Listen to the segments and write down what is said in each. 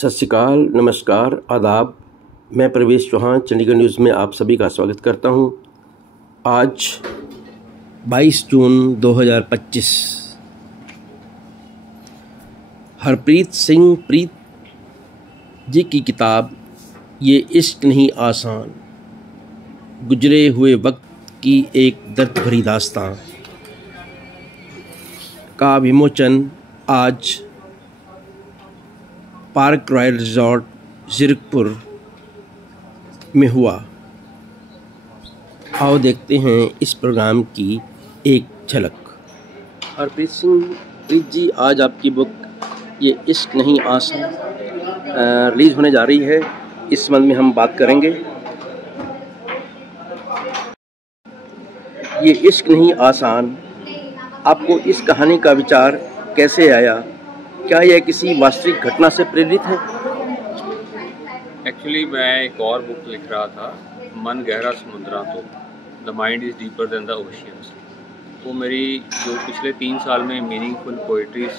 सत श्री अकाल, नमस्कार, आदाब। मैं प्रवेश चौहान चंडीगढ़ न्यूज़ में आप सभी का स्वागत करता हूं। आज 22 जून 2025 हरप्रीत सिंह प्रीत जी की किताब ये इश्क नहीं आसान, गुजरे हुए वक्त की एक दर्द भरी दास्तां का विमोचन आज पार्क रॉयल रिजॉर्ट ज़ीरकपुर में हुआ। आओ देखते हैं इस प्रोग्राम की एक झलक। हरप्रीत सिंह प्रीत जी, आज आपकी बुक ये इश्क नहीं आसान रिलीज़ होने जा रही है। इस संबंध में हम बात करेंगे। ये इश्क नहीं आसान, आपको इस कहानी का विचार कैसे आया? क्या यह किसी वास्तविक घटना से प्रेरित है? एक्चुअली मैं एक और बुक लिख रहा था, मन गहरा समुद्रा तो, the mind is deeper than the oceans. वो मेरी जो पिछले 3 साल में meaningful poetries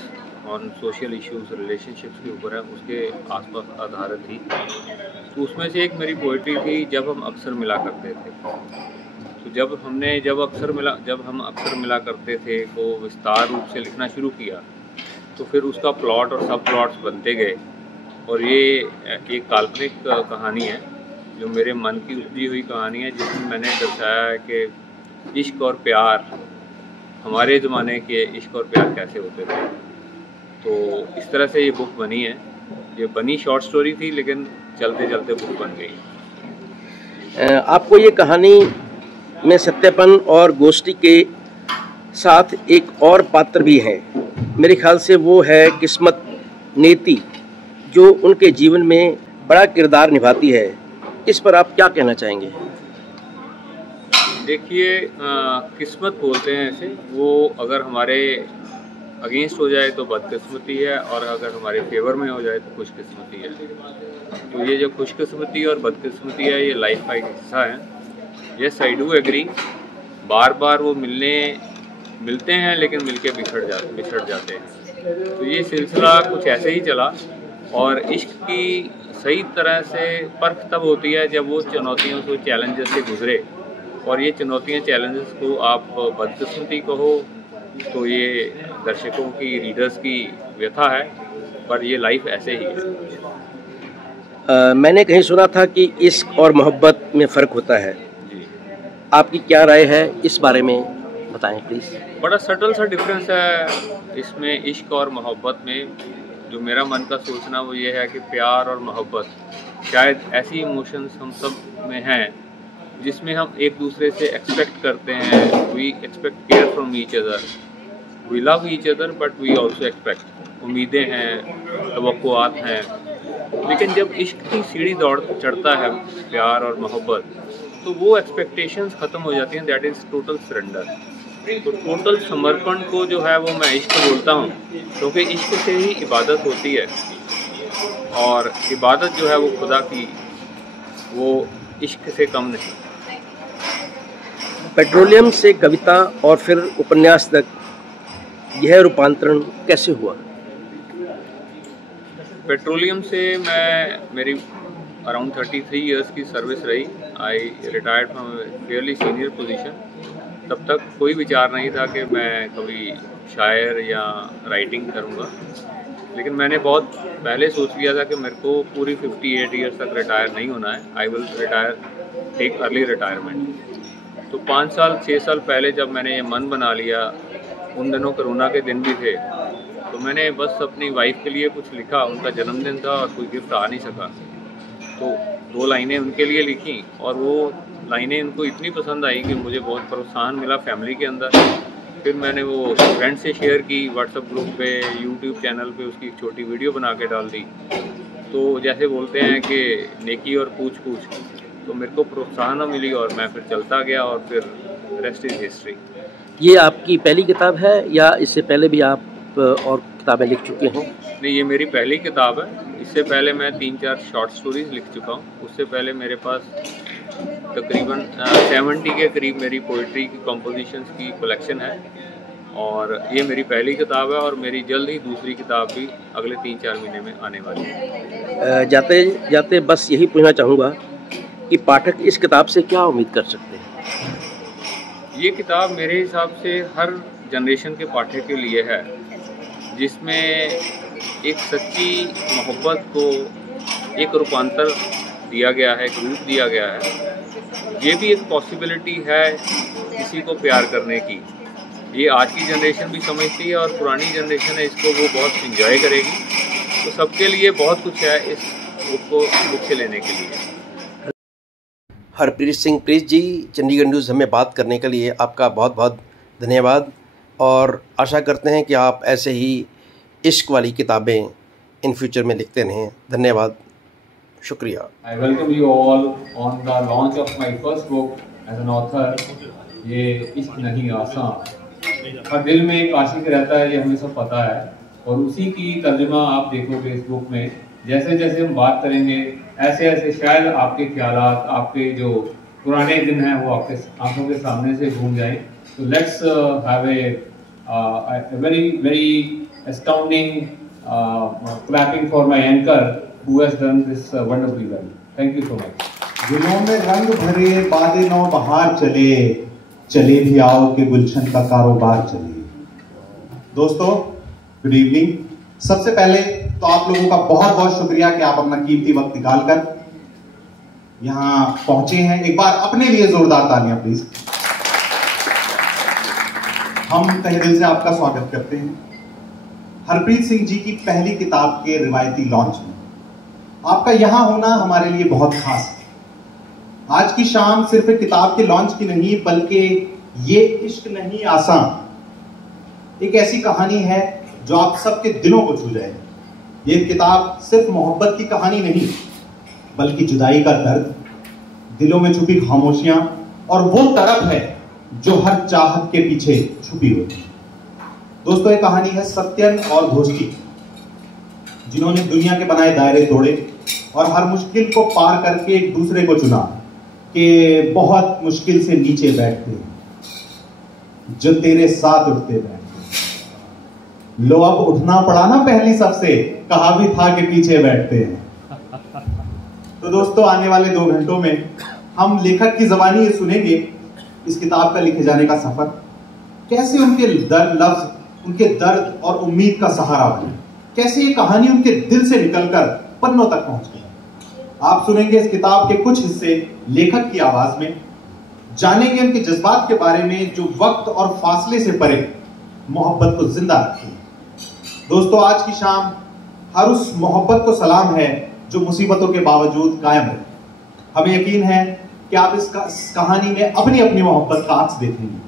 on social issues, relationships के ऊपर है, उसके आसपास आधारित थी। तो उसमें से एक मेरी पोइट्री थी, जब हम अक्सर मिला करते थे। तो जब हम अक्सर मिला करते थे को विस्तार रूप से लिखना शुरू किया, तो फिर उसका प्लॉट और सब प्लॉट्स बनते गए। और ये एक काल्पनिक कहानी है, जो मेरे मन की उपजी हुई कहानी है, जिसमें मैंने दर्शाया है कि इश्क और प्यार, हमारे ज़माने के इश्क और प्यार कैसे होते थे। तो इस तरह से ये बुक बनी है। ये बनी शॉर्ट स्टोरी थी, लेकिन चलते चलते बुक बन गई। आपको ये कहानी में सत्यपन और गोष्ठी के साथ एक और पात्र भी है। मेरे ख्याल से वो है किस्मत नेती, जो उनके जीवन में बड़ा किरदार निभाती है। इस पर आप क्या कहना चाहेंगे? देखिए, किस्मत बोलते हैं ऐसे, वो अगर हमारे अगेंस्ट हो जाए तो बदकिस्मती है, और अगर हमारे फेवर में हो जाए तो खुशकिस्मती है। तो ये जो खुशकिस्मती और बदकिस्मती है, ये लाइफ का एक हिस्सा है। Yes, I do agree. बार बार वो मिलते हैं, लेकिन मिलके बिछड़ जाते हैं। तो ये सिलसिला कुछ ऐसे ही चला। और इश्क की सही तरह से परख तब होती है जब वो चुनौतियों से, चैलेंजेस से गुजरे। और ये चुनौतियाँ, चैलेंजेस को आप बदकिस्मती कहो तो ये दर्शकों की, रीडर्स की व्यथा है, पर ये लाइफ ऐसे ही है। मैंने कहीं सुना था कि इश्क और मोहब्बत में फ़र्क होता है। जी, आपकी क्या राय है इस बारे में, बताएं प्लीज़। बड़ा सटल सा डिफरेंस है इसमें, इश्क और मोहब्बत में। जो मेरा मन का सोचना वो ये है कि प्यार और मोहब्बत शायद ऐसी इमोशंस हम सब में हैं, जिसमें हम एक दूसरे से एक्सपेक्ट करते हैं। We expect care from each other, we love each other, but we also expect. उम्मीदें हैं, तवक्कुआत हैं। लेकिन जब इश्क की सीढ़ी चढ़ता है प्यार और मोहब्बत, तो वो एक्सपेक्टेशंस ख़त्म हो जाती हैं। That is total surrender. तो टोटल समर्पण को जो है वो मैं इश्क बोलता हूँ, क्योंकि इश्क से ही इबादत होती है। और इबादत जो है वो खुदा की, वो इश्क से कम नहीं। पेट्रोलियम से कविता और फिर उपन्यास तक यह रूपांतरण कैसे हुआ? पेट्रोलियम से मेरी अराउंड 33 इयर्स की सर्विस रही। I retired from fairly senior position. तब तक कोई विचार नहीं था कि मैं कभी शायर या राइटिंग करूँगा। लेकिन मैंने बहुत पहले सोच लिया था कि मेरे को पूरी 58 इयर्स तक रिटायर नहीं होना है। I will retire, take early retirement. तो 5 साल 6 साल पहले जब मैंने ये मन बना लिया, उन दिनों कोरोना के दिन भी थे, तो मैंने बस अपनी वाइफ के लिए कुछ लिखा। उनका जन्मदिन था और कोई गिफ्ट आ नहीं सका, तो 2 लाइनें उनके लिए लिखी। और वो लाइनें उनको इतनी पसंद आई कि मुझे बहुत प्रोत्साहन मिला फैमिली के अंदर। फिर मैंने वो फ्रेंड से शेयर की, व्हाट्सएप ग्रुप पे, यूट्यूब चैनल पे उसकी एक छोटी वीडियो बना के डाल दी। तो जैसे बोलते हैं कि नेकी और पूछ पूछ, तो मेरे को प्रोत्साहन मिली और मैं फिर चलता गया, और फिर रेस्ट इज़ हिस्ट्री। ये आपकी पहली किताब है या इससे पहले भी आप और किताबें लिख चुके हैं? नहीं, ये मेरी पहली किताब है। इससे पहले मैं 3-4 शॉर्ट स्टोरीज लिख चुका हूँ। उससे पहले मेरे पास तकरीबन 70 के करीब मेरी पोइट्री की कंपोजिशंस की कलेक्शन है। और ये मेरी पहली किताब है और मेरी जल्द ही दूसरी किताब भी अगले 3-4 महीने में आने वाली है। जाते जाते बस यही पूछना चाहूँगा कि पाठक इस किताब से क्या उम्मीद कर सकते हैं? ये किताब मेरे हिसाब से हर जनरेशन के पाठक के लिए है, जिसमें एक सच्ची मोहब्बत को एक रूपांतर दिया गया है, एक रूप दिया गया है। ये भी एक पॉसिबिलिटी है किसी को प्यार करने की। ये आज की जनरेशन भी समझती है और पुरानी जनरेशन है, इसको वो बहुत इंजॉय करेगी। तो सबके लिए बहुत कुछ है इस बुक से लेने के लिए। हरप्रीत सिंह प्रीत जी, चंडीगढ़ न्यूज़ हमें बात करने के लिए आपका बहुत बहुत धन्यवाद और आशा करते हैं कि आप ऐसे ही इश्क वाली किताबें इन फ्यूचर में लिखते रहें। धन्यवाद, शुक्रिया। I welcome you all on the launch of my first book as an author, ये इश्क नहीं आसान। हर दिल में एक आशिक रहता है, ये हमें सब पता है, और उसी की तर्जुमा आप देखोगे इस बुक में। जैसे जैसे हम बात करेंगे ऐसे ऐसे शायद आपके ख्यालात, आपके जो पुराने दिन हैं वो आपके आंखों के सामने से घूम जाएं। तो let's have a very astounding clapping for my anchor who has done this wonderfully well. Thank you so much. दिलों में रंग भरे बादे नौ बहार चले, चले भी आओ के गुलशन का कारोबार चले। दोस्तों, गुड इवनिंग। सबसे पहले तो आप लोगों का बहुत बहुत शुक्रिया कि आप अपना कीमती वक्त निकालकर यहाँ पहुंचे हैं। एक बार अपने लिए जोरदार तालियां प्लीज। हम तहे दिल से आपका स्वागत करते हैं हरप्रीत सिंह जी की पहली किताब के रिवायती लॉन्च में। आपका यहां होना हमारे लिए बहुत खास है। आज की शाम सिर्फ एक किताब के लॉन्च की नहीं, बल्कि ये इश्क नहीं आसान एक ऐसी कहानी है जो आप सबके दिलों को छू जाए। ये किताब सिर्फ मोहब्बत की कहानी नहीं, बल्कि जुदाई का दर्द, दिलों में छुपी खामोशियां और वो तड़प है जो हर चाहत के पीछे छुपी होती है। दोस्तों, ये कहानी है सत्यन और घोष्टी, जिन्होंने दुनिया के बनाए दायरे तोड़े और हर मुश्किल को पार करके एक दूसरे को चुना कि बहुत मुश्किल से नीचे बैठते जो तेरे साथ उठते बैठते। लो अब उठना पड़ा ना पहली सबसे, कहा भी था कि पीछे बैठते हैं। तो दोस्तों, आने वाले 2 घंटों में हम लेखक की ज़बानी ये सुनेंगे इस किताब का लिखे जाने का सफर, कैसे उनके लफ्ज उनके दर्द और उम्मीद का सहारा बने, कैसे ये कहानी उनके दिल से निकलकर पन्नों तक पहुंच गई। आप सुनेंगे इस किताब के कुछ हिस्से लेखक की आवाज में, जानेंगे उनके जज्बात के बारे में जो वक्त और फासले से परे मोहब्बत को जिंदा रखती है। दोस्तों, आज की शाम हर उस मोहब्बत को सलाम है जो मुसीबतों के बावजूद कायम है। हमें यकीन है कि आप इस कहानी में अपनी अपनी मोहब्बत का अक्स देखेंगे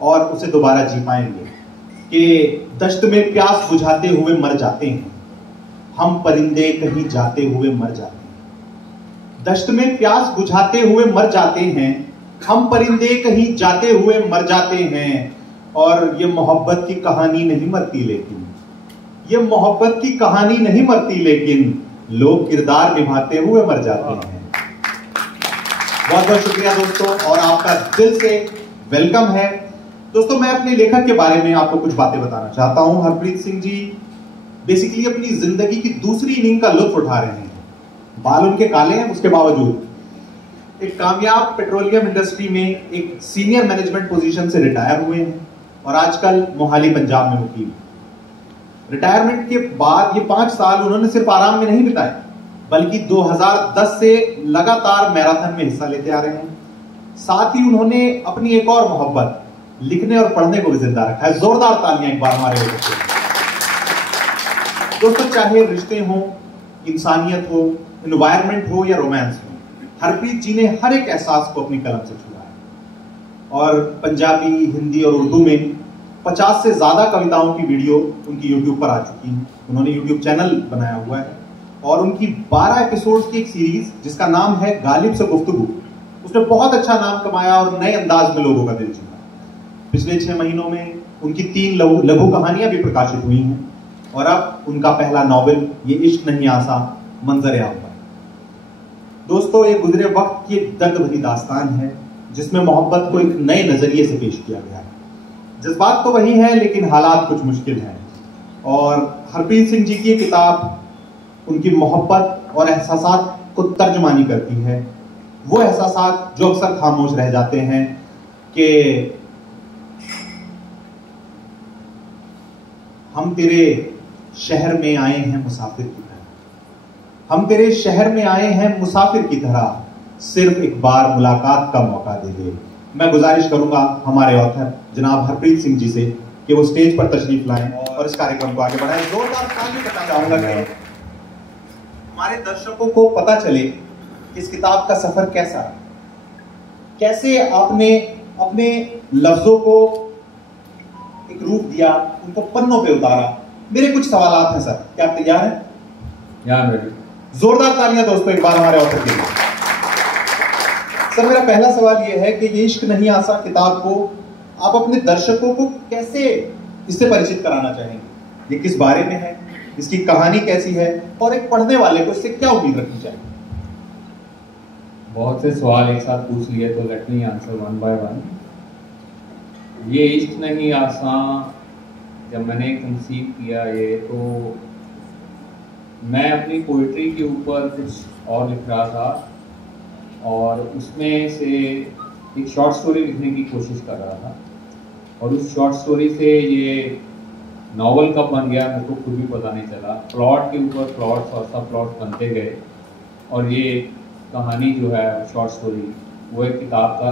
और उसे दोबारा जी पाएंगे कि दश्त में प्यास बुझाते हुए मर जाते हैं हम परिंदे, कहीं जाते हुए मर जाते हैं। दश्त में प्यास बुझाते हुए मर जाते हैं हम परिंदे, कहीं जाते हुए मर जाते हैं। और ये मोहब्बत की कहानी नहीं मरती, लेकिन ये मोहब्बत की कहानी नहीं मरती, लेकिन लोग किरदार निभाते हुए मर जाते हैं। बहुत बहुत शुक्रिया दोस्तों, और आपका दिल से वेलकम है। दोस्तों, मैं अपने लेखक के बारे में आपको कुछ बातें बताना चाहता हूं। हरप्रीत सिंह जी बेसिकली अपनी जिंदगी की दूसरी इनिंग का लुत्फ उठा रहे हैं। बाल उनके काले हैं, उसके बावजूद एक कामयाब पेट्रोलियम इंडस्ट्री में एक सीनियर मैनेजमेंट पोजीशन से रिटायर हुए हैं और आजकल मोहाली पंजाब में मुकीम। रिटायरमेंट के बाद ये 5 साल उन्होंने सिर्फ आराम में नहीं बिताए, बल्कि 2010 से लगातार मैराथन में हिस्सा लेते आ रहे हैं। साथ ही उन्होंने अपनी एक और मोहब्बत लिखने और पढ़ने को भी जिंदा रखा है। जोरदार तालियां एक बार हमारे लिए। दोस्तों, चाहे रिश्ते हो, इंसानियत हो, एनवायरनमेंट हो या रोमांस हो, हरप्रीत जी ने हर एक एहसास को अपनी कलम से छुआ है। और पंजाबी, हिंदी और उर्दू में 50 से ज्यादा कविताओं की वीडियो उनकी यूट्यूब पर आ चुकी है। उन्होंने यूट्यूब चैनल बनाया हुआ है और उनकी 12 एपिसोड्स की एक सीरीज जिसका नाम है गालिब से गुफ्तगू, उसने बहुत अच्छा नाम कमाया और नए अंदाज में लोगों का दिल जीता। पिछले 6 महीनों में उनकी 3 लघु कहानियां भी प्रकाशित हुई हैं और अब उनका पहला नॉवेल ये इश्क नहीं आसा मंजर आम पर। दोस्तों, ये गुजरे वक्त की एक दर्द भरी दास्तान है जिसमें मोहब्बत को एक नए नजरिए से पेश किया गया है। जज्बात तो वही है लेकिन हालात कुछ मुश्किल हैं। और हरप्रीत सिंह जी की ये किताब उनकी मोहब्बत और एहसासात को तर्जमानी करती है, वो एहसासात जो अक्सर खामोश रह जाते हैं कि हम तेरे शहर में आए हैं मुसाफिर की तरह, हम तेरे शहर में आए हैं मुसाफिर की तरह, सिर्फ एक बार मुलाकात का मौका दे दे। मैं गुजारिश करूंगा हमारे ऑथर जनाब हरप्रीत सिंह जी से कि वो स्टेज पर तशरीफ लाएं और इस कार्यक्रम को आगे बढ़ाएं। जोरदार ताली बजाना चाहूंगा कि हमारे दर्शकों को पता चले इस किताब का सफर कैसा है, कैसे आपने अपने लफ्जों को एक रूप दिया, उनको पन्नों पे उतारा। मेरे कुछ सवालात हैं सर, क्या आप तैयार हैं? जोरदार तालियां दोस्तों एक बार हमारे ऑथर के लिए। सर मेरा पहला सवाल यह है कि ये इश्क नहीं आसा किताब को आप अपने दर्शकों को कैसे इससे परिचित कराना चाहेंगे? ये किस बारे में है, इसकी कहानी कैसी है और एक पढ़ने वाले को इससे क्या उम्मीद रखनी चाहिए? बहुत से सवाल एक साथ पूछ लिए तो let me answer one by one. ये इश्क नहीं आसान जब मैंने कंसीव किया ये, तो मैं अपनी पोइट्री के ऊपर कुछ और लिख रहा था और उसमें से एक शॉर्ट स्टोरी लिखने की कोशिश कर रहा था और उस शॉर्ट स्टोरी से ये नॉवल कब बन गया मेरे को खुद भी पता नहीं चला। प्लॉट के ऊपर प्लॉट्स और सब प्लॉट्स बनते गए और ये कहानी जो है शॉर्ट स्टोरी वो एक किताब का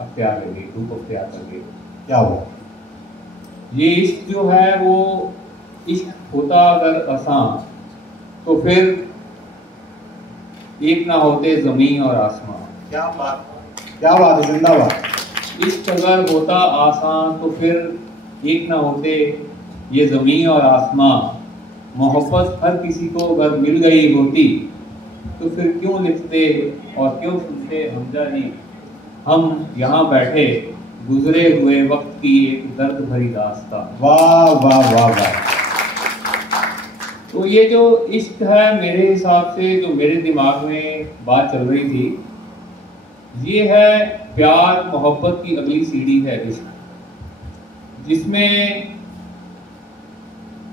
अख्तियार ले गई, रूप अख्तियार कर गई। क्या हुआ? ये इश्क जो है वो इश्क होता अगर आसान तो फिर एक ना होते जमीन और आसमां। क्या बात है, जिंदाबाद। इश्क अगर होता आसान तो फिर एक ना होते ये जमीन और आसमां। मोहब्बत हर किसी को अगर मिल गई होती तो फिर क्यों लिखते और क्यों सुनते हमजा जी हम यहाँ बैठे गुजरे हुए वक्त की एक दर्द भरी दास्तां। वाह वाह वाह वाह। तो ये जो इश्क है मेरे हिसाब से जो मेरे दिमाग में बात चल रही थी, ये है प्यार मोहब्बत की अगली सीढ़ी है इश्क, जिसमें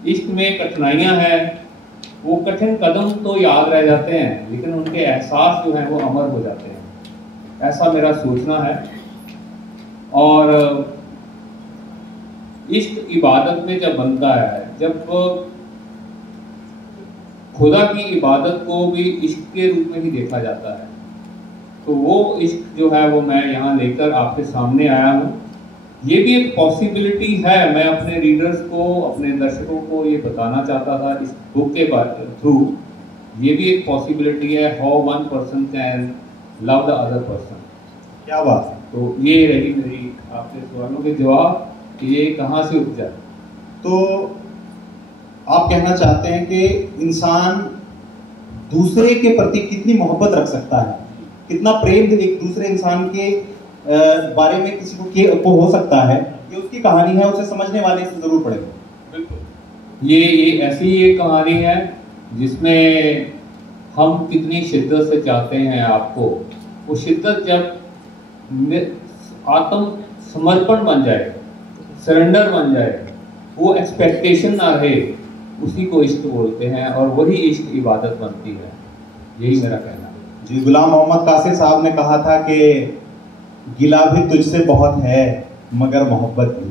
इश्क में कठिनाइयां हैं। वो कठिन कदम तो याद रह जाते हैं लेकिन उनके एहसास जो हैं वो अमर हो जाते हैं, ऐसा मेरा सोचना है। और इश्क इबादत में जब बनता है, जब खुदा की इबादत को भी इश्क के रूप में ही देखा जाता है, तो वो इश्क जो है वो मैं यहाँ लेकर आपके सामने आया हूँ। ये भी एक पॉसिबिलिटी है, मैं अपने रीडर्स को अपने दर्शकों को ये बताना चाहता था इस बुक के थ्रू। ये भी एक पॉसिबिलिटी है, how one person can love the other person. क्या बात है। तो ये रही मेरी आपके सवालों के जवाब कि ये कहाँ से उपजा। तो आप कहना चाहते हैं कि इंसान दूसरे के प्रति कितनी मोहब्बत रख सकता है, कितना प्रेम एक दूसरे इंसान के बारे में किसी को हो सकता है, ये उसकी कहानी है, उसे समझने वाले से जरूर पड़ेगा। बिल्कुल। ये ऐसी एक कहानी है जिसमें हम कितनी शिद्दत से चाहते हैं आपको, वो शिद्दत जब आत्म समर्पण बन जाए, सरेंडर बन जाए, वो एक्सपेक्टेशन ना रहे, उसी को इश्क बोलते हैं और वही इश्क इबादत बनती है। यही मेरा कहना है। जी, गुलाम मोहम्मद कासिर साहब ने कहा था कि गिला भी तुझसे बहुत है मगर मोहब्बत भी,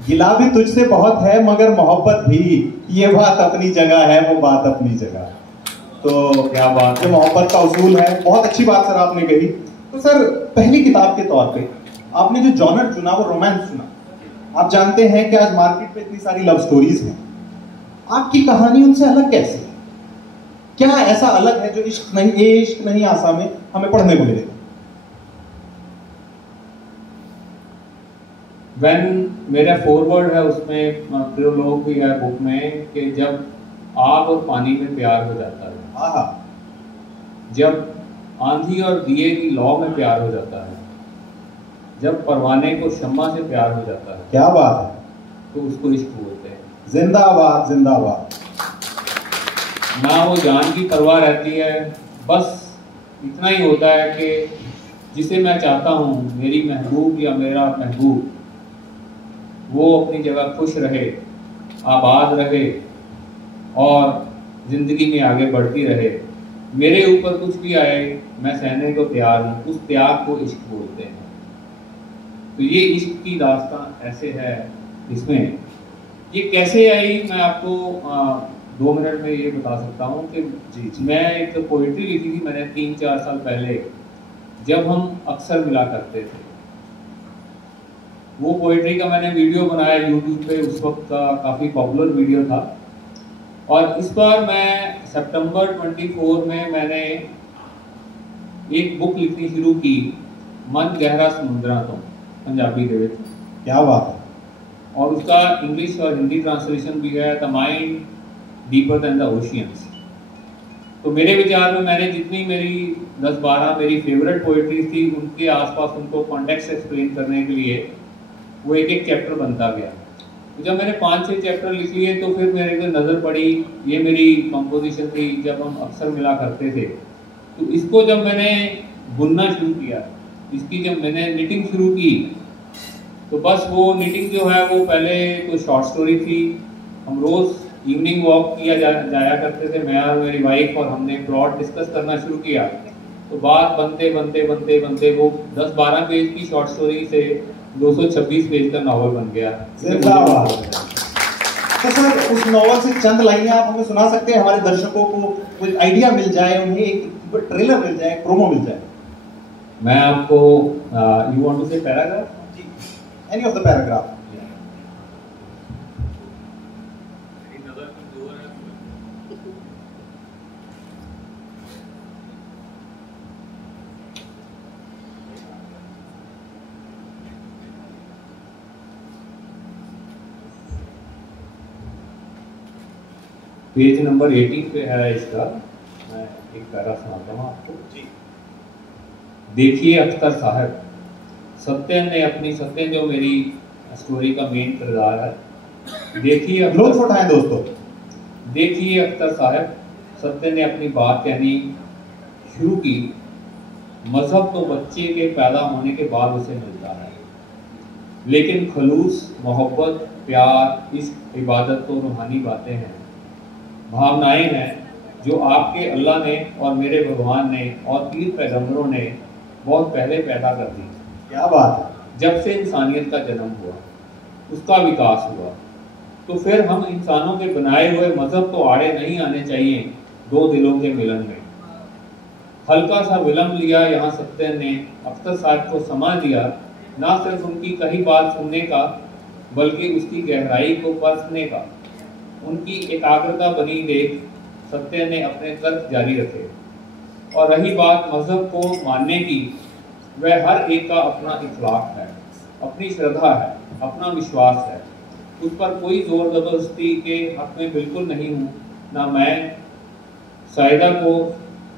गिला भी तुझसे बहुत है मगर मोहब्बत भी, ये बात अपनी जगह है, वो बात अपनी जगह। तो क्या बात है, मोहब्बत का उसूल है। बहुत अच्छी बात सर आपने कही। तो सर पहली किताब के तौर पे आपने जो जॉनर चुना वो रोमांस चुना। आप जानते हैं कि आज मार्केट में इतनी सारी लव स्टोरीज हैं, आपकी कहानी उनसे अलग कैसे? क्या ऐसा अलग है जो इश्क नहीं आसा में हमें पढ़ने को मिलेगा? मेरा फॉरवर्ड है, उसमें प्रोलॉग भी है बुक में कि जब आग और पानी में प्यार हो जाता है, जब आंधी और दिए की लौ में प्यार हो जाता है, जब परवाने को शम्मा से प्यार हो जाता है, क्या बात है, तो उसको इश्क बोलते हैं। जिंदाबाद जिंदाबाद। ना वो जान की परवाह रहती है, बस इतना ही होता है कि जिसे मैं चाहता हूँ, मेरी महबूब या मेरा महबूब, वो अपनी जगह खुश रहे, आबाद रहे और जिंदगी में आगे बढ़ती रहे। मेरे ऊपर कुछ भी आए, मैं सहने को तैयार हूँ। उस त्याग को इश्क बोलते हैं। तो ये इश्क की दास्तान ऐसे है। इसमें ये कैसे आई, मैं आपको 2 मिनट में ये बता सकता हूँ कि मैं एक पोइट्री लिखी थी मैंने 3-4 साल पहले, जब हम अक्सर मिला करते थे। वो पोइट्री का मैंने वीडियो बनाया यूट्यूब पे, उस वक्त का काफ़ी पॉपुलर वीडियो था। और इस बार मैं सितंबर 24 में मैंने एक बुक लिखनी शुरू की, मन गहरा समुद्रा तो, पंजाबी के विच। क्या बात है। और उसका इंग्लिश और हिंदी ट्रांसलेशन भी है, the mind deeper than the oceans. तो मेरे विचार में मैंने जितनी मेरी 10-12 मेरी फेवरेट पोइट्रीज थी, उनके आसपास उनको कॉन्टेक्स्ट एक्सप्लेन करने के लिए वो एक चैप्टर बनता गया। तो जब मैंने 5-6 चैप्टर लिख लिए तो फिर मेरे को नज़र पड़ी, ये मेरी कंपोजिशन थी जब हम अक्सर मिला करते थे। तो इसको जब मैंने बुनना शुरू किया, इसकी जब मैंने निटिंग शुरू की, तो बस वो निटिंग जो है वो पहले तो शॉर्ट स्टोरी थी। हम रोज़ इवनिंग वॉक किया जाया करते थे, मैं और मेरी वाइफ, और हमने प्लॉट डिस्कस करना शुरू किया। तो बात बनते बनते बनते बनते वो 10-12 पेज की शॉर्ट स्टोरी से 226 पेज का नॉवल बन गया। तो सर, उस नॉवल से चंद लाइनें आप हमें सुना सकते हैं, हमारे दर्शकों को कोई आइडिया मिल जाए, उन्हें एक ट्रेलर मिल जाए, प्रोमो मिल जाए। मैं आपको यू वांट टू से paragraph, any of the paragraph. Page number 18 पे है इसका। मैं एक पैरा सुनाता हूँ आपको। देखिए अख्तर साहब, सत्यन ने अपनी, सत्यन जो मेरी स्टोरी का मेन किरदार है, देखिए लोग उठाएं दोस्तों। देखिए अख्तर साहब, सत्यन ने अपनी बात कहनी शुरू की। मजहब तो बच्चे के पैदा होने के बाद उसे मिलता है, लेकिन खलूस, मोहब्बत, प्यार, इश्क, इबादत तो रूहानी बातें हैं, भावनाएं हैं जो आपके अल्लाह ने और मेरे भगवान ने और 3 पैगंबरों ने बहुत पहले पैदा कर दी। क्या बात है। जब से इंसानियत का जन्म हुआ, उसका विकास हुआ, तो फिर हम इंसानों के बनाए हुए मजहब तो आड़े नहीं आने चाहिए 2 दिलों के मिलन में। हल्का सा विलम्ब लिया यहाँ सत्यन ने अख्तर साहब को समा दिया, ना सिर्फ उनकी कही बात सुनने का, बल्कि उसकी गहराई को परखने का। उनकी एकाग्रता बनी देख सत्यन ने अपने तर्क जारी रखे। और रही बात मजहब को मानने की, वह हर एक का अपना इखलाक है, अपनी श्रद्धा है, अपना विश्वास है। उस पर कोई जोर जबरदस्ती के हक में बिल्कुल नहीं हूँ। ना मैं साहिदा को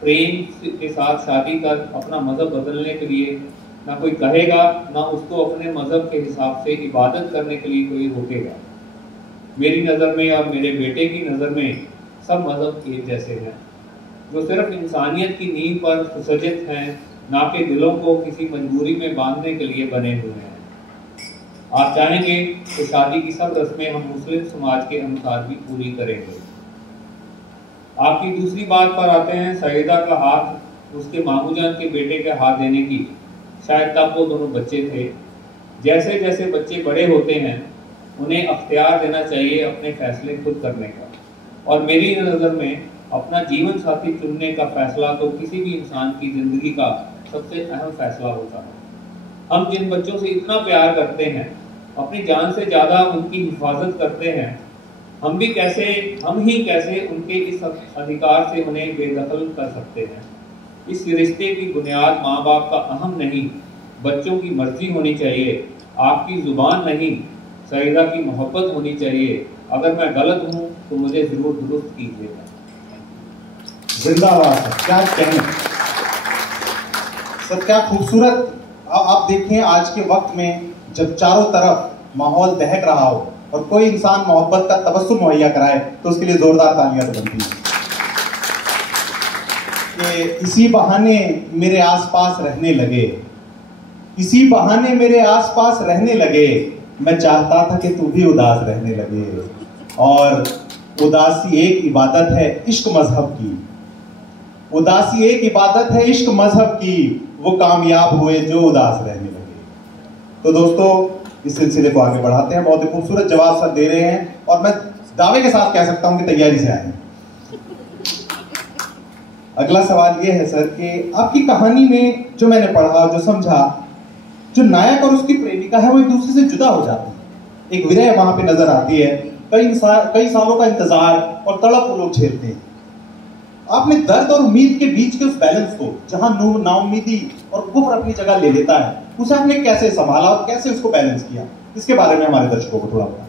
प्रेम के साथ शादी कर अपना मजहब बदलने के लिए ना कोई कहेगा, ना उसको अपने मजहब के हिसाब से इबादत करने के लिए कोई रोकेगा। मेरी नज़र में और मेरे बेटे की नज़र में सब मजहब एक जैसे हैं, जो सिर्फ इंसानियत की नींव पर सुसज्जित हैं, ना कि दिलों को किसी मजबूरी में बांधने के लिए बने हुए हैं। आप चाहेंगे तो शादी की सब रस्में हम मुस्लिम समाज के अनुसार भी पूरी करेंगे। आपकी दूसरी बात पर आते हैं, सईदा का हाथ उसके मामूजान के बेटे के हाथ देने की। शायद तब वो दोनों बच्चे थे। जैसे जैसे बच्चे बड़े होते हैं, उन्हें अख्तियार देना चाहिए अपने फैसले खुद करने का। और मेरी नज़र में अपना जीवन साथी चुनने का फैसला तो किसी भी इंसान की ज़िंदगी का सबसे अहम फैसला होता है। हम जिन बच्चों से इतना प्यार करते हैं, अपनी जान से ज़्यादा उनकी हिफाजत करते हैं, हम ही कैसे उनके इस अधिकार से उन्हें बेदखल कर सकते हैं। इस रिश्ते की बुनियाद माँ बाप का अहम नहीं, बच्चों की मर्जी होनी चाहिए, आपकी ज़ुबान नहीं, सईदा की मोहब्बत होनी चाहिए। अगर मैं गलत हूँ तो मुझे ज़रूर दुरुस्त कीजिएगा। जिंदाबाद। क्या कहना सर, क्या खूबसूरत। आप देखें आज के वक्त में जब चारों तरफ माहौल दहक रहा हो और कोई इंसान मोहब्बत का तबस्सुम मुहैया कराए तो उसके लिए जोरदार तालियां तो बनती हैं। कि इसी बहाने मेरे आसपास रहने लगे, इसी बहाने मेरे आसपास रहने लगे, मैं चाहता था कि तू भी उदास रहने लगे। और उदासी एक इबादत है इश्क मजहब की, उदासी एक इबादत है इश्क मजहब की, वो कामयाब हुए जो उदास रहने लगे। तो दोस्तों, इस सिलसिले को आगे बढ़ाते हैं। बहुत ही खूबसूरत जवाब सर दे रहे हैं और मैं दावे के साथ कह सकता हूं कि तैयारी से आए हैं। अगला सवाल ये है सर कि आपकी कहानी में जो मैंने पढ़ा, जो समझा, जो नायक और उसकी प्रेमिका है वो एक दूसरे से जुदा हो जाती है, एक विरह वहां पे नजर आती है, कई सालों का इंतजार और तड़प वो लोग झेलते हैं। आपने दर्द और उम्मीद के बीच के उस बैलेंस को, जहां नाउम्मीदी और कुफ्र अपनी जगह ले लेता है, उसे आपने कैसे संभाला और कैसे उसको बैलेंस किया, इसके बारे में हमारे दर्शकों को थोड़ा बताएं।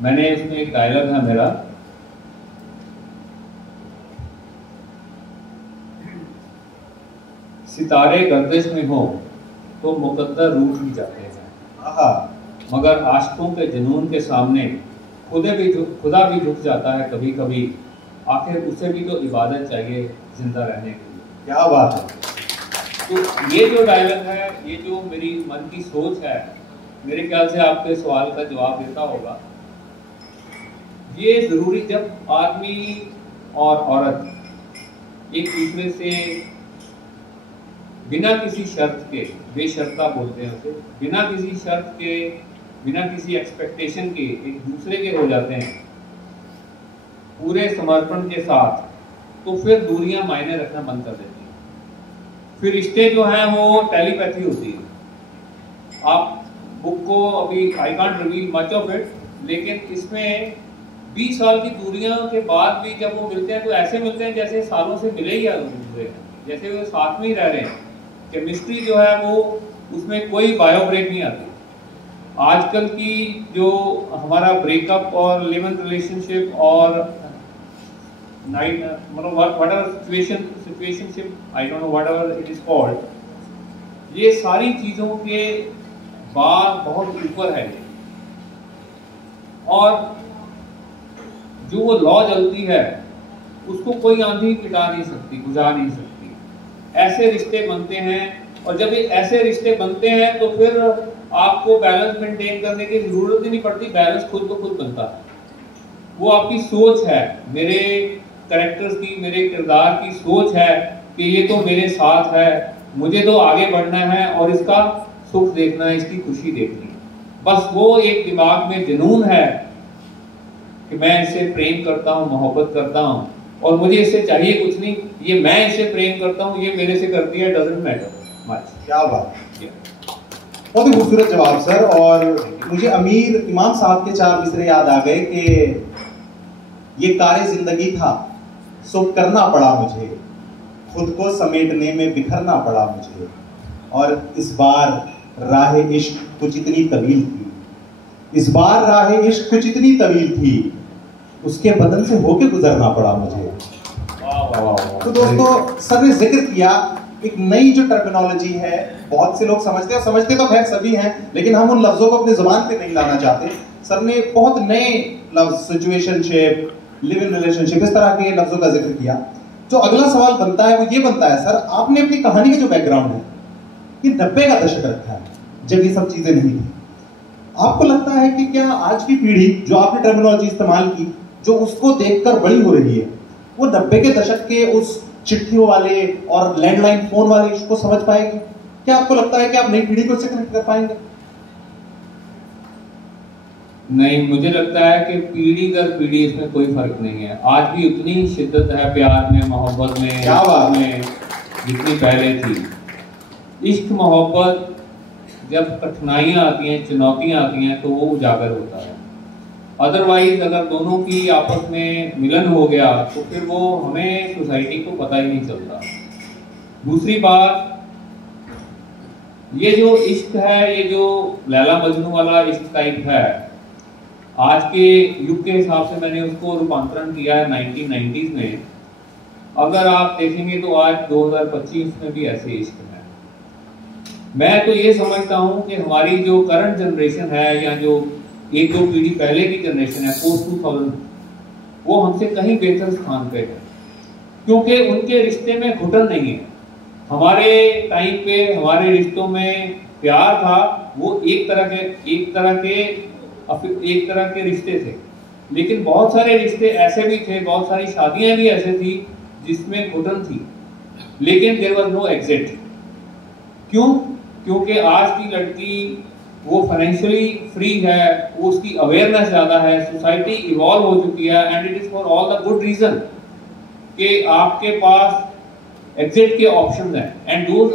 मैंने इसमें एक डायलॉग है मेरा, सितारे गर्दिश में हो तो मुकद्दर रूठ भी जाते हैं, मगर आशिकों के जुनून के सामने खुदा भी झुक जाता है कभी कभी, आखिर उसे भी तो इबादत चाहिए जिंदा रहने के लिए। क्या बात है। तो ये जो डायलॉग है, ये जो मेरी मन की सोच है, मेरे ख्याल से आपके सवाल का जवाब देता होगा। ये जरूरी, जब आदमी और औरत एक दूसरे से बिना किसी शर्त के, बेशर्ता बोलते हैं उसे, बिना किसी शर्त के, बिना किसी एक्सपेक्टेशन के एक दूसरे के हो जाते हैं पूरे समर्पण के साथ, तो फिर दूरियां मायने रखना बंद कर देती हैं। फिर रिश्ते जो हैं वो टेलीपैथी होती है। आप बुक को अभी I can't reveal much of it, लेकिन इसमें 20 साल की दूरियां के बाद भी जब वो मिलते हैं तो ऐसे मिलते हैं जैसे सालों से मिले ही हुए हैं, जैसे वो साथ में ही रह रहे हैं। केमिस्ट्री जो है वो, उसमें कोई बायो ब्रेक नहीं आती। आजकल की जो हमारा ब्रेकअप और लिव इन रिलेशनशिप और नाइट, मतलब whatever situationship, I don't know whatever it is called, ये सारी चीजों के बाद बहुत ऊपर है। और जो वो लॉ जलती है उसको कोई आंधी मिटा नहीं सकती, बुझा नहीं सकती। ऐसे रिश्ते बनते हैं, और जब ये ऐसे रिश्ते बनते हैं तो फिर आपको बैलेंस मेंटेन करने की जरूरत ही नहीं पड़ती, बैलेंस खुद ब खुद बनता है। वो आपकी सोच है, मेरे कैरेक्टर्स की, मेरे किरदार की सोच है कि ये तो मेरे साथ है, मुझे तो आगे बढ़ना है और इसका सुख देखना है, इसकी खुशी देखनी है। बस वो एक दिमाग में जुनून है कि मैं इससे प्रेम करता हूँ, मोहब्बत करता हूँ और मुझे इससे चाहिए कुछ नहीं, ये मैं इससे प्रेम करता हूँ, ये मेरे से करती है, डजंट मैटर मच। क्या बात है, बहुत ही खूबसूरत जवाब सर। और मुझे अमीर इमाम साहब के 4 मिसरे याद आ गए कि ये कार्य जिंदगी था सो करना पड़ा मुझे, खुद को समेटने में बिखरना पड़ा मुझे, और इस बार राह इश्क कुछ इतनी तवील थी, इस बार राह इश्क कुछ इतनी तवील थी, उसके बदन से होके गुजरना पड़ा मुझे। तो दोस्तों, सर ने जिक्र किया एक नई जो टर्मिनोलॉजी है, बहुत से लोग समझते हैं, समझते तो खैर सभी हैं, लेकिन हम उन लफ्जों को अपनी जुबान पे नहीं लाना चाहते। सर ने बहुत नए लफ्ज, सिचुएशनशिप, लिव इन रिलेशनशिप, इस तरह के लफ्जों का जिक्र किया। जो अगला सवाल बनता है वो ये बनता है, सर आपने अपनी कहानी का जो बैकग्राउंड है, ये 90 का दशक रखा है, जब ये सब चीजें नहीं थी। आपको लगता है कि क्या आज की पीढ़ी, जो आपने टर्मिनोलॉजी इस्तेमाल की, जो उसको देखकर बड़ी हो रही है, वो 90 के दशक के उस चिट्ठियों वाले और लैंडलाइन फोन वाले इश्क को समझ पाएगी? क्या आपको लगता है कि आप नई पीढ़ी को इससे कनेक्ट कर पाएंगे? नहीं, मुझे लगता है कि पीढ़ी दर पीढ़ी इसमें कोई फर्क नहीं है। आज भी उतनी ही शिद्दत है प्यार में, मोहब्बत में, क्या बात में, जितनी पहले थी। इश्क मोहब्बत जब कठिनाइयाँ आती हैं, चुनौतियाँ आती हैं, तो वो उजागर होता है। अदरवाइज अगर दोनों की आपस में मिलन हो गया तो फिर वो हमें सोसाइटी को पता ही नहीं चलता। दूसरी बात, ये जो इश्क है, ये जो लैला मजनू वाला इश्क टाइप है, आज के युग के हिसाब से मैंने उसको रूपांतरण किया है 1990s में। अगर आप देखेंगे तो आज 2025 में भी ऐसे इश्क हैं। मैं तो ये समझता हूँ कि हमारी जो करंट जनरेशन है, या जो 1-2 पीढ़ी पहले की जनरेशन है, पोस्ट 2000, वो हमसे कहीं बेहतर स्थान पे है, क्योंकि उनके रिश्ते में घुटन नहीं है। हमारे टाइम पे हमारे रिश्तों में प्यार था, वो एक तरह के रिश्ते थे। लेकिन बहुत सारे रिश्ते ऐसे भी थे, बहुत सारी शादियां भी ऐसे थी जिसमें घुटन थी, लेकिन देयर वाज नो एग्जिट। क्यों? क्योंकि आज की लड़की वो फाइनेंशियली फ्री है, वो उसकी अवेयरनेस ज़्यादा है, सोसाइटी इवॉल्व हो चुकी है, and it is for all the good reason कि आपके पास एग्जिट के ऑप्शंस हैं, and those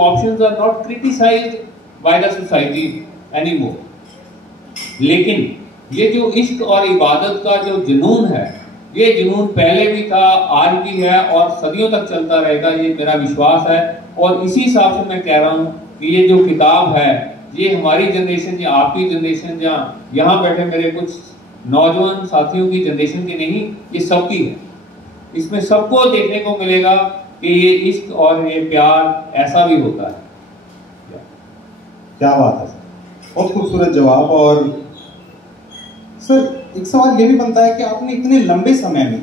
options are not criticised by the society anymore. लेकिन ये जो इश्क और इबादत का जो जुनून है, ये जुनून पहले भी था, आज भी है और सदियों तक चलता रहेगा, ये मेरा विश्वास है। और इसी हिसाब से मैं कह रहा हूँ कि ये जो किताब है, ये हमारी जनरेशन या आपकी जनरेशन या यहाँ बैठे मेरे कुछ नौजवान साथियों की जनरेशन की नहीं, ये सबकी है। इसमें सबको देखने को मिलेगा कि ये इश्क और ये प्यार ऐसा भी होता है। क्या बात है सर, बहुत खूबसूरत जवाब। और सर एक सवाल ये भी बनता है कि आपने इतने लंबे समय में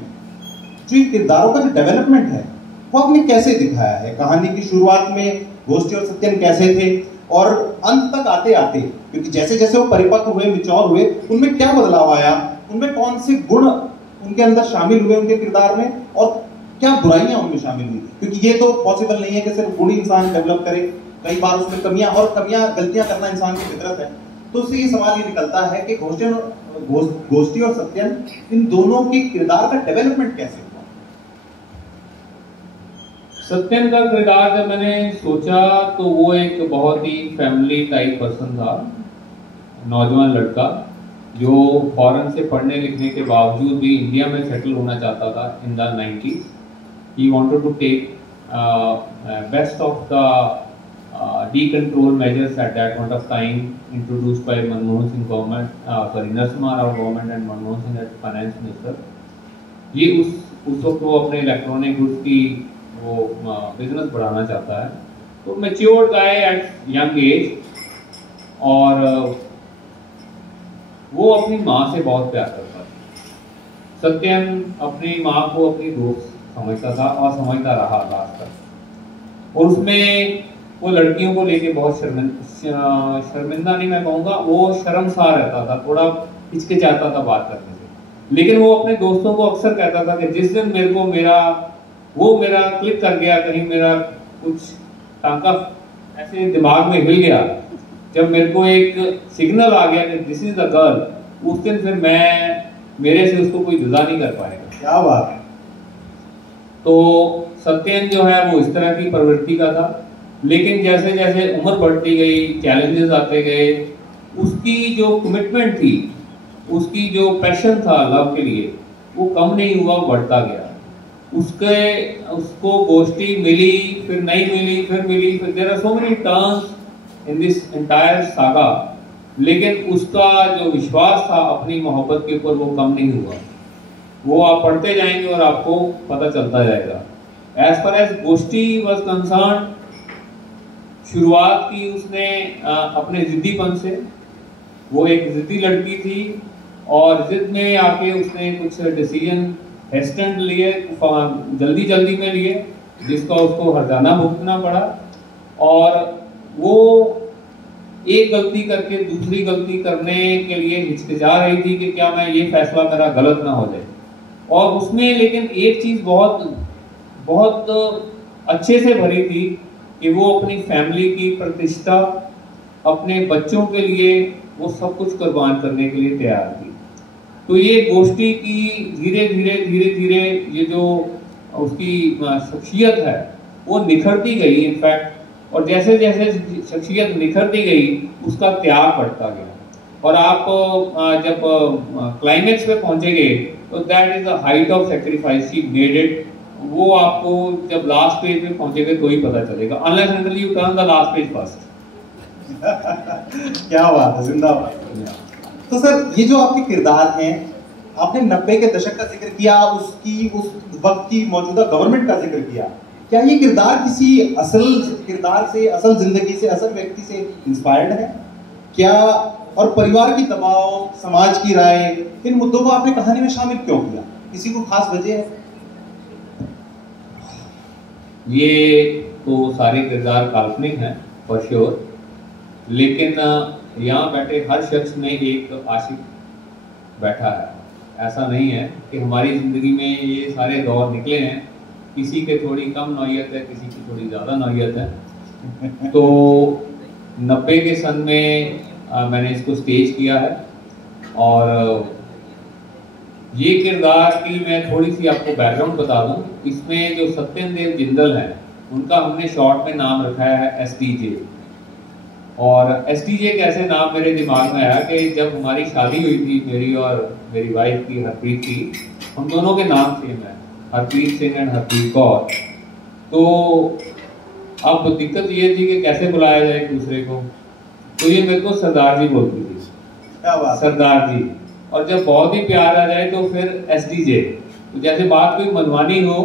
जो ये किरदारों का जो डेवलपमेंट है वो आपने कैसे दिखाया है? कहानी की शुरुआत में गोष्ठी और सत्यन कैसे थे और अंत तक आते आते, क्योंकि जैसे जैसे वो परिपक्व हुए, मिच्योर हुए, उनमें क्या बदलाव आया, उनमें कौन से गुण उनके अंदर शामिल हुए उनके किरदार में, और क्या बुराइयां उनमें शामिल हुई? क्योंकि ये तो पॉसिबल नहीं है कि सिर्फ गुण इंसान डेवलप करे, कई बार उसमें कमियां गलतियां करना इंसान की फितरत है। तो उससे ये सवाल ये निकलता है कि गोष्ठी और सत्यन, इन दोनों के किरदार का डेवलपमेंट कैसे हुआ? सत्यन का किरदार जब मैंने सोचा तो वो एक बहुत ही फैमिली टाइप पर्सन था, नौजवान लड़का जो फॉरेन से पढ़ने लिखने के बावजूद भी इंडिया में सेटल होना चाहता था in the 90s। He wanted to take best of the decontrol measures at that point of time introduced by Manmohan Singh government, Narasimha Rao government and Manmohan Singh as finance minister। ये उस वक्त वो अपने electronic goods की वो business बढ़ाना चाहता है। तो matured guy at young age, और वो अपनी माँ से बहुत प्यार करता था। सत्यन अपनी माँ को अपनी दोस्त समझता था और समझता रहा लास्ट तक। और उसमें वो लड़कियों को लेके बहुत शर्मिंदा नहीं मैं कहूँगा, वो शर्मसार रहता था, थोड़ा हिचकिचाता था बात करने से। लेकिन वो अपने दोस्तों को अक्सर कहता था कि जिस दिन मेरे को मेरा क्लिक कर गया, कहीं मेरा कुछ टांका ऐसे दिमाग में हिल गया, जब मेरे को एक सिग्नल आ गया कि दिस इज द गर्ल, उस दिन फिर मेरे से उसको कोई जुदा नहीं कर पाएगा। क्या बात है। तो सत्यन जो है वो इस तरह की प्रवृत्ति का था। लेकिन जैसे जैसे उम्र बढ़ती गई, चैलेंजेस आते गए, उसकी जो कमिटमेंट थी, उसकी जो पैशन था लव के लिए, वो कम नहीं हुआ, बढ़ता गया। उसको गोष्ठी मिली, फिर नहीं मिली, फिर मिली, फिर there are so many turns in this entire saga, लेकिन उसका जो विश्वास था अपनी मोहब्बत के ऊपर वो कम नहीं हुआ। वो आप पढ़ते जाएंगे और आपको पता चलता जाएगा। एज फार एज गोष्ठी वाज कंसर्न, शुरुआत की उसने अपने जिद्दीपन से। वो एक जिद्दी लड़की थी और जिद में आके उसने कुछ डिसीजन हेस्टेंट लिए, जल्दी में लिए, जिसका उसको हर्जाना भुगतना पड़ा। और वो एक गलती करके दूसरी गलती करने के लिए हिचकिचा रही थी कि क्या मैं ये फैसला मेरा गलत ना हो जाए। और उसमें लेकिन एक चीज़ बहुत अच्छे से भरी थी कि वो अपनी फैमिली की प्रतिष्ठा, अपने बच्चों के लिए वो सब कुछ कुर्बान करने के लिए तैयार थी। तो ये गोष्ठी की धीरे धीरे ये जो उसकी शख्सियत है वो निखरती गई इनफैक्ट। और जैसे जैसे शख्सियत निखरती गई उसका त्याग बढ़ता गया। और आप जब क्लाइमेक्स पे पहुंचेंगे तो that is the height of sacrifice she made it. वो आपको जब लास्ट पेज पे पहुंचेंगे तो ही पता चलेगा, unless and U turn the last page first. क्या बात है, जिंदाबाद। तो सर ये जो आपके किरदार हैं, आपने 90 के दशक का जिक्र किया, उस वक्त की मौजूदा गवर्नमेंट का जिक्र किया। क्या ये किरदार किसी असल किरदार से, असल जिंदगी से, असल व्यक्ति से इंस्पायर्ड है क्या? और परिवार की दबाव, समाज की राय, इन मुद्दों को आपने कहानी में शामिल क्यों किया? किसी को खास वजह है? ये तो सारे किरदार काल्पनिक हैं फॉर श्योर, लेकिन यहाँ बैठे हर शख्स में एक आशिक बैठा है। ऐसा नहीं है कि हमारी ज़िंदगी में ये सारे दौर निकले हैं, किसी के थोड़ी कम नौयत है, किसी की थोड़ी ज़्यादा नौयत है। तो 90 के सन में मैंने इसको स्टेज किया है, और ये किरदार की मैं थोड़ी सी आपको बैकग्राउंड बता दूं। इसमें जो सत्येंद्र देव जिंदल हैं, उनका हमने शॉर्ट में नाम रखा है SDJ। और SDJ कैसे नाम मेरे दिमाग में आया कि जब हमारी शादी हुई थी, मेरी और मेरी वाइफ की, हरप्रीत की, हम दोनों के नाम सेम है, हरप्रीत सिंह एंड हरप्रीत कौर। तो अब दिक्कत ये थी कि कैसे बुलाया जाए एक दूसरे को, तो ये मेरे को सरदार जी बोलती थी, क्या बात, सरदार जी। और जब बहुत ही प्यार आ जाए तो फिर SDJ। तो जैसे बात कोई मनवानी हो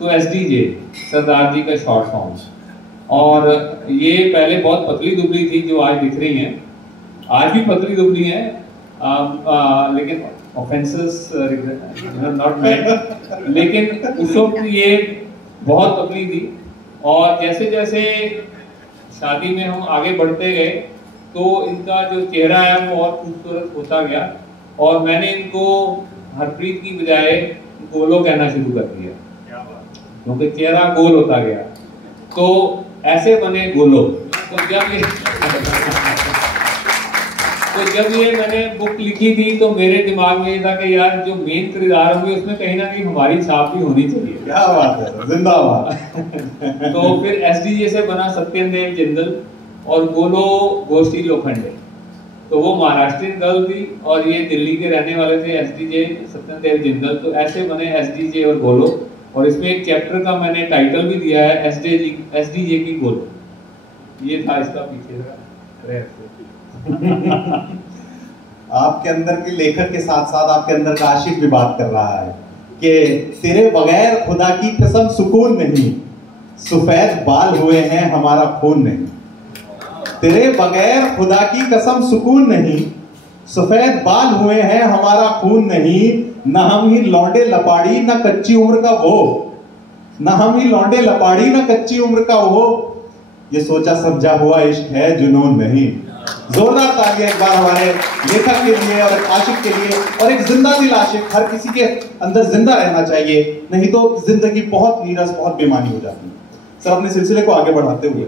तो SDJ, सरदार जी का शॉर्ट फॉर्म। और ये पहले बहुत पतली दुबली थी, जो आज दिख रही हैं, आज भी पतली दुबली हैं, लेकिन ऑफेंसेस नॉट मेड, लेकिन उस वक्त ये बहुत पतली थी। और जैसे जैसे शादी में हम आगे बढ़ते गए तो इनका जो चेहरा है वो बहुत खूबसूरत होता गया, और मैंने इनको हरप्रीत की बजाय गोलो कहना शुरू कर दिया, क्योंकि चेहरा गोल होता गया, तो ऐसे बने गोलो। तो जब ये मैंने बुक लिखी थी तो मेरे दिमाग में ये था कि यार जो मेन किरदार होंगे उसमें कहीं ना कहीं हमारी छाप भी होनी चाहिए। क्या बात है, जिंदाबाद। तो फिर SDJ से बना सत्येंद्र देव जिंदल, और गोलो गोष्ठी लोखंडे। तो वो महाराष्ट्रियन गर्ल थी और ये दिल्ली के रहने वाले थे, SDJ सत्येंद्र देव जिंदल। तो ऐसे बने SDJ और गोलो। और इसमें एक चैप्टर का मैंने टाइटल भी दिया है, SDJ की गोलो। ये था इसका पीछे का। आपके अंदर के लेखक के साथ साथ आपके अंदर का आशिक भी बात कर रहा है कि तेरे बगैर खुदा की कसम सुकून नहीं, सफेद बाल हुए हैं हमारा खून नहीं। तेरे बगैर खुदा की कसम सुकून नहीं, सफेद बाल हुए हैं हमारा खून नहीं। न हम ही लौंडे लपाड़ी न कच्ची उम्र का वो, न हम ही लौंडे लपाड़ी न कच्ची उम्र का वो। ये सोचा समझा हुआ इश्क है, जुनून नहीं। जोरदार तालियां एक बार हमारे लेखक के लिए और आशिक के लिए, और एक जिंदा दिल आशिक। हर किसी के अंदर जिंदा रहना चाहिए, नहीं तो जिंदगी बहुत नीरस, बहुत बेमानी हो जाती है। सर, अपने सिलसिले को आगे बढ़ाते हुए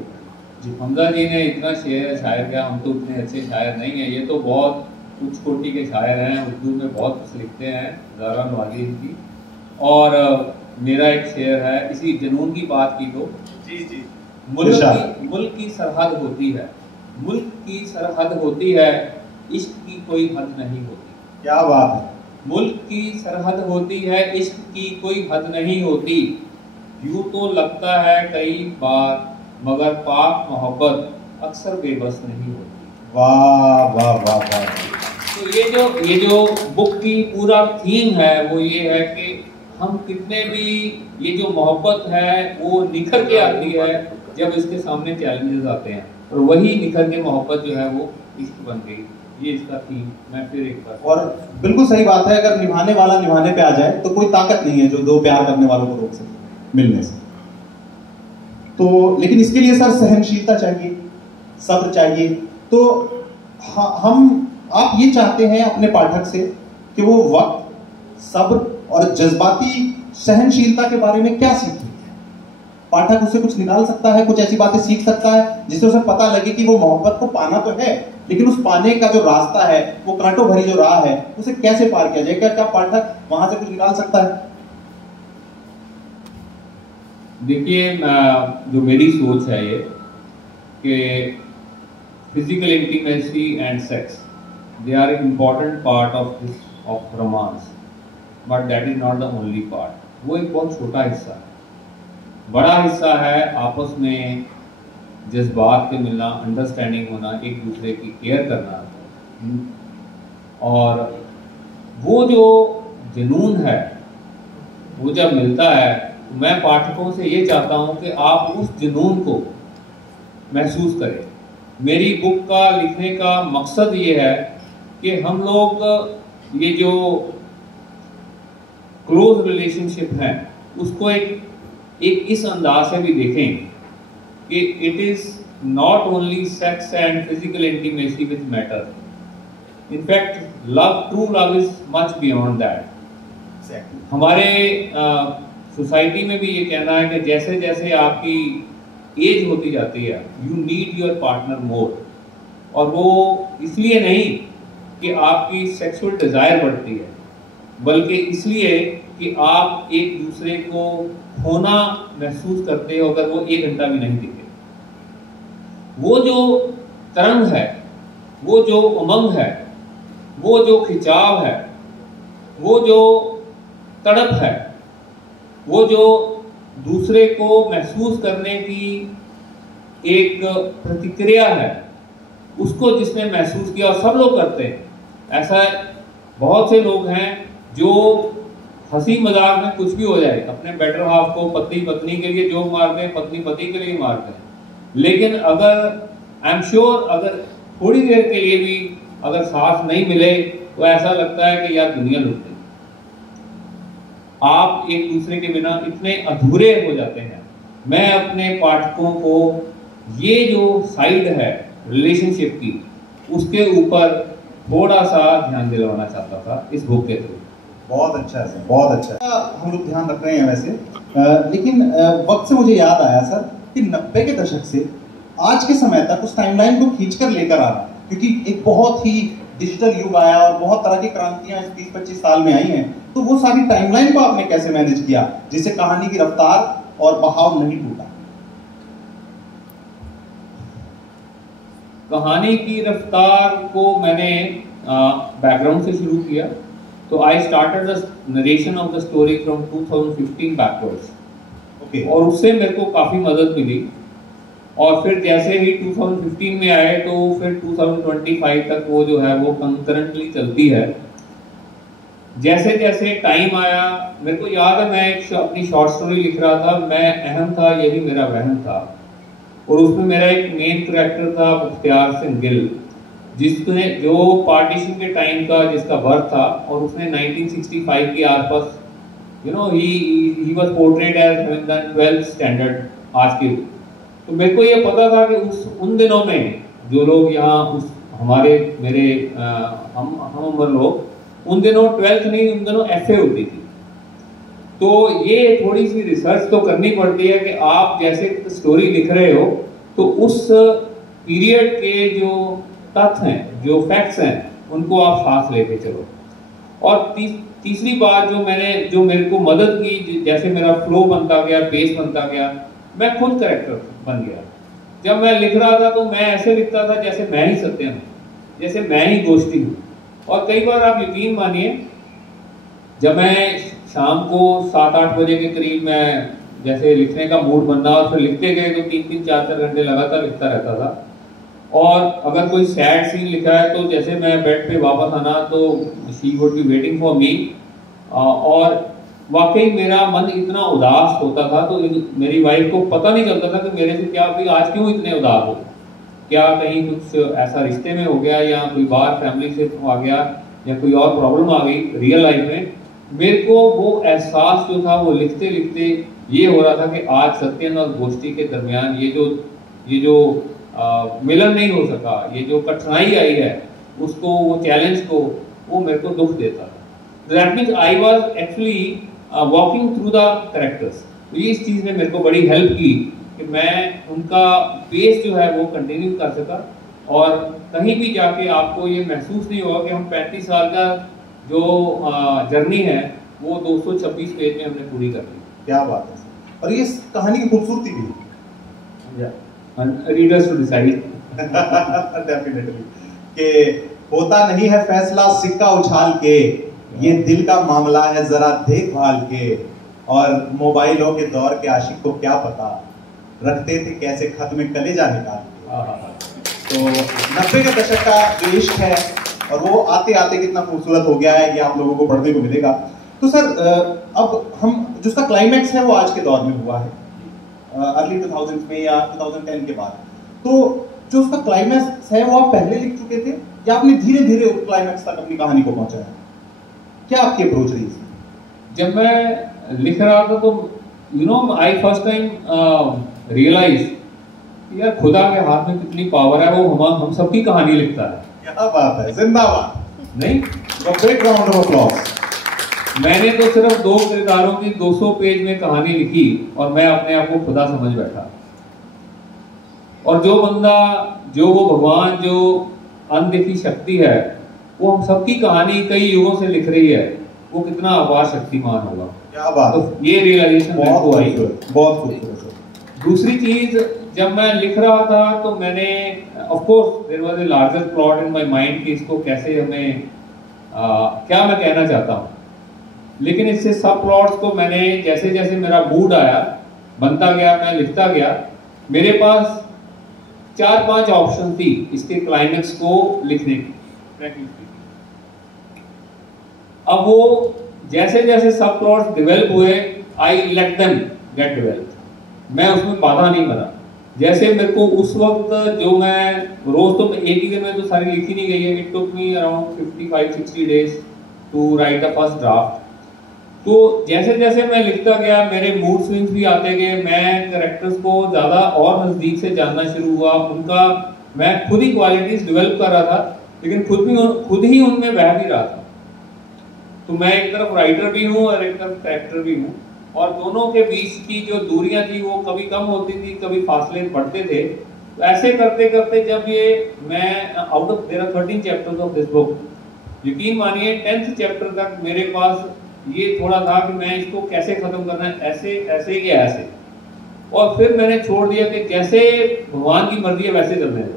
जी, हमजा जी ने इतना शेर शायर किया, हम तो उतने अच्छे शायर नहीं हैं, ये तो बहुत उच्च कोटि के शायर हैं, उर्दू में बहुत कुछ लिखते हैं, ज़ारा नवाज़ी इनकी। और मेरा एक शेर है, इसी जुनून की बात की तो जी मुल्क की सरहद होती है, मुल्क की सरहद होती है, इश्क की कोई हद नहीं होती। क्या बात है। मुल्क की सरहद होती है, इश्क की कोई हद नहीं होती। यूं तो लगता है कई बार, मगर पाक मोहब्बत अक्सर बेबस नहीं होती। वाह वाह वाह वाह। तो ये जो बुक की पूरा थीम है वो ये है कि हम कितने भी, ये जो मोहब्बत है वो निखर के आती है जब इसके सामने चैलेंजेस आते हैं, और वही निखर के मोहब्बत जो है वो इश्क बन गई। ये इसका थीम। मैं फिर एक बार, और बिल्कुल सही बात है, अगर निभाने वाला निभाने पे आ जाए तो कोई ताकत नहीं है जो दो प्यार करने वालों को रोक सके मिलने से। तो लेकिन इसके लिए सर सहनशीलता चाहिए, सब्र चाहिए। तो आप ये चाहते हैं अपने पाठक से कि वो वक्त, सब्र और जज्बाती सहनशीलता के बारे में क्या सीखे? पाठक उससे कुछ निकाल सकता है, कुछ ऐसी बातें सीख सकता है जिससे उसे पता लगे कि वो मोहब्बत को पाना तो है, लेकिन उस पाने का जो रास्ता है, वो कांटों भरी जो राह है, उसे कैसे पार किया जाए? क्या पाठक वहां से कुछ निकाल सकता है? देखिए, जो मेरी सोच है ये कि physical intimacy and sex, they are important part of romance, but that is not the only part. वो एक बहुत छोटा हिस्सा है। बड़ा हिस्सा है आपस में जज्बात पे मिलना, अंडरस्टैंडिंग होना, एक दूसरे की केयर करना। और वो जो जुनून है वो जब मिलता है, तो मैं पाठकों से ये चाहता हूँ कि आप उस जुनून को महसूस करें। मेरी बुक का लिखने का मकसद ये है कि हम लोग ये जो क्लोज रिलेशनशिप है उसको एक इस अंदाज से भी देखें कि it is not only sex and physical intimacy which matter. In fact, love, true love is much beyond that. Exactly. हमारे सोसाइटी में भी ये कहना है कि जैसे जैसे आपकी एज होती जाती है, यू नीड योर पार्टनर मोर, और वो इसलिए नहीं कि आपकी सेक्सुअल डिजायर बढ़ती है, बल्कि इसलिए कि आप एक दूसरे को खोना महसूस करते हो अगर वो 1 घंटा भी नहीं दिखे। वो जो तरंग है, वो जो उमंग है, वो जो खिंचाव है, वो जो तड़प है, वो जो दूसरे को महसूस करने की एक प्रतिक्रिया है, उसको जिसने महसूस किया, और सब लोग करते हैं ऐसा। बहुत से लोग हैं जो हंसी मजाक में कुछ भी हो जाए, अपने बेटर हाफ को पत्नी पत्नी के लिए जोक मारते हैं, पत्नी पति के लिए मारते हैं, लेकिन अगर आई एम श्योर अगर थोड़ी देर के लिए भी अगर साथ नहीं मिले तो ऐसा लगता है कि यार दुनिया लुट गई। आप एक दूसरे के बिना इतने अधूरे हो जाते हैं। मैं अपने पाठकों को ये जो साइड है रिलेशनशिप की, उसके ऊपर थोड़ा सा ध्यान दिलवाना चाहता था इस बुक के थ्रू। बहुत अच्छा है सर, बहुत अच्छा है। हम लोग ध्यान रख रहे हैं वैसे, लेकिन वक्त से मुझे याद आया सर कि 90 के दशक से आज के समय तक उस टाइमलाइन को खींचकर लेकर आना, क्योंकि एक बहुत ही डिजिटल युग आया और बहुत तरह की क्रांतियां इस 20-25 साल में आई हैं, तो वो सारी टाइमलाइन को आपने कैसे मैनेज किया जिससे कहानी की रफ्तार और बहाव नहीं टूटा? कहानी की रफ्तार को मैंने बैकग्राउंड से शुरू किया। तो I started the narration of the story from 2015 backwards. Okay. और उससे मेरे को काफ़ी मदद मिली, और फिर जैसे ही 2015 में आए तो फिर 2025 तक वो जो है वो कंकरेंटली चलती है। जैसे जैसे टाइम आया, मेरे को याद है मैं एक अपनी शॉर्ट स्टोरी लिख रहा था, मैं अहम था यही मेरा वहम था, और उसमें मेरा एक मेन कैरेक्टर था मुख्तियार सिंह गिल, जिसने जो पार्टीशन के टाइम का जिसका बर्थ था, और उसने 1965 के आसपास ही was portrayed as having done 12th standard आज के। तो मेरे को ये पता था कि उन दिनों में जो लोग यहाँ हमारे मेरे हम उम्र लोग उन दिनों 12th नहीं, उन दिनों FA होती थी। तो ये थोड़ी सी रिसर्च तो करनी पड़ती है कि आप जैसे स्टोरी लिख रहे हो तो उस पीरियड के जो तथ्य हैं, जो फैक्ट्स हैं, उनको आप साथ लेके चलो। और तीसरी बात जो मेरे को मदद की, जैसे मेरा फ्लो बनता गया, पेस बनता गया, मैं खुद कैरेक्टर बन गया। जब मैं लिख रहा था तो मैं ऐसे लिखता था जैसे मैं ही सत्य हूँ, जैसे मैं ही गोष्ठी हूँ। और कई बार आप यकीन मानिए, जब मैं शाम को 7-8 बजे के करीब मैं जैसे लिखने का मूड बनना, और फिर लिखते गए तो 3-3, 4-4 घंटे लगातार लिखता रहता था। और अगर कोई सैड सीन लिखा है तो जैसे मैं बेड पे वापस आना तो she would be waiting for me, और वाकई मेरा मन इतना उदास होता था तो मेरी वाइफ को पता नहीं चलता था कि मेरे से क्या भी आज क्यों इतने उदास हो, क्या कहीं कुछ ऐसा रिश्ते में हो गया, या कोई बाहर फैमिली से आ गया, या कोई और प्रॉब्लम आ गई रियल लाइफ में। मेरे को वो एहसास जो था वो लिखते लिखते ये हो रहा था कि आज सत्यन और गोष्ठी के दरमियान ये जो मिलन नहीं हो सका, ये जो कठिनाई आई है, उसको, वो चैलेंज को, वो मेरे को दुख देता था। That means I was actually walking through the characters. इस चीज़ ने मेरे को बड़ी हेल्प की कि मैं उनका पेस जो है वो कंटिन्यू कर सका, और कहीं भी जाके आपको ये महसूस नहीं होगा कि हम 35 साल का जो जर्नी है वो 226 पेज में हमने पूरी कर ली। क्या बात है, और ये कहानी की खूबसूरती भी है। रीडर्स टू डिसाइड डेफिनेटली कि होता नहीं है फैसला सिक्का उछाल के, ये दिल का मामला है जरा देखभाल के, और मोबाइलों के दौर के आशिक को क्या पता, रखते थे कैसे खत में कलेजा निकाल के। तो 90 के दशक का जो इश्क है, और वो आते आते कितना खूबसूरत हो गया है, ये आप लोगों को पढ़ने को मिलेगा। तो सर अब हम जिसका क्लाइमैक्स है वो आज के दौर में हुआ है, अर्ली 2000 में या 2010 के बाद, तो जो उसका क्लाइमैक्स है वो आप पहले लिख चुके थे या आपने धीरे धीरे उस क्लाइमैक्स तक अपनी कहानी को पहुंचाया? क्या आपकी अप्रोच रही इसमें? जब मैं लिख रहा था तो आई फर्स्ट टाइम रियलाइज यार खुदा के हाथ में कितनी पावर है, वो हम सबकी कहानी लिखता है। क्या बात है, जिंदाबाद। नहीं, बिग राउंड ऑफ अप्लॉज। मैंने तो सिर्फ 2 किरदारों की 200 पेज में कहानी लिखी और मैं अपने आप को खुदा समझ बैठा। और जो बंदा, जो वो भगवान, जो अनदेखी शक्ति है, वो हम सबकी कहानी कई युगों से लिख रही है, वो कितना अपार शक्तिमान होगा। क्या बात। तो ये रियलाइजेशन बहुत आई, बहुत खूबसूरत। दूसरी चीज, जब मैं लिख रहा था तो मैंने of course there was a larger plot in my mind कि इसको कैसे हमें क्या मैं कहना चाहता हूँ, लेकिन इससे सब प्लॉट्स को मैंने जैसे जैसे मेरा मूड आया, बनता गया, मैं लिखता गया, मेरे पास 4-5 ऑप्शन थी इसके क्लाइमेक्स को लिखने की। अब वो जैसे जैसे सब प्लॉट्स डेवलप हुए, I let them get develop, मैं उसमें बाधा नहीं बना। जैसे मेरे को उस वक्त जो मैं रोज तो एक ही दिन में तो सारी लिखी नहीं गई है, it took me around 55-60 days to write the first draft. तो जैसे जैसे मैं लिखता गया, मेरे मूड स्विंग्स भी आते गए, मैं कैरेक्टर्स को ज्यादा और नजदीक से जानना शुरू हुआ, उनका मैं खुद ही क्वालिटीज डेवलप कर रहा था, लेकिन खुद ही उनमें बह भी रहा था। तो मैं एक तरफ राइटर भी हूँ और एक तरफ कैरेक्टर भी हूँ, और दोनों के बीच की जो दूरियां थी वो कभी कम होती थी, कभी फासले बढ़ते थे। तो ऐसे करते करते जब ये मैं out of there are 13 chapters of this book, यकीन मानिए 10th चैप्टर तक मेरे पास ये थोड़ा था कि मैं इसको कैसे खत्म करना है, ऐसे ऐसे या ऐसे, और फिर मैंने छोड़ दिया कि जैसे भगवान की मर्जी है वैसे चलने दो।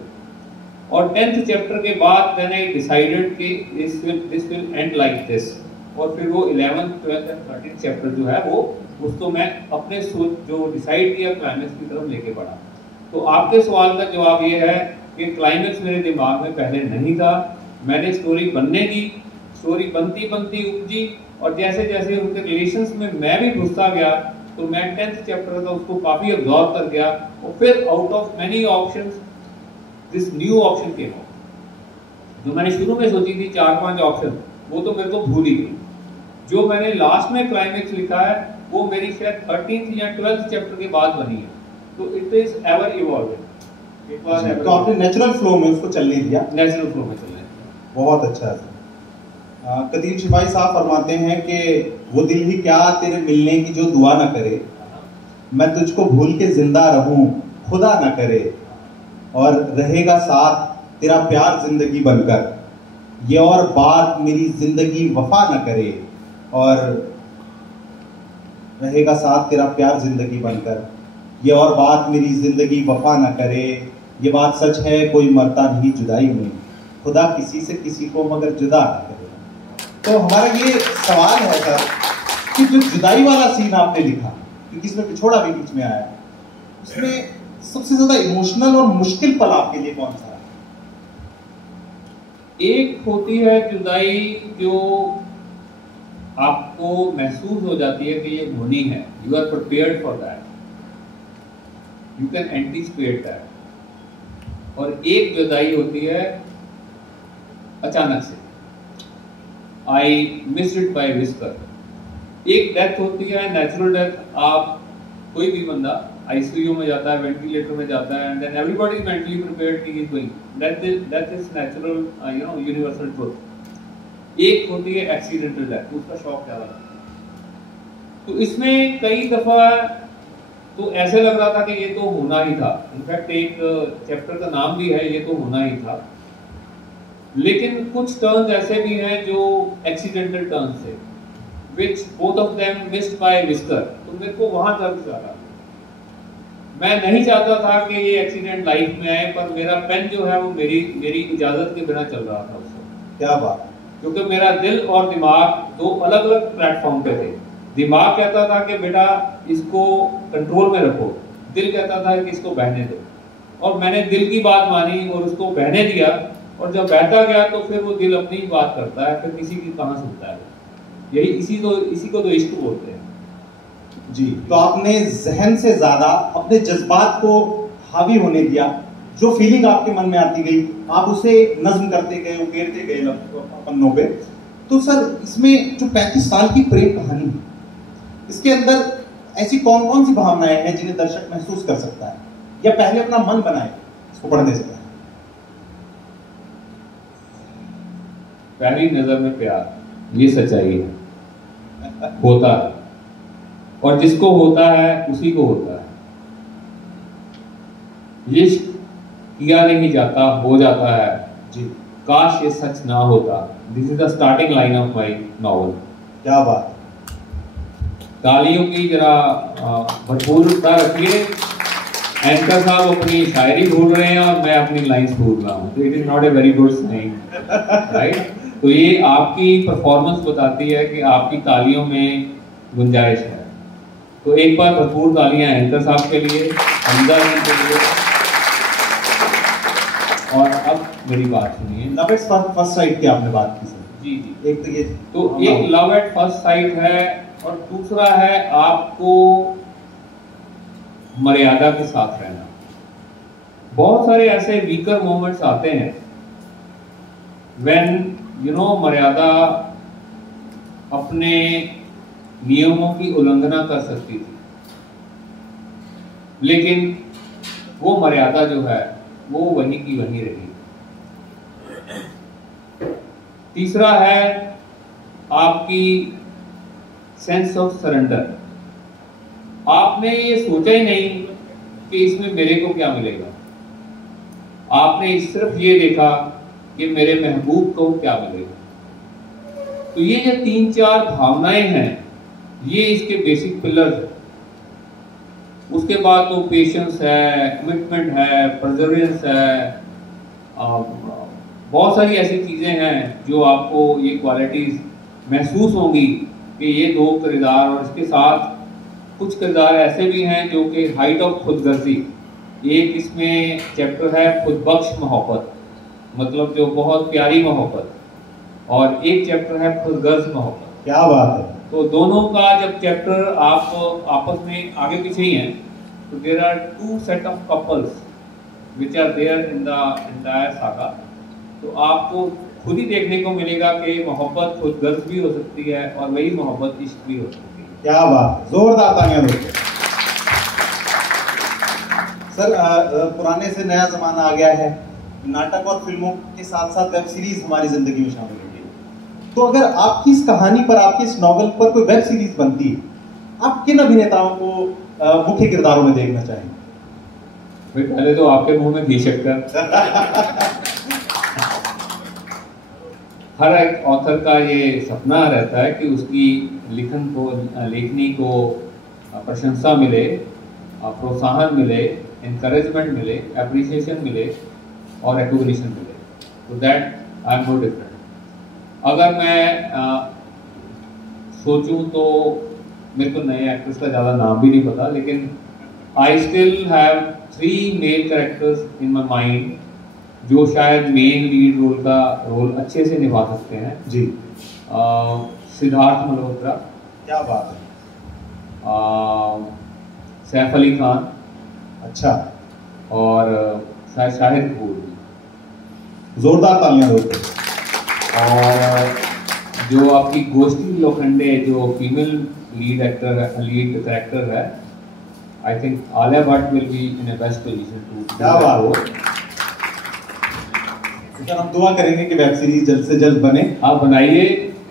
और 10th चैप्टर के बाद मैंने डिसाइडेड कि this will and like this, और फिर वो 11th, 12th and 13th chapter जो है वो उसको मैं अपने जो डिसाइड किया क्लाइमेक्स की तरफ लेके बढ़ा। तो आपके सवाल का जवाब ये है कि क्लाइमेक्स मेरे दिमाग में पहले नहीं था, मैंने स्टोरी बनने दी, स्टोरी बनती बनती उपजी, और जैसे जैसे उनके रिलेशंस में मैं भी घुसता गया, तो मैं 10th चैप्टर का उसको काफी अब्जॉर्ब कर गया, और फिर out of many options this new option came out. जो मैंने शुरू में सोची थी 4-5 ऑप्शन, वो तो मेरे को भूल ही गई। जो मैंने लास्ट में क्लाइमेक्स लिखा है वो मेरी शायद 13th या 12th चैप्टर के बाद बनी है। तो इट इज एवर इवॉल्विंग। तो आपने नेचुरल फ्लो में उसको चलने दिया, नेचुरल फ्लो में चलने, बहुत अच्छा है। कदीर शिपाही साहब फरमाते हैं कि वो दिल ही क्या तेरे मिलने की जो दुआ ना करे, मैं तुझको भूल के जिंदा रहूं खुदा ना करे, और रहेगा साथ तेरा प्यार जिंदगी बनकर, ये और बात मेरी जिंदगी वफा न करे, और रहेगा साथ तेरा प्यार जिंदगी बनकर, ये और बात मेरी जिंदगी वफा न करे, ये बात सच है कोई मरता नहीं जुदाई में, खुदा किसी से किसी को मगर जुदा न करे। तो हमारा ये सवाल है सर कि जो जुदाई वाला सीन आपने लिखा, क्योंकि इसमें पिछोड़ा भी बीच में आया, उसमें सबसे ज्यादा इमोशनल और मुश्किल पल आपके लिए कौन सा है? एक होती है जुदाई जो आपको महसूस हो जाती है कि ये होनी है, you are prepared for that, you can anticipate that. और एक जुदाई होती है अचानक से, I missed it by whisper. एक डेथ होती है नेचुरल डेथ, आप कोई भी बंदा आईसीयू में जाता है, वेंटिलेटर में जाता है, and then everybody is mentally prepared कि he is going, that is natural, universal truth. एक होती है एक्सीडेंटल डेथ, उसका शॉक ज्यादा लगता है। तो इसमें कई दफा तो ऐसे लग रहा था कि ये तो होना ही था, इनफैक्ट एक चैप्टर का नाम भी है ये तो होना ही था, लेकिन कुछ टर्न्स ऐसे भी हैं जो एक्सीडेंटल टर्न्स थे, which both of them missed by whisker। तो मेरे को वहां दर्द ज्यादा, मैं नहीं चाहता था कि ये एक्सीडेंट लाइफ में आए, पर मेरा पेन जो है वो मेरी इजाजत के बिना चल रहा था उस वक्त। क्या बात, क्योंकि मेरा दिल और दिमाग दो अलग अलग प्लेटफॉर्म पे थे। दिमाग कहता था कि बेटा इसको कंट्रोल में रखो, दिल कहता था कि इसको बहने दो, और मैंने दिल की बात मानी और उसको बहने दिया, और जब बहता गया तो फिर वो दिल अपनी बात करता है, फिर किसी की कहां सुनता है। यही इसी को तो इश्क बोलते हैं जी। तो आपने जहन से ज्यादा अपने जज्बात को हावी होने दिया, जो फीलिंग आपके मन में आती गई आप उसे नज्म करते गए, उकेरते गए पन्नों पे। तो सर इसमें जो 35 साल की प्रेम कहानी है, इसके अंदर ऐसी कौन कौन सी भावनाएं हैं जिन्हें दर्शक महसूस कर सकता है? या पहले अपना मन बनाए इसको पढ़ने से पहले? पहली नजर में प्यार, ये सच्चाई है, होता है, और जिसको होता है उसी को होता है। इश्क किया नहीं जाता, हो जाता है जी। काश ये सच ना होता। This is the starting line of my novel. क्या बात। तालियों की जरा भरपूरता रखिए। एंकर साहब अपनी शायरी भूल रहे हैं और मैं अपनी लाइंस भूल रहा हूँ, तो it is not a very good sign, right. तो ये आपकी परफॉर्मेंस बताती है कि आपकी तालियों में गुंजाइश है। तो एक बार भरपूर तालियां एंकर साहब के लिए, हमजा के लिए। और अब मेरी बात सुनिए। लव एट फर्स्ट साइट की आपने बात की सर। जी जी। एक तो ये एक लव एट फर्स्ट साइट है, और दूसरा है आपको मर्यादा के साथ रहना। बहुत सारे ऐसे वीकर मोमेंट्स आते हैं व्हेन मर्यादा अपने नियमों की उल्लंघना कर सकती थी, लेकिन वो मर्यादा जो है वो वहीं की वहीं रही। तीसरा है आपकी सेंस ऑफ सरेंडर। आपने ये सोचा ही नहीं कि इसमें मेरे को क्या मिलेगा, आपने सिर्फ ये देखा कि मेरे महबूब को क्या मिलेगा। तो ये जो 3-4 भावनाएं हैं, ये इसके बेसिक पिलर्स हैं। उसके बाद तो पेशेंस है, कमिटमेंट है, परसेवरेंस है, बहुत सारी ऐसी चीजें हैं जो आपको ये क्वालिटीज महसूस होंगी कि ये दो किरदार, और इसके साथ कुछ किरदार ऐसे भी हैं जो कि हाइट ऑफ खुदगर्जी। एक इसमें चैप्टर है खुदबख्श मोहब्बत, मतलब जो बहुत प्यारी मोहब्बत, और एक चैप्टर है खुदगर्ज मोहब्बत। क्या बात है। तो दोनों का जब चैप्टर आप आपस में आगे पीछे ही हैं, तो there are 2 set of couples which are there in the entire saga. तो आपको खुद ही देखने को मिलेगा कि मोहब्बत खुदगर्ज भी हो सकती है और वही मोहब्बत इश्क भी हो सकती है। क्या बात, जोरदार तालियां दोस्तों। सर पुराने से नया जमाना आ गया है, नाटक और फिल्मों के साथ साथ वेब सीरीज हमारी जिंदगी में शामिल हो गई। तो अगर आपकी इस कहानी पर, आपके इस नॉवल पर कोई वेब सीरीज बनती है, आप किन अभिनेताओं को मुख्य किरदारों में देखना चाहेंगे? भाई पहले तो आपके मुंह में घी शक्कर। हर एक ऑथर का ये सपना रहता है कि उसकी लेखनी को प्रशंसा मिले, प्रोत्साहन मिले, एनकरेजमेंट मिले, एप्रिसिएशन मिले और रिकॉग्निशन मिले। तो that I am no different. अगर मैं सोचूं तो मेरे को नए एक्टर्स का ज़्यादा नाम भी नहीं पता, लेकिन I still have 3 male characters in my mind जो शायद मेन लीड रोल अच्छे से निभा सकते हैं जी। सिद्धार्थ मल्होत्रा, क्या बात है। सैफ अली खान, अच्छा, और शाहिद कपूर। जोरदार तालियां दोस्तों। और जो आपकी गोष्ठी लोखंडे जो फीमेल लीड कैरेक्टर है, I think Alia Bhatt will be in a best position to. क्या बात हो। सर हम दुआ करेंगे कि वेब सीरीज जल्द से जल्द बने। आप बनाइए,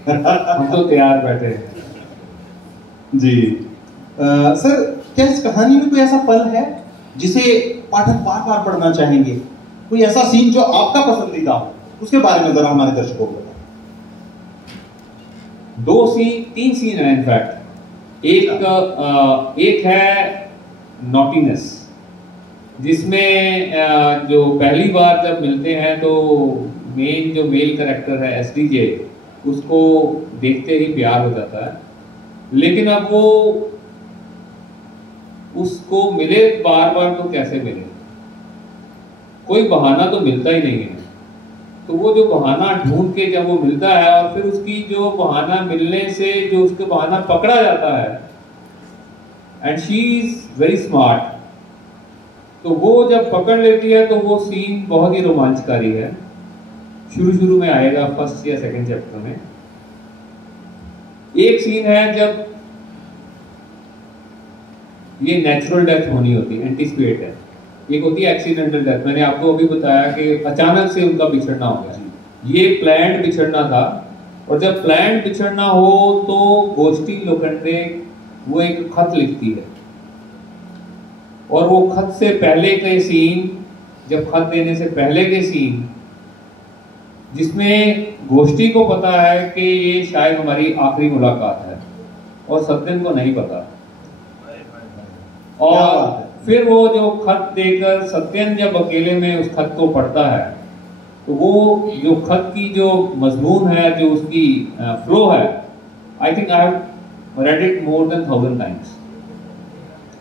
हम तो तैयार बैठे हैं जी। सर क्या इस कहानी में कोई ऐसा पल है जिसे पाठक बार बार पढ़ना चाहेंगे? कोई ऐसा सीन जो आपका पसंदीदा हो, उसके बारे में जरा हमारे दर्शकों को बताएं। 3 सीन है इनफैक्ट। एक है नॉटीनेस, जिसमें जो पहली बार जब मिलते हैं तो मेन जो मेल कैरेक्टर है एसडीजे, उसको देखते ही प्यार हो जाता है, लेकिन अब वो उसको मिले बार बार तो कैसे मिले, कोई बहाना तो मिलता ही नहीं है। तो वो जो बहाना ढूंढ के जब वो मिलता है और फिर उसकी जो बहाना मिलने से जो उसको बहाना पकड़ा जाता है, and she is very smart, तो वो जब पकड़ लेती है तो वो सीन बहुत ही रोमांचकारी है। शुरू में आएगा फर्स्ट या सेकंड चैप्टर में। एक सीन है जब ये नेचुरल डेथ होनी होती है, एंटीसिपेट है, एक होती है एक्सीडेंटल डेथ, मैंने आपको अभी बताया कि अचानक से उनका बिछड़ना हो गया, ये प्लान्ड बिछड़ना था। और जब प्लान्ड बिछड़ना हो तो गोष्ठी लोखंडे वो एक खत लिखती है, और वो खत से पहले के सीन, जब खत देने से पहले के सीन, जिसमें गोष्ठी को पता है कि ये शायद हमारी आखिरी मुलाकात है और सत्यन को नहीं पता। और फिर वो जो खत देकर सत्यन जब अकेले में उस खत को पढ़ता है, तो वो जो खत की जो मजमून है, जो उसकी फ्लो है, I think I have read it more than 1000 times.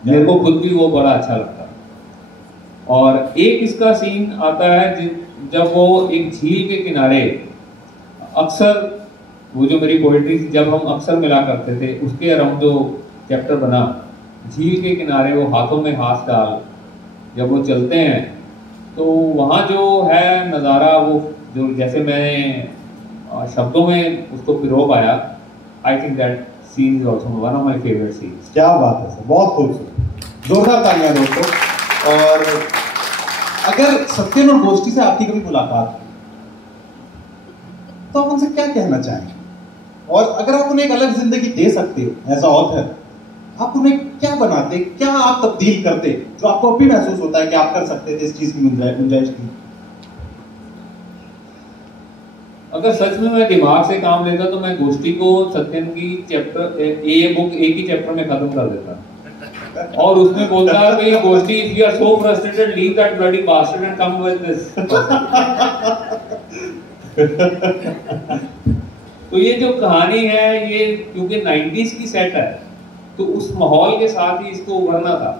मेरे को खुद भी वो बड़ा अच्छा लगता है। और एक इसका सीन आता है जब वो एक झील के किनारे, अक्सर वो जो मेरी पोएट्री जब हम अक्सर मिला करते थे, उसके अराउंड जो चैप्टर बना, झील के किनारे वो हाथों में हाथ डाल जब वो चलते हैं, तो वहाँ जो है नज़ारा, वो जो जैसे मैंने शब्दों में उसको पिरो पाया, I think that scene is also one of my favourite scenes. क्या बात है सर, बहुत खूबसूरत, जोरदार तालियां दोस्तों। और अगर सत्यन और गोष्ठी से आपकी कभी मुलाकात हुई तो आप उनसे क्या कहना चाहेंगे? और अगर आप उन्हें एक अलग जिंदगी दे सकते हो एज अ ऑथर, आप उन्हें क्या बनाते, क्या आप तब्दील करते जो आपको अभी महसूस होता है कि आप कर सकते थे, इस चीज की गुंजाइश थी? अगर सच में मैं दिमाग से काम लेता तो मैं गोष्ठी को सत्यन की चैप्टर ये बुक एक ही चैप्टर में खत्म कर देता, और उसमें बोलता है कि गोष्ठी, if you are so frustrated, leave that bloody bastard and come with this. तो ये जो कहानी है, ये क्योंकि 90s की सेट है, तो उस माहौल के साथ ही इसको उभरना था,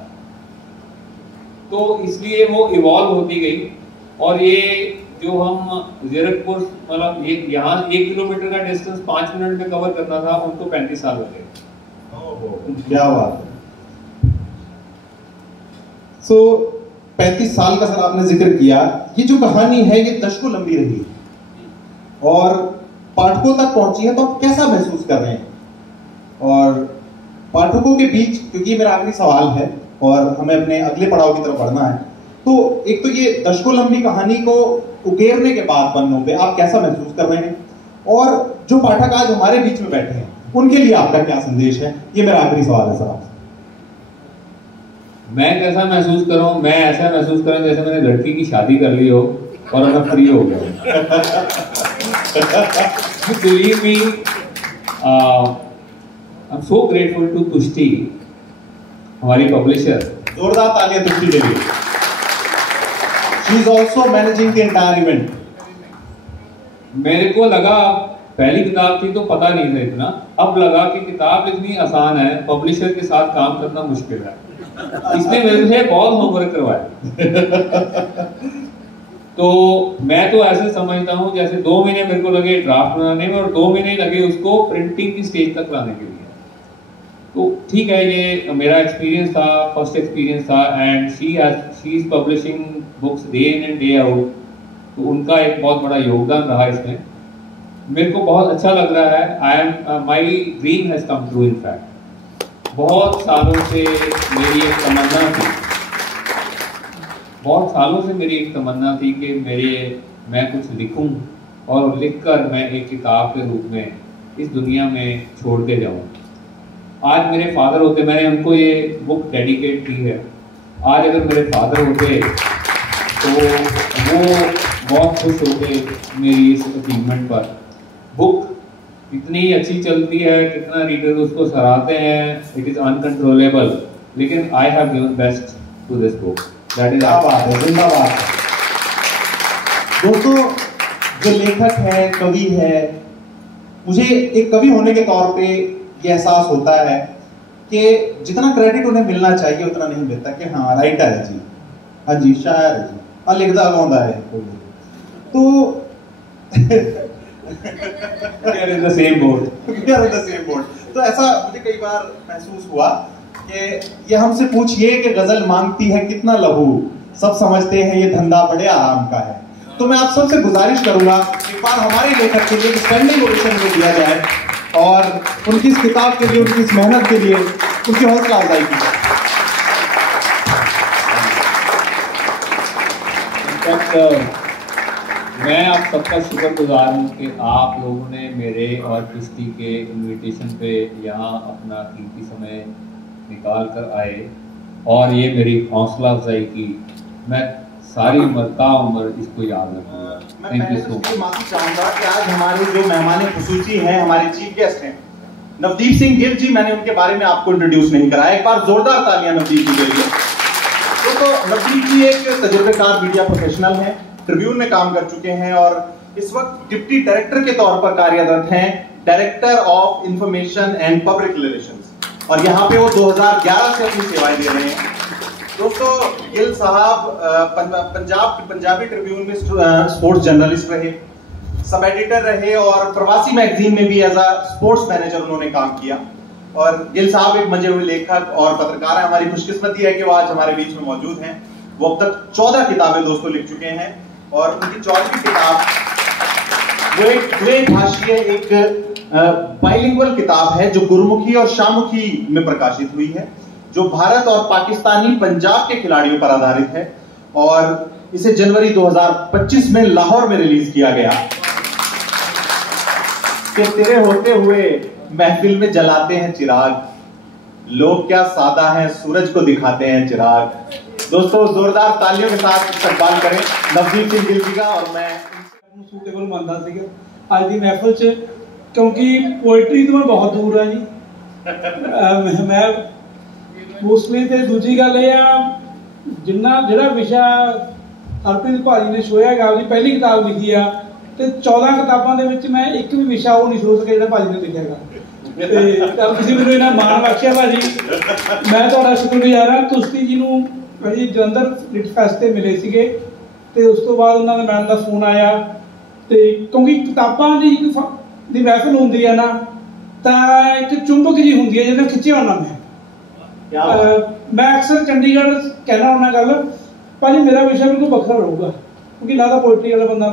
तो इसलिए वो इवॉल्व होती गई। और ये जो हम जीरकपुर, मतलब ये यहाँ 1 किलोमीटर का डिस्टेंस 5 मिनट में कवर करना था, उनको 35 साल लगे। क्या बात है। सो 35 साल का सर आपने जिक्र किया, ये जो कहानी है ये दशकों लंबी रही है और पाठकों तक पहुंची है, तो आप कैसा महसूस कर रहे हैं? और पाठकों के बीच, क्योंकि मेरा आखिरी सवाल है और हमें अपने अगले पड़ाव की तरफ बढ़ना है, तो एक तो ये दशकों लंबी कहानी को उकेरने के बाद पन्नों पे आप कैसा महसूस कर रहे हैं, और जो पाठक आज हमारे बीच में बैठे हैं उनके लिए आपका क्या संदेश है? ये मेरा आखिरी सवाल है सर आपसे। मैं कैसा महसूस कर रहा हूँ? मैं ऐसा महसूस कर रहा हूँ जैसे मैंने लड़की की शादी कर ली हो और मैं फ्री हो गया हूँ। Believe me, I'm so grateful to तुष्टि, हमारी पब्लिशर। जोरदार तालियां तुष्टि के लिए। She is also managing the entire event. मेरे को लगा पहली किताब थी तो पता नहीं था इतना, अब लगा कि किताब लिखनी आसान है, पब्लिशर के साथ काम करना मुश्किल है। इसने मेरे से बहुत होमवर्क करवाया। तो मैं तो ऐसे समझता हूँ जैसे 2 महीने मेरे को लगे ड्राफ्ट बनाने में और 2 महीने लगे उसको प्रिंटिंग की स्टेज तक लाने के लिए। तो ठीक है, ये मेरा एक्सपीरियंस था, फर्स्ट एक्सपीरियंस था, and she is publishing books day in and day out, तो उनका एक बहुत बड़ा योगदान रहा इसमें। मेरे को बहुत अच्छा लग रहा है। I am my dream has come true. In fact बहुत सालों से मेरी एक तमन्ना थी, बहुत सालों से मेरी एक तमन्ना थी कि मैं कुछ लिखूं और लिखकर मैं एक किताब के रूप में इस दुनिया में छोड़ के जाऊं। आज मेरे फादर होते, मैंने उनको ये बुक डेडिकेट की है, आज अगर मेरे फादर होते तो वो बहुत खुश होते मेरी इस अचीवमेंट पर। बुक इतनी अच्छी चलती है, कितना रीडर उसको सराहते हैं, इट इज़ अनकंट्रोलेबल, लेकिन I have given best to this book. That is क्या बात है, जिंदाबाद। दोस्तों, जो लेखक है, कवि है, मुझे एक कवि होने के तौर पे ये एहसास होता है कि जितना क्रेडिट उन्हें मिलना चाहिए उतना नहीं मिलता। कि हाँ राइटर है जी, हाँ जी शायर है जी, हाँ लिखदा गाउंदा है कोई, तो We are in the same boat. We are in the same boat। तो ऐसा मुझे कई बार महसूस हुआ कि ये हमसे पूछिए कि गजल मांगती है कितना लहू, सब समझते हैं ये धंधा बड़े आराम का है। तो मैं आप सबसे गुजारिश करूंगा एक बार हमारे लेखक के लिए स्टैंडिंग ओवेशन में दिया जाए और उनकी इस किताब के लिए, उनकी इस मेहनत के लिए उनकी हौसला अफजाई की जाए। मैं आप सबका शुक्रगुजार हूँ कि आप लोगों ने मेरे और क्रिस्टी के इनविटेशन पे यहाँ अपना कीमती समय निकाल कर आए और ये मेरी हौसला अफजाई की। मैं सारी उम्र इसको याद रखूँगा। Thank you so much. माफी चाहूंगा कि आज हमारे जो मेहमान खुसूसी हैं, हमारे चीफ गेस्ट हैं नवदीप सिंह गिल जी। मैंने उनके बारे में आपको इंट्रोड्यूस नहीं कराया, एक बार जोरदार तालियां नवदीप जी के लिए। तो नवदीप जी एक तजुर्बेकार मीडिया प्रोफेशनल हैं, ट्रिब्यून में काम कर चुके हैं और इस वक्त डिप्टी डायरेक्टर के तौर पर कार्यरत हैं, director of information and public relations, और यहाँ पे वो 2011 से अपनी सेवाएं दे रहे हैं। दोस्तों, गिल साहब पंजाबी ट्रिब्यून में स्पोर्ट्स जर्नलिस्ट रहे, सब एडिटर रहे और प्रवासी मैगजीन में भी एज अ स्पोर्ट्स मैनेजर उन्होंने काम किया। और गिल साहब एक मंजे हुए लेखक और पत्रकार हैं। हमारी खुशकिस्मती है कि वो आज हमारे बीच में मौजूद हैं। वो अब तक 14 किताबें दोस्तों लिख चुके हैं और उनकी 14वीं किताब वो एक द्विभाषीय, एक बाइलिंगुअल किताब है जो गुरमुखी और शामुखी में प्रकाशित हुई है, जो भारत और पाकिस्तानी पंजाब के खिलाड़ियों पर आधारित है और इसे जनवरी 2025 में लाहौर में रिलीज किया गया। कि तेरे होते हुए महफिल में जलाते हैं चिराग, लोग क्या सादा हैं सूरज को दिखाते हैं चिराग। दोस्तों, जोरदार तालियों के साथ इस्तकबाल करें नवदीप सिंह गिल जी का। और मैं सूटेबल मानता सीगा आज की महफिल च, क्योंकि पोइट्री तो मैं बहुत दूर हाँ जी। मैं मोस्टली तो दूजी गल जिन्ना जिहड़ा विशा हरप्रीत भाजी ने छुया है, उसकी पहली किताब लिखी आ ते 14 किताबां दे विच मैं एक भी विशा वो नहीं छू सकिया जिहड़ा भाजी ने लिखिया है। कल किसी मैनूं इन्ना मान बख्शिया भाजी, मैं तुहाडा शुक्रगुजार हाँ। कुश्ती जी नूं भाजी जलंधर लिट फेस्ट ते मिले सीगे ते उस तो बाद उन्होंने मैडम का फोन आया ते क्योंकि किताबां दी महफिल हुंदी है ना तां एक चुंबक जी हुंदी है जिहदा खिच्चिया होना मैं अक्सर चंडीगढ़ कहना होना गल भाजी मेरा विषय बिल्कुल बखरा रहूगा क्योंकि ना तो पोइट्री वाला बंदा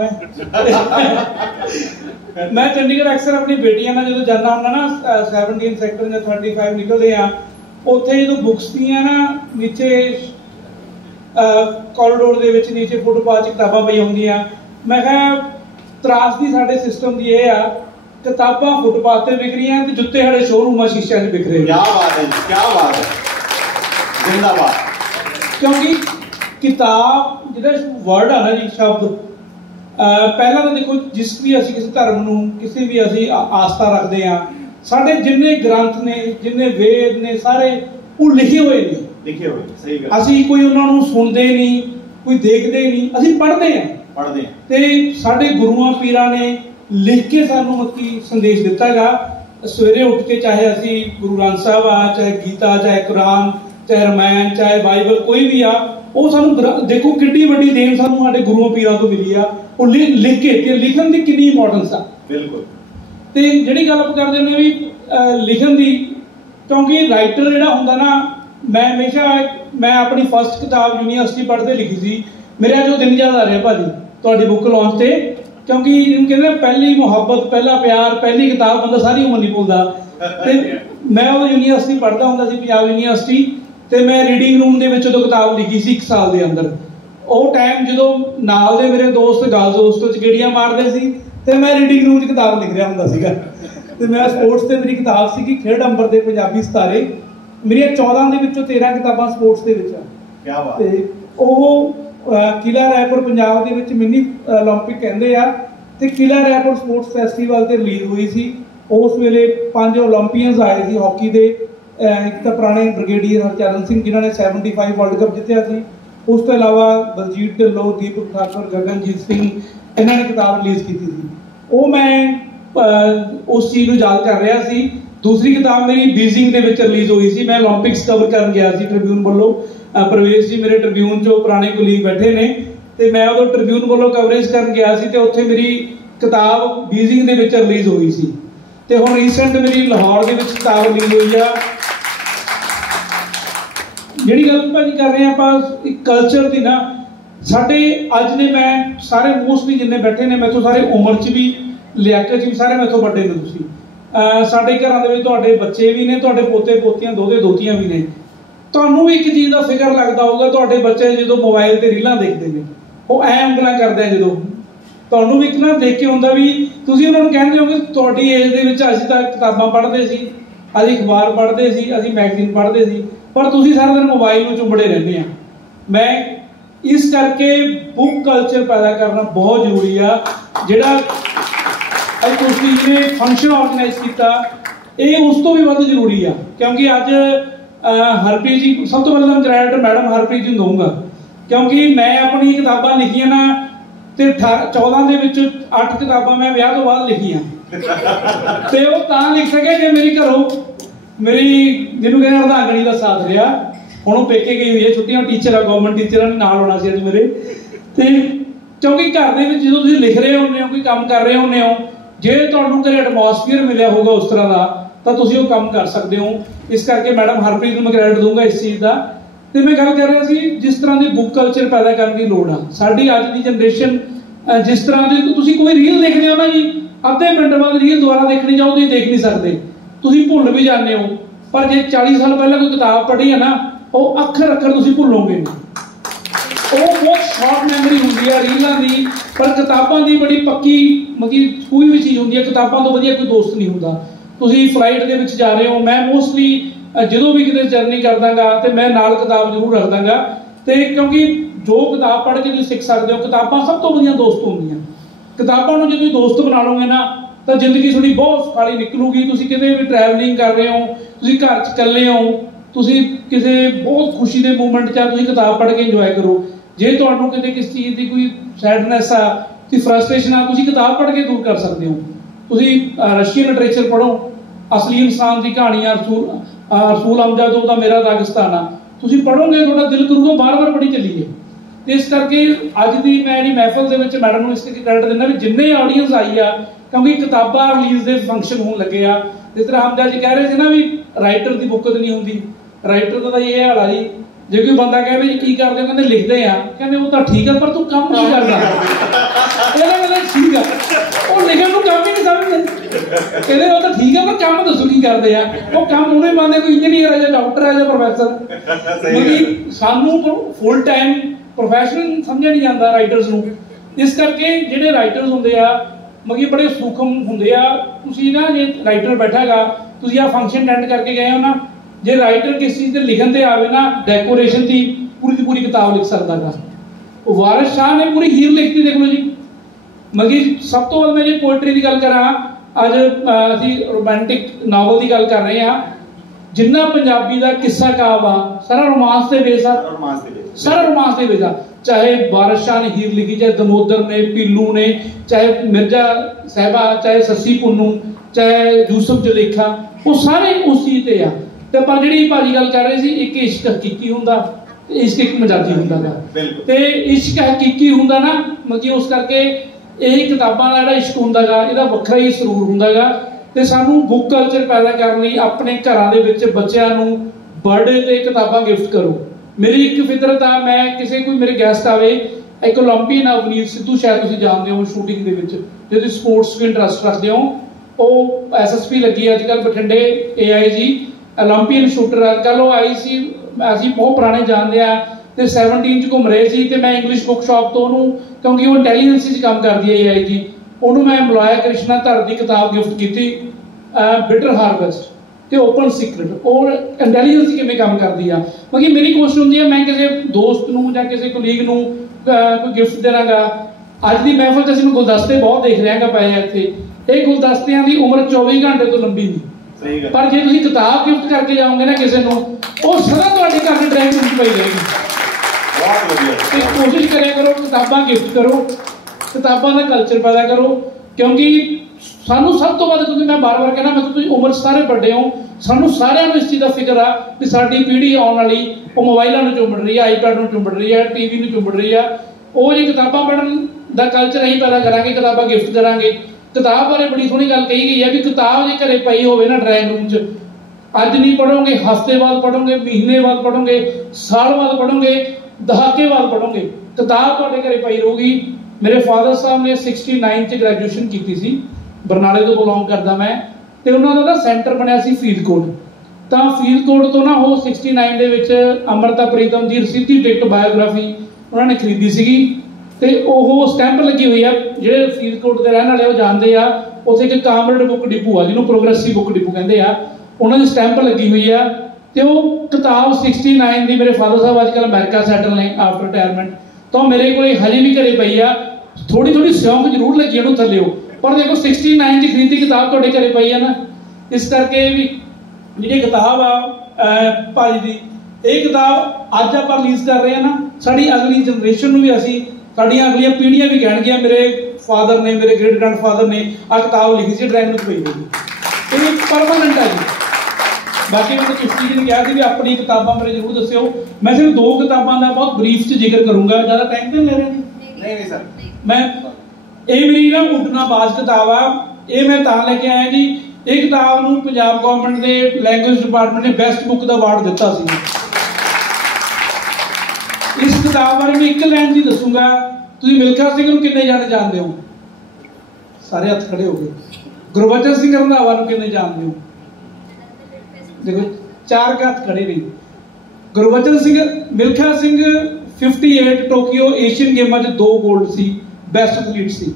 मैं चंडीगढ़ अक्सर अपनी बेटियां ना जो जाना होना ना 17 सैक्टर या 35 निकलते हैं उत्थे जो बुक्स दियां ना नीचे कॉरीडोर दे विच नीचे फुटपाथ किताबां पई होंदियां। मैं कहा त्रासदी साडे सिस्टम दी ये आ किताबां फुटपाथ ते बिक रहीआं ते जुत्ते साडे शोरूमां शीशियां च बिक रहे। क्या बात है, क्या बात है, जिंदाबाद। क्योंकि किताब जिहड़ा वर्ड है ना जी, शब्द पहला तो देखो जिस भी असीं किसी धर्म नूं किसी भी असीं आस्था रखते हैं, साडे जिन्ने ग्रंथ ने जिन्ने वेद ने सारे वो लिखे हुए ने, लिखे हुए सही गल। असीं कोई उन्हां नूं सुणदे नहीं, कोई देखदे नहीं, असीं पढ़दे हैं ते साडे गुरुआं पीरां ने लिख के सानूं मक्की संदेश दिता गा। सवेरे उठ के चाहे असीं गुरु ग्रंथ साहब आ, चाहे गीता, चाहे कुरान, चाहे रामायण, चाहे बाइबल कोई भी आ, वो सानूं देखो किड्डी वड्डी देन सानूं साडे गुरुआं पीरां तो मिली आ। वो लिख के ते लिखण दी कितनी इंपॉर्टेंस आ। बिल्कुल। ते जिहड़ी गल आप करदे ने भी लिखण दी, क्योंकि राइटर जिहड़ा हुंदा ना, मैं हमेशा मैं अपनी फर्स्ट किताब यूनीवर्सिटी पढ़ते लिखी सी। मेरे अज वो दिन याद आ रहा भाजी तुहाडी बुक लॉन्च ते, क्योंकि कहते पहली मुहब्बत, पहला प्यार, पहली किताब बंदा सारी उम्र नहीं भुलदा। ते मैं वो यूनीवर्सिटी पढ़दा हुंदा सी, पंजाब यूनीवर्सिटी, ते मैं रीडिंग रूम दे विच उदों किताब लिखी सी 1 साल दे अंदर। ਉਹ टाइम जो नाल दे मेरे दोस्त गर्ल्स होस्टल च गेड़ियां मारते सी ते मैं रीडिंग रूम च किताब लिख रहा हुंदा सीगा। ते मैं स्पोर्ट्स ते मेरी किताब सी कि खेड अंबर दे पंजाबी सितारे, मेरियां 14 दे विचों 13 किताबां स्पोर्ट्स दे विच आ। क्या बात। ते ओह किला रायपुर पंजाब दे विच मिनी ओलंपिक कहंदे आ ते किला रायपुर स्पोर्ट्स फैसटीवल ते रिलीज हुई सी। उस वेले 5 ओलंपीयंस आए सी हॉकी दे, एक तो पुराने ब्रिगेडियर हरचरण सिंह जिन्होंने 75 वर्ल्ड कप जितया सी, उस तो इलावा बलजीत ढिल्लों, दीपक ठाकुर, गगनजीत सिंह, इन्होंने किताब रिलीज की थी। वो मैं उस चीज़ को याद कर रहा सी। दूसरी किताब मेरी बीजिंग के रिलीज हुई सी, मैं ओलंपिक्स कवर कर गया सी ट्रिब्यून वालों। प्रवेश जी मेरे ट्रिब्यून चो पुराने कुलीग बैठे ने, तो मैं उदों ट्रिब्यून वालों कवरेज कर गया सी, तो उत्थे मेरी किताब बीजिंग के रिलीज हुई सी। तो हुण रीसेंट मेरी लाहौर के किताब रिलीज हुई आ। जिहड़ी गल भाजी कर रहे हैं आप कल्चर की ना, साडे अज ने मैं सारे मोस्टली जिन्ने बैठे ने मेथों सारे उम्र च भी लियाकत च भी सारे मेथों बड़े ने। तुसीं साडे घरां दे विच तुहाडे बच्चे भी ने, तुहाडे पोते पोतियां दोते दोतियां भी ने। तुहानूं भी एक चीज़ का फिकर लगता होगा, तुहाडे बच्चे जो मोबाइल ते रीलां देखते हैं ਉਹ ਐ ਉਂਗਲਾਂ ਕਰਦੇ ਆ। ਜਦੋਂ ਤੁਹਾਨੂੰ ਵੀ ਇੱਕ ਨਾ ਦੇਖ ਕੇ ਹੁੰਦਾ ਵੀ ਤੁਸੀਂ ਉਹਨਾਂ ਨੂੰ ਕਹਿੰਦੇ ਹੋ ਕਿ ਤੁਹਾਡੀ ਏਜ ਦੇ ਵਿੱਚ ਅਸੀਂ ਤਾਂ ਕਿਤਾਬਾਂ ਪੜ੍ਹਦੇ ਸੀ, ਅਸੀਂ ਅਖਬਾਰ ਪੜ੍ਹਦੇ ਸੀ, ਅਸੀਂ ਮੈਗਜ਼ੀਨ ਪੜ੍ਹਦੇ ਸੀ, ਪਰ ਤੁਸੀਂ ਸਾਰਾ ਦਿਨ ਮੋਬਾਈਲ ਨੂੰ ਚੁੰਬੜੇ ਰਹਿੰਦੇ ਆ। ਮੈਂ ਇਸ ਕਰਕੇ ਬੁੱਕ ਕਲਚਰ ਪੈਦਾ ਕਰਨਾ ਬਹੁਤ ਜ਼ਰੂਰੀ ਆ। ਜਿਹੜਾ ਅੱਜ ਤੁਸੀਂ ਜਿਹਨੇ ਫੰਕਸ਼ਨ ਆਰਗੇਨਾਈਜ਼ ਕੀਤਾ, ਇਹ ਉਸ ਤੋਂ ਵੀ ਵੱਧ ਜ਼ਰੂਰੀ ਆ, ਕਿਉਂਕਿ ਅੱਜ ਹਰਪ੍ਰੀਤ ਜੀ, ਸਭ ਤੋਂ ਪਹਿਲਾਂ ਮੈਂ ਕ੍ਰੈਡਿਟ ਮੈਡਮ ਹਰਪ੍ਰੀਤ ਜੀ ਨੂੰ ਦਊਂਗਾ, ਕਿਉਂਕਿ ਮੈਂ ਆਪਣੀ ਕਿਤਾਬਾਂ ਲਿਖੀਆਂ ਨਾ ਤੇ 14 ਦੇ ਵਿੱਚ 8 ਕਿਤਾਬਾਂ ਮੈਂ ਵਿਆਹ ਤੋਂ ਬਾਅਦ ਲਿਖੀਆਂ ਤੇ ਉਹ ਤਾਂ ਲਿਖ ਸਕਿਆ ਕਿ ਮੇਰੀ ਘਰੋਂ ਮੇਰੀ ਜਿਹਨੂੰ ਕਹਿੰਦੇ ਅਰਧਾਂਗਣੀ ਦਾ ਸਾਥ ਰਿਹਾ। ਹੁਣ ਉਹ ਪੇਕੇ ਗਈ ਹੋਈ ਹੈ, ਛੁੱਟੀਆਂ, ਟੀਚਰ ਆ, ਗਵਰਨਮੈਂਟ ਟੀਚਰਾਂ ਨੇ ਨਾਲ ਆਉਣਾ ਸੀ ਅੱਜ ਮੇਰੇ। ਤੇ ਕਿਉਂਕਿ ਘਰ ਦੇ ਵਿੱਚ ਜਦੋਂ ਤੁਸੀਂ ਲਿਖ ਰਹੇ ਹੁੰਦੇ ਹੋ, ਕੋਈ ਕੰਮ ਕਰ ਰਹੇ ਹੁੰਦੇ ਹੋ, ਜੇ ਤੁਹਾਨੂੰ ਘਰੇ ਐਟਮੋਸਫੀਅਰ ਮਿਲਿਆ ਹੋਊਗਾ ਉਸ ਤਰ੍ਹਾਂ ਦਾ, ਤਾਂ ਤੁਸੀਂ ਉਹ ਕੰਮ ਕਰ ਸਕਦੇ ਹੋ। ਇਸ ਕਰਕੇ ਮੈਡਮ ਹਰਪ੍ਰੀਤ ਨੂੰ ਮੈਂ ਕ੍ਰੈਡਿਟ ਦਊਂਗਾ ਇਸ ਚੀਜ਼ ਦਾ। ਤੇ ਮੈਂ ਗੱਲ ਕਰ ਰਿਹਾ ਸੀ ਜਿਸ ਤਰ੍ਹਾਂ ਦੀ ਬੁੱਕ ਕਲਚਰ ਪੈਦਾ ਕਰਨ ਦੀ ਲੋੜ ਆ। ਸਾਡੀ ਅੱਜ ਦੀ ਜਨਰੇਸ਼ਨ ਜਿਸ ਤਰ੍ਹਾਂ ਦੀ, ਤੁਸੀਂ ਕੋਈ ਰੀਲ ਦੇਖਦੇ ਹੋ ਨਾ ਜੀ, ਅੱਧੇ ਮਿੰਟ ਬਾਅਦ ਰੀਲ ਦੁਬਾਰਾ ਦੇਖਣੀ ਚਾਹੋ ਤੁਸੀਂ ਦੇਖ ਨਹੀਂ ਸਕਦੇ, ਤੁਸੀਂ ਭੁੱਲ ਵੀ ਜਾਂਦੇ ਹੋ। ਪਰ ਜੇ 40 ਸਾਲ ਪਹਿਲਾਂ ਕੋਈ ਕਿਤਾਬ ਪੜ੍ਹੀ ਹੈ ਨਾ, ਉਹ ਅੱਖਰ ਅੱਖਰ ਤੁਸੀਂ ਭੁੱਲੋਗੇ ਨਹੀਂ। ਉਹ ਬਹੁਤ ਸ਼ਾਰਟ ਮੈਮਰੀ ਹੁੰਦੀ ਹੈ ਰੀਲਾਂ ਦੀ, ਪਰ ਕਿਤਾਬਾਂ ਦੀ ਬੜੀ ਪੱਕੀ, ਮਤਲਬ ਕੋਈ ਵੀ ਚੀਜ਼ ਹੁੰਦੀ ਹੈ, ਕਿਤਾਬਾਂ ਤੋਂ ਵਧੀਆ ਕੋਈ ਦੋਸਤ ਨਹੀਂ ਹੁੰਦਾ। ਤੁਸੀਂ ਫਲਾਈਟ ਦੇ ਵਿੱਚ ਜਾ ਰਹੇ ਹੋ, ਮੈਂ ਮੋਸਟਲੀ ਜਦੋਂ ਵੀ ਕਿਤੇ ਜਰਨੀ ਕਰਦਾਗਾ ਤੇ ਮੈਂ ਨਾਲ ਕਿਤਾਬ ਜ਼ਰੂਰ ਰੱਖਦਾਗਾ। ਤੇ ਕਿਉਂਕਿ ਜੋ ਕਿਤਾਬ ਪੜ੍ਹ ਕੇ ਤੁਸੀਂ ਸਿੱਖ ਸਕਦੇ ਹੋ, ਕਿਤਾਬਾਂ ਸਭ ਤੋਂ ਵਧੀਆ ਦੋਸਤ ਹੁੰਦੀਆਂ। ਕਿਤਾਬਾਂ ਨੂੰ ਜੇ ਤੁਸੀਂ ਦੋਸਤ ਬਣਾ ਲਓਗੇ ਨਾ, ਤਾਂ ਜ਼ਿੰਦਗੀ ਤੁਹਾਡੀ ਬਹੁਤ ਸੁਖਾਲੀ ਨਿਕਲੂਗੀ। ਤੁਸੀਂ ਕਿਤੇ ਵੀ ਟਰੈਵਲਿੰਗ ਕਰ ਰਹੇ ਹੋ, ਤੁਸੀਂ ਘਰ 'ਚ ਇਕੱਲੇ ਹੋ, ਤੁਸੀਂ ਕਿਸੇ ਬਹੁਤ ਖੁਸ਼ੀ ਦੇ ਮੂਮੈਂਟ 'ਚ ਤੁਸੀਂ ਕਿਤਾਬ ਪੜ੍ਹ ਕੇ ਇੰਜੋਏ ਕਰੋ। ਜੇ ਤੁਹਾਨੂੰ ਕਿਤੇ ਕਿਸ ਚੀਜ਼ ਦੀ ਕੋਈ ਸੈਡਨੈਸ ਆ, ਕੋਈ ਫਰਸਟ੍ਰੇਸ਼ਨ ਆ, ਤੁਸੀਂ ਕਿਤਾਬ ਪੜ੍ਹ ਕੇ ਦੂਰ ਕਰ ਸਕਦੇ ਹੋ। ਤੁਸੀਂ ਰਸ਼ੀਅਨ ਲਿਟਰੇਚਰ ਪੜ੍ਹੋ, ਅਸਲੀ ਇਨਸਾਨ ਦੀ ਕਹਾਣੀ ਆ, ਰਸੂਲ ਅਮਜਦ ਦਾ ਮੇਰਾ ਦਾਗਿਸਤਾਨ ਆ, ਤੁਸੀਂ ਪੜ੍ਹੋਗੇ ਤੁਹਾਡਾ ਦਿਲ ਕਰੂਗਾ ਬਾਰ-ਬਾਰ ਪੜ੍ਹੀ ਚੱਲੀਏ। ਤੇ ਇਸ ਕਰਕੇ ਅੱਜ ਦੀ ਮੈਂ ਜਿਹੜੀ ਮਹਿਫਲ ਦੇ ਵਿੱਚ ਮੈਡਮ ਨੂੰ ਇਸ ਕਰਕੇ ਕ੍ਰੈਡਿਟ ਦਿੰਦਾ ਵੀ ਜਿੰਨੇ ਆਡੀਅנס ਆਈ ਆ, ਕਿਉਂਕਿ ਕਿਤਾਬਾਂ ਰਿਲੀਜ਼ ਦੇ ਫੰਕਸ਼ਨ ਹੋਣ ਲੱਗੇ ਆ। ਜਿਸ ਤਰ੍ਹਾਂ ਹਮਜਾ ਜੀ ਕਹਿ ਰਹੇ ਸੀ ਨਾ ਵੀ ਰਾਈਟਰ ਦੀ ਬੁੱਕ ਨਹੀਂ ਹੁੰਦੀ, ਰਾਈਟਰ ਦਾ ਤਾਂ ਇਹ ਹਾਲ ਆ ਜੀ, ਜੇ ਕੋਈ ਬੰਦਾ ਕਹੇ ਵੀ ਕੀ ਕਰਦੇ ਹੋ, ਕਹਿੰਦੇ ਲਿਖਦੇ ਆ, ਕਹਿੰਦੇ ਉਹ ਤਾਂ ਠੀਕ ਆ ਪਰ ਤੂੰ ਕੰਮ ਨਹੀਂ ਕਰਦਾ। ਇਹਦਾ ਕਹਿੰਦੇ ਠੀਕ ਆ, ਉਹ ਲਿਖਣ ਨੂੰ ਕੰਮ ਹੀ ਨਹੀਂ ਸਮਝਦੇ, ਕਹਿੰਦੇ ਉਹ ਤਾਂ ਠੀਕ ਆ ਪਰ ਕੰਮ ਦੱਸੋ ਕੀ ਕਰਦੇ ਆ। ਉਹ ਕੰਮ ਉਹਨੇ ਮੰਨਦੇ, ਕੋਈ ਇੰਜੀਨੀਅਰ ਆ ਜਾਂ ਡਾਕਟਰ ਆ ਜਾਂ ਪ੍ਰੋਫੈਸਰ। ਮਤਲਬ ਸਾਨੂੰ ਫੁੱਲ ਟਾਈਮ ਪ੍ਰੋਫੈਸ਼ਨਲ ਸਮਝਿਆ ਨਹੀਂ ਜਾਂਦਾ ਰਾਈਟਰਸ ਨੂੰ। ਇਸ ਕਰਕੇ ਜਿਹੜੇ ਰਾਈਟਰਸ ਹੁੰਦੇ ਆ ਮਤਲਬ ਬੜੇ ਸੂਖਮ ਹੁੰਦੇ ਆ। ਤੁਸੀਂ ਨਾ ਜੇ ਰਾਈਟਰ ਬੈਠਾਗਾ, ਤੁਸੀਂ ਆ ਫੰਕਸ਼ਨ ਅਟੈਂਡ ਕਰਕੇ ਗਏ ਹੋ ਨਾ, ਜੇ ਰਾਈਟਰ ਕਿਸ ਚੀਜ਼ ਤੇ ਲਿਖਣ ਤੇ ਆਵੇ ਨਾ, ਡੈਕੋਰੇਸ਼ਨ ਦੀ ਪੂਰੀ ਕਿਤਾਬ ਲਿਖ ਸਕਦਾ ਗਾ। ਵਾਰਿਸ ਸ਼ਾਹ ਨੇ ਪੂਰੀ ਹੀਰ ਲਿਖਤੀ, ਦੇਖ ਲਓ ਜੀ। ਮਤਲਬ ਸਭ ਤੋਂ ਵੱਧ ਮੈਂ ਜੇ ਪੋਇਟਰੀ ਦੀ ਗੱਲ ਕਰਾਂ, ਅੱਜ ਅਸੀਂ ਰੋਮਾਂਟਿਕ ਨਾਵਲ ਦੀ ਗੱਲ ਕਰ ਰਹੇ ਹਾਂ, ਜਿੰਨਾ ਪੰਜਾਬੀ ਦਾ ਕਿੱਸਾ ਕਾਵ ਆ ਸਾਰਾ ਰੋਮਾਂਸ ਦੇ ਬੇਸ ਆ, ਸਾਰਾ ਰੋਮਾਂਸ ਦੇ ਬੇਸ ਆ। ਚਾਹੇ ਵਾਰਿਸ ਸ਼ਾਹ ਨੇ ਹੀਰ ਲਿਖੀ, ਚਾਹੇ ਦਮੋਦਰ ਨੇ, ਪੀਲੂ ਨੇ, ਚਾਹੇ ਮਿਰਜ਼ਾ ਸਾਹਿਬਾ, ਚਾਹੇ ਸੱਸੀ ਪੁੰਨੂ, ਚਾਹੇ ਯੂਸਫ ਜਲੇਖਾ, ਉਹ ਸਾਰੇ ਉਸ ਚੀਜ਼ ਤੇ ਆ। ਤੇ ਪਰ ਜਿਹੜੀ ਭਾਜੀ ਗੱਲ ਕਰ ਰਹੇ ਸੀ, ਇੱਕ ਇਸ਼ਕ ਹਕੀਕੀ ਹੁੰਦਾ ਤੇ ਇਸ਼ਕ ਇੱਕ ਮਜ਼ਾਜੀ ਹੁੰਦਾ ਗਾ। ਤੇ ਇਸ਼ਕ ਹਕੀਕੀ ਹੁੰਦਾ ਨਾ, ਮਤਲਬ ਉਸ ਕਰਕੇ ਇਹ ਕਿਤਾਬਾਂ ਦਾ ਜਿਹੜਾ ਇਸ਼ਕ ਹੁੰਦਾ ਗਾ, ਇਹਦਾ ਵੱਖਰਾ ਹੀ ਸਰੂਰ ਹੁੰਦਾ ਗਾ। ਤੇ ਸਾਨੂੰ ਬੁੱਕ ਕਲਚਰ ਪੈਦਾ ਕਰਨ ਲਈ ਆਪਣੇ ਘਰਾਂ ਦੇ ਵਿੱਚ ਬੱਚਿਆਂ ਨੂੰ ਬਰਥਡੇ ਤੇ ਕਿਤਾਬਾਂ ਗਿਫਟ ਕਰੋ। ਮੇਰੀ ਇੱਕ ਫਿਤਰਤ ਆ, ਮੈਂ ਕਿਸੇ ਕੋਈ ਮੇਰੇ ਗੈਸਟ ਆਵੇ, ਇੱਕ ਓਲੰਪੀਅਨ ਆ ਅਵਨੀਤ ਸਿੱਧੂ, ਸ਼ਾਇਦ ਤੁਸੀਂ ਜਾਣਦੇ ਹੋ, ਸ਼ੂਟਿੰਗ ਦੇ ਵਿੱਚ ਜੇ ਤੁਸੀਂ ਸਪੋਰਟਸ ਵਿੱਚ ਇੰਟਰਸਟ ਰੱਖਦੇ ਹੋ, ਉਹ SSP ਲੱਗੀ ਅੱਜ ਕੱਲ੍ਹ ਬਠਿੰਡੇ, AIG ਓਲੰਪੀਅਨ ਸ਼ੂਟਰ। ਅੱਜ ਕੱਲ੍ਹ ਉਹ ਆਈ ਸੀ, ਅਸੀਂ ਬਹੁਤ ਪੁਰਾਣੇ ਜਾਣਦੇ ਆ, ਤੇ 17 'ਚ ਘੁੰਮ ਰਹੇ ਸੀ। ਤੇ ਮੈਂ ਇੰਗਲਿਸ਼ ਬੁੱਕ ਸ਼ਾਪ ਤੋਂ ਉਹਨੂੰ, ਕਿਉਂਕਿ ਉਹ ਇੰਟੈਲੀਜੈਂਸੀ 'ਚ ਕੰਮ ਕਰਦੀ ਹੈ AIG, ਉਹਨੂੰ ਮੈਂ ਮਲਾਇਆ ਕ੍ਰਿਸ਼ਨਾ ਧਰ ਦੀ ਕਿਤਾਬ ਗਿਫਟ ਕੀਤੀ, ਬਿਟਰ ਹਾਰਵੈਸਟ ਤੇ ਓਪਨ ਸੀਕ੍ਰੇਟ। ਉਹ ਇੰਟੈਲੀਜੈਂਸੀ ਕਿਵੇਂ ਕੰਮ ਕਰਦੀ ਆ। ਮਤਲਬ ਮੇਰੀ ਕੋਸ਼ਿਸ਼ ਹੁੰਦੀ ਹੈ ਮੈਂ ਕਿਸੇ ਦੋਸਤ ਨੂੰ ਜਾਂ ਕਿਸੇ ਕੋਲੀਗ ਨੂੰ ਕੋਈ ਗਿਫਟ ਦੇਣਾਗਾ। ਅੱਜ ਦੀ ਮਹਿਫਲ 'ਚ ਅਸੀਂ ਗੁਲਦਸਤੇ ਬਹੁਤ ਦੇਖ ਰਹੇ ਹਾਂ ਪਏ ਆ ਇੱਥੇ, ਇਹ ਗੁਲਦਸਤਿਆਂ ਦੀ ਉਮਰ 24 ਘੰਟੇ ਤੋਂ ਲੰਬੀ ਨਹੀਂ, ਪਰ ਜੇ ਤੁਸੀਂ ਕਿਤਾਬ ਗਿਫਟ ਕਰਕੇ ਜਾਓਗੇ ਨਾ ਕਿਸੇ ਨੂੰ, ਉਹ ਸਦਾ ਤੁਹਾਡੇ ਘਰ ਦੀ ਡਰਾਇੰਗ ਰੂਮ 'ਚ ਪਈ ਰਹੇਗੀ। ਤੇ ਕੋਸ਼ਿਸ਼ ਕਰਿਆ ਕਰੋ, ਕਿਤਾਬਾਂ ਗਿਫਟ ਕਰੋ, ਕਿਤਾਬਾਂ ਦਾ ਕਲਚਰ ਪੈਦਾ ਕਰੋ। ਕਿਉਂਕਿ ਸਾਨੂੰ ਸਭ ਤੋਂ ਵੱਧ, ਕਿਉਂਕਿ ਮੈਂ ਬਾਰ-ਬਾਰ ਕਹਿਣਾ, ਮੈਂ ਤੁਸੀਂ ਉਮਰ 'ਚ ਸਾਰੇ ਵੱਡੇ ਹੋ, ਸਾਨੂੰ ਸਾਰਿਆਂ ਨੂੰ ਇਸ ਚੀਜ਼ ਦਾ ਫਿਕਰ ਆ ਕਿ ਸਾਡੀ ਪੀੜ੍ਹੀ ਆਉਣ ਵਾਲੀ ਉਹ ਮੋਬਾਈਲਾਂ ਨੂੰ ਚੁੰਬੜ ਰਹੀ ਆ, ਆਈਪੈਡ ਨੂੰ ਚੁੰਬੜ ਰਹੀ ਆ, TV ਨੂੰ ਚੁੰਬੜ ਰਹੀ ਆ। ਉਹ ਜੇ ਕਿਤਾਬਾਂ ਪੜ੍ਹਨ ਦਾ ਕਲਚਰ ਅਸੀਂ ਪੈਦਾ ਕਰਾਂਗੇ, ਕਿਤਾਬਾਂ ਗਿਫਟ ਕਰਾਂਗੇ। ਕਿਤਾਬ ਬਾਰੇ ਬੜੀ ਸੋਹਣੀ ਗੱਲ ਕਹੀ ਗਈ ਹੈ ਵੀ ਕਿਤਾਬ ਜੇ ਘਰੇ ਪਈ ਹੋਵੇ ਨਾ ਡਰਾਇੰਗ ਰੂਮ 'ਚ, ਅੱਜ ਨਹੀਂ ਪੜ੍ਹੋਗੇ, ਹਫ਼ਤੇ ਬਾਅਦ ਪੜ੍ਹੋਗੇ, ਮਹੀਨੇ ਬਾਅਦ ਪੜ੍ਹੋਗੇ, ਸਾਲ ਬਾਅਦ ਪੜ੍ਹੋਗੇ, ਦਹਾਕੇ ਬਾਅਦ ਪੜ੍ਹੋਗੇ, ਕਿਤਾਬ ਤੁਹਾਡੇ ਘਰੇ ਪਈ ਰਹੂਗੀ। ਮੇਰੇ ਫਾਦਰ ਸਾਹਿਬ ਨੇ 69 'ਚ ਗ੍ਰੈਜੂਏਸ਼ਨ ਕੀਤੀ ਸੀ, ਬਰਨਾਲੇ ਤੋਂ ਬਿਲੋਂਗ ਕਰਦਾ ਮੈਂ, ਤੇ ਉਹਨਾਂ ਦਾ ਸੈਂਟਰ ਬਣਿਆ ਸੀ ਫਰੀਦਕੋਟ। ਤਾਂ ਫਰੀਦਕੋਟ ਤੋਂ ਨਾ ਉਹ 69 ਦੇ ਵਿੱਚ ਅੰਮ੍ਰਿਤਾ ਪ੍ਰੀਤਮ ਦੀ ਰਸੀਦੀ ਟਿਕਟ ਬਾਇਓਗ੍ਰਾਫੀ ਉਹਨਾਂ ਨੇ ਖਰੀਦੀ ਸੀਗੀ। ਤੇ ਉਹ ਸਟੈਂਪ ਲੱਗੀ ਹੋਈ ਆ, ਜਿਹੜੇ ਫਰੀਦਕੋਟ ਦੇ ਰਹਿਣ ਵਾਲੇ ਉਹ ਜਾਣਦੇ ਆ, ਉੱਥੇ ਇੱਕ ਕਾਮਰੇਡ ਬੁੱਕ ਡਿਪੂ ਆ ਜਿਹਨੂੰ ਪ੍ਰੋਗਰੈਸਿਵ ਬੁੱਕ ਡਿਪੂ ਕਹਿੰਦੇ ਆ, ਉਹਨਾਂ ਦੀ ਸਟੈਂਪ ਲੱਗੀ ਹੋਈ ਆ। ਤੇ ਉਹ ਕਿਤਾਬ 69 ਦੀ, ਮੇਰੇ ਫਾਦਰ ਸਾਹਿਬ ਅੱਜ ਕੱਲ੍ਹ ਅਮਰੀਕਾ ਸੈਟਲ ਨੇ ਆਫਟਰ ਰਿਟਾਇਰਮੈਂਟ, ਤਾਂ ਮੇਰੇ ਕੋਲ ਹਜੇ ਵੀ ਘਰੇ ਪਈ ਆ। ਥੋੜੀ ਥੋੜੀ ਸਿਉਂਕ ਜ਼ਰੂਰ ਲੱਗੀ ਉਹਨੂੰ ਥੱਲਿਓ, ਪਰ ਦੇਖੋ 69 ਦੀ ਖਰੀਦੀ ਕਿਤਾਬ ਤੁਹਾਡੇ ਘਰੇ ਪਈ ਆ ਨਾ। ਇਸ ਕਰਕੇ ਵੀ ਜਿਹੜੀ ਕਿਤਾਬ ਆ ਭਾਜੀ ਦੀ, ਇਹ ਕਿਤਾਬ ਅੱਜ ਆਪਾਂ ਰਿਲੀਜ਼ ਕਰ ਰਹੇ ਆ ਨਾ, ਸਾਡੀ ਅਗਲੀ ਜਨਰੇਸ਼ਨ ਨੂੰ ਵੀ, ਅਸੀਂ ਸਾਡੀਆਂ ਅਗਲੀਆਂ ਪੀੜ੍ਹੀਆਂ ਵੀ ਕਹਿਣਗੀਆਂ ਮੇਰੇ ਫਾਦਰ ਨੇ, ਮੇਰੇ ਗ੍ਰੇਟ ਗ੍ਰੈਂਡਫਾਦਰ ਨੇ ਆਹ ਕਿਤਾਬ ਲਿਖੀ ਸੀ, ਡਰਾਇੰਗ ਵਿੱਚ ਪਈ ਹੋਈ। ਇਹ ਪਰਮਾਨੈਂਟ ਹੈ ਜੀ। ਬਾਕੀ ਮੈਂ ਚਿਸ਼ਤੀ ਜੀ ਨੇ ਕਿਹਾ ਸੀ ਵੀ ਆਪਣੀ ਕਿਤਾਬਾਂ ਬਾਰੇ ਜ਼ਰੂਰ ਦੱਸਿਓ। ਮੈਂ ਸਿਰਫ 2 ਕਿਤਾਬਾਂ ਦਾ ਬਹੁਤ ਬਰੀਫ 'ਚ ਜ਼ਿਕਰ ਕਰੂੰਗਾ, ਜ਼ਿਆਦਾ ਟਾਈਮ ਤਾਂ ਨਹੀਂ ਲੈ ਰਿਹਾ ਜੀ। ਨਹੀਂ ਸਰ, ਮੈਂ ਇਹ ਮੇਰੀ ਨਾ ਉੱਡਣਾ ਬਾਜ਼ ਕਿਤਾਬ ਆ, ਇਹ ਮੈਂ ਤਾਂ ਲੈ ਕੇ ਆਇਆ ਜੀ। ਇਹ ਕਿਤਾਬ ਨੂੰ ਪੰਜਾਬ ਗਵਰਨਮੈਂਟ ਦੇ ਲੈਂਗੁਏਜ ਡਿਪਾਰਟਮੈਂਟ ਨੇ ਬੈਸਟ ਬੁੱਕ ਦਾ ਅਵਾਰਡ ਦਿੱਤਾ ਸੀ। ਇਸ ਕਿਤਾਬ ਬਾਰੇ ਮੈਂ ਇੱਕ ਲਾਈਨ ਜੀ ਦੱਸੂਗਾ। ਤੁਸੀਂ ਮਿਲਖਾ ਸਿੰਘ ਨੂੰ ਕਿੰਨੇ ਜਾਣਦੇ ਹੋ? ਸਾਰੇ ਹੱਥ ਖੜੇ ਹੋ ਗਏ। ਗੁਰਬਚਨ ਸਿੰਘ ਰੰਧਾਵਾ ਨੂੰ ਕਿੰਨੇ ਜਾਣਦੇ ਹੋ? देखो 4 के हाथ खड़े नहीं। गुरबचन सिंह, मिल्खा सिंह 58 टोक्यो एशियन गेमां 'ਚ 2 गोल्ड सी, बेस्ट एथलीट सी,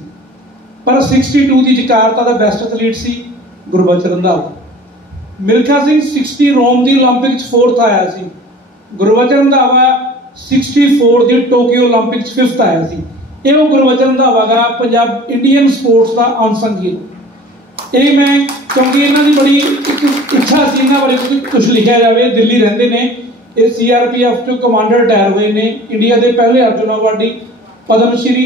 पर 62 ਦੀ ਜਕਾਰਤਾ ਦਾ बेस्ट एथलीट ਸੀ गुरबचन रंधावा। मिल्खा सिंह 60 रोम ਦੀ 올림픽 'ਚ 4th ਆਇਆ ਸੀ। गुरबचन रंधावा 64 ਦੀ ਟੋਕੀਓ 올림픽 'ਚ 5th ਆਇਆ ਸੀ। ਇਹ ਉਹ गुरबचन रंधावा ਦਾ ਪੰਜਾਬ ਇੰਡੀਅਨ ਸਪੋਰਟਸ ਦਾ ਅਨਸੰਗ ਹੀਰੋ। ਇਹ ਮੈਂ ਕਿਉਂਕਿ ਇਹਨਾਂ ਦੀ ਬੜੀ ਇੱਕ ਇੱਛਾ ਸੀ ਇਹਨਾਂ ਬਾਰੇ ਕੁਝ ਲਿਖਿਆ ਜਾਵੇ। ਦਿੱਲੀ ਰਹਿੰਦੇ ਨੇ, ਇਹ CRPF 'ਚੋਂ ਕਮਾਂਡਰ ਰਿਟਾਇਰ ਹੋਏ ਨੇ, ਇੰਡੀਆ ਦੇ ਪਹਿਲੇ ਅਰਜੁਨ ਅਵਾਰਡੀ, ਪਦਮ ਸ਼੍ਰੀ।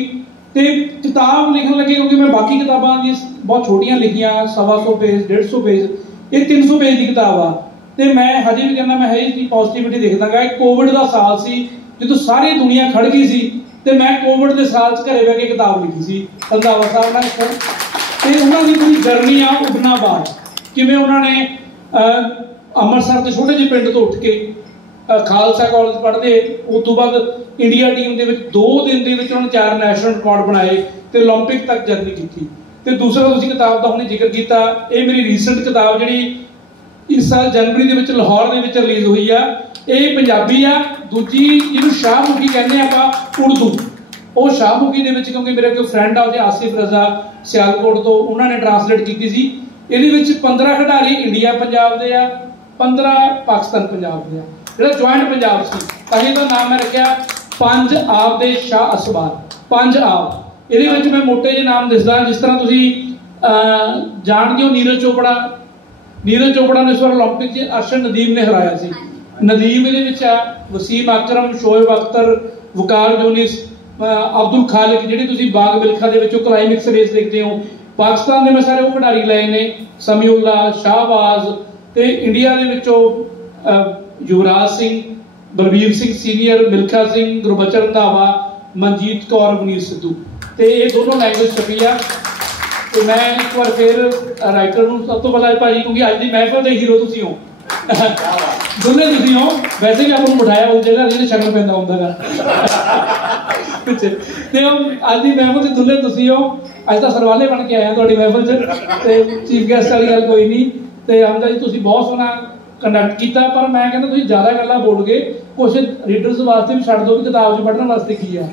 ਤੇ ਕਿਤਾਬ ਲਿਖਣ ਲੱਗੇ ਕਿਉਂਕਿ ਮੈਂ ਬਾਕੀ ਕਿਤਾਬਾਂ ਦੀ ਬਹੁਤ ਛੋਟੀਆਂ ਲਿਖੀਆਂ, 125 ਪੇਜ, 150 ਪੇਜ, ਇਹ 300 ਪੇਜ ਦੀ ਕਿਤਾਬ ਆ। ਤੇ ਮੈਂ ਹਜੇ ਵੀ ਕਹਿੰਦਾ ਮੈਂ ਇਹ ਜੀ ਪੋਜ਼ਿਟਿਵਿਟੀ ਦੇਖਦਾਗਾ। ਇਹ ਕੋਵਿਡ ਦਾ ਸਾਲ ਸੀ ਜਦੋਂ ਸਾਰੀ ਦੁਨੀਆ ਖੜ ਗਈ ਸੀ, ਤੇ ਮੈਂ ਕੋਵਿਡ ਦੇ ਸਾਲ 'ਚ ਘਰੇ ਬਹਿ ਕੇ ਕਿਤਾਬ ਲਿਖੀ ਸੀ ਰੰਧਾਵਾ ਸਾਹਿਬ ਨਾਲ। ਤੇ ਉਹਨਾਂ ਦੀ ਪੂਰੀ ਜਰਨੀ ਆ ਉੱਡਣਾ ਬਾਜ਼, ਕਿਵੇਂ ਉਹਨਾਂ ਨੇ ਅੰਮ੍ਰਿਤਸਰ ਦੇ ਛੋਟੇ ਜਿਹੇ ਪਿੰਡ ਤੋਂ ਉੱਠ ਕੇ ਖਾਲਸਾ ਕਾਲਜ ਪੜ੍ਹਦੇ, ਉਸ ਤੋਂ ਬਾਅਦ ਇੰਡੀਆ ਟੀਮ ਦੇ ਵਿੱਚ 2 ਦਿਨ ਦੇ ਵਿੱਚ ਉਹਨਾਂ ਨੇ 4 ਨੈਸ਼ਨਲ ਰਿਕਾਰਡ ਬਣਾਏ ਤੇ 올림픽 ਤੱਕ ਜਰਨੀ ਕੀਤੀ। ਤੇ ਦੂਸਰਾ ਤੁਸੀਂ ਕਿਤਾਬ ਦਾ ਹੁਣੇ ਜ਼ਿਕਰ ਕੀਤਾ, ਇਹ ਮੇਰੀ ਰੀਸੈਂਟ ਕਿਤਾਬ ਜਿਹੜੀ ਇਸ ਸਾਲ ਜਨਵਰੀ ਦੇ ਵਿੱਚ ਲਾਹੌਰ ਦੇ ਵਿੱਚ ਰਿਲੀਜ਼ ਹੋਈ ਆ। ਇਹ ਪੰਜਾਬੀ ਆ। ਦੂਜੀ ਜਿਹਨੂੰ ਸ਼ਾਹਮੁਖੀ ਕਹਿੰਦੇ ਆਪਾਂ, ਉਰਦੂ, ਉਹ ਸ਼ਾਹਮੁਖੀ ਦੇ ਵਿੱਚ, ਕਿਉਂਕਿ ਮੇਰਾ ਕੋਈ ਫਰੈਂਡ ਆ ਉਹਦੇ ਆਸਿਫ ਰਜ਼ਾ ਸਿਆਲਕੋਟ ਤੋਂ, ਉਹਨਾਂ ਨੇ ਟ੍ਰਾਂਸਲੇਟ ਕੀਤੀ ਸੀ। ਇਹਦੇ ਵਿੱਚ 15 ਖਿਡਾਰੀ ਇੰਡੀਆ ਪੰਜਾਬ ਦੇ ਆ, 15 ਪਾਕਿਸਤਾਨ ਪੰਜਾਬ ਦੇ ਆ, ਜਿਹੜਾ ਜੁਆਇੰਟ ਪੰਜਾਬ ਸੀ। ਤਾਂ ਇਹਦਾ ਨਾਮ ਮੈਂ ਰੱਖਿਆ 5 ਆਬ ਦੇ ਸ਼ਾਹ ਅਸਬਾਰ, 5 ਆਬ। ਇਹਦੇ ਵਿੱਚ ਮੈਂ ਮੋਟੇ ਜਿਹੇ ਨਾਮ ਦੱਸਦਾ, ਜਿਸ ਤਰ੍ਹਾਂ ਤੁਸੀਂ ਜਾਣਦੇ ਹੋ ਨੀਰਜ ਚੋਪੜਾ। ਨੀਰਜ ਚੋਪੜਾ ਨੂੰ ਇਸ ਵਾਰ 올림픽 'ਚ ਅਰਸ਼ਦ ਨਦੀਮ ਨੇ ਹਰਾਇਆ ਸੀ। ਨਦੀਮ ਇਹਦੇ ਵਿੱਚ ਆ, ਵਸੀਮ ਅਕਰਮ, ਸ਼ੋਇਬ ਅਖਤਰ, ਵਕਾਰ ਜੋਨਿਸ, ਅਬਦੁਲ ਖਾਲਿਕ, ਜਿਹੜੇ ਤੁਸੀਂ ਬਾਗ ਮਿਲਖਾ ਦੇ ਵਿੱਚੋਂ ਕਲਾਈਮੈਕਸ ਰੇਸ ਦੇਖਦੇ ਹੋ। ਪਾਕਿਸਤਾਨ ਦੇ ਮੈਂ ਸਾਰੇ ਉਹ ਖਿਡਾਰੀ ਲਏ ਨੇ, ਸਮੀਉल्ला, ਸ਼ਾਹਬਾਜ਼। ਤੇ ਇੰਡੀਆ ਦੇ ਵਿੱਚੋਂ ਯੁਵਰਾਜ ਸਿੰਘ, ਬਲਬੀਰ ਸਿੰਘ ਸੀਨੀਅਰ, ਮਿਲਖਾ ਸਿੰਘ, ਗੁਰਬਚਨ ਰੰਧਾਵਾ, ਮਨਜੀਤ ਕੌਰ, ਵਨੀਰ ਸਿੱਧੂ। ਤੇ ਇਹ ਦੋਨੋਂ ਲੈਂਗੁਏਜ ਛਪੀ ਆ। ਤੇ ਮੈਂ ਇੱਕ ਵਾਰ ਫਿਰ ਰਾਈਟਰ ਨੂੰ ਸਭ ਤੋਂ ਪਹਿਲਾਂ ਭਾਜੀ, ਕਿਉਂਕਿ ਅੱਜ ਦੀ ਮਹਿਫਲ ਦੇ ਹੀਰੋ ਤੁਸੀਂ ਹੋ, ਦੋਨੇ ਤੁਸੀਂ ਹੋ। ਵੈਸੇ ਵੀ ਆਪਾਂ ਨੂੰ ਬਿਠਾਇਆ ਉਸ ਜਗ੍ਹਾ ਜਿਹਦੇ ਸ਼ਕਲ ਪੈਂਦਾ ਹੁੰਦਾ ਗਾ ਤੇ ਅੱਜ ਦੀ ਮਹਿਫਲ ਤੇ ਦੁੱਲੇ ਤੁਸੀਂ ਹੋ। ਅੱਜ ਤਾਂ ਸਰਵਾਲੇ ਬਣ ਕੇ ਆਇਆ ਤੁਹਾਡੀ ਮਹਿਫਲ 'ਚ, ਤੇ ਚੀਫ ਗੈਸਟ ਵਾਲੀ ਗੱਲ ਕੋਈ ਨਹੀਂ। ਤੇ ਹਮਦਾ ਜੀ ਤੁਸੀਂ ਬਹੁਤ ਸੋਹਣਾ ਕੰਡਕਟ ਕੀਤਾ, ਪਰ ਮੈਂ ਕਹਿੰਦਾ ਤੁਸੀਂ ਜ਼ਿਆਦਾ ਗੱਲਾਂ ਬੋਲ ਗਏ। ਕੁਛ ਰੀਡਰਸ ਵਾਸਤੇ ਵੀ ਛੱਡ ਦਿਓ ਵੀ ਕਿਤਾਬ 'ਚ ਪੜ੍ਹਨ ਵਾਸਤੇ ਕੀ ਆ।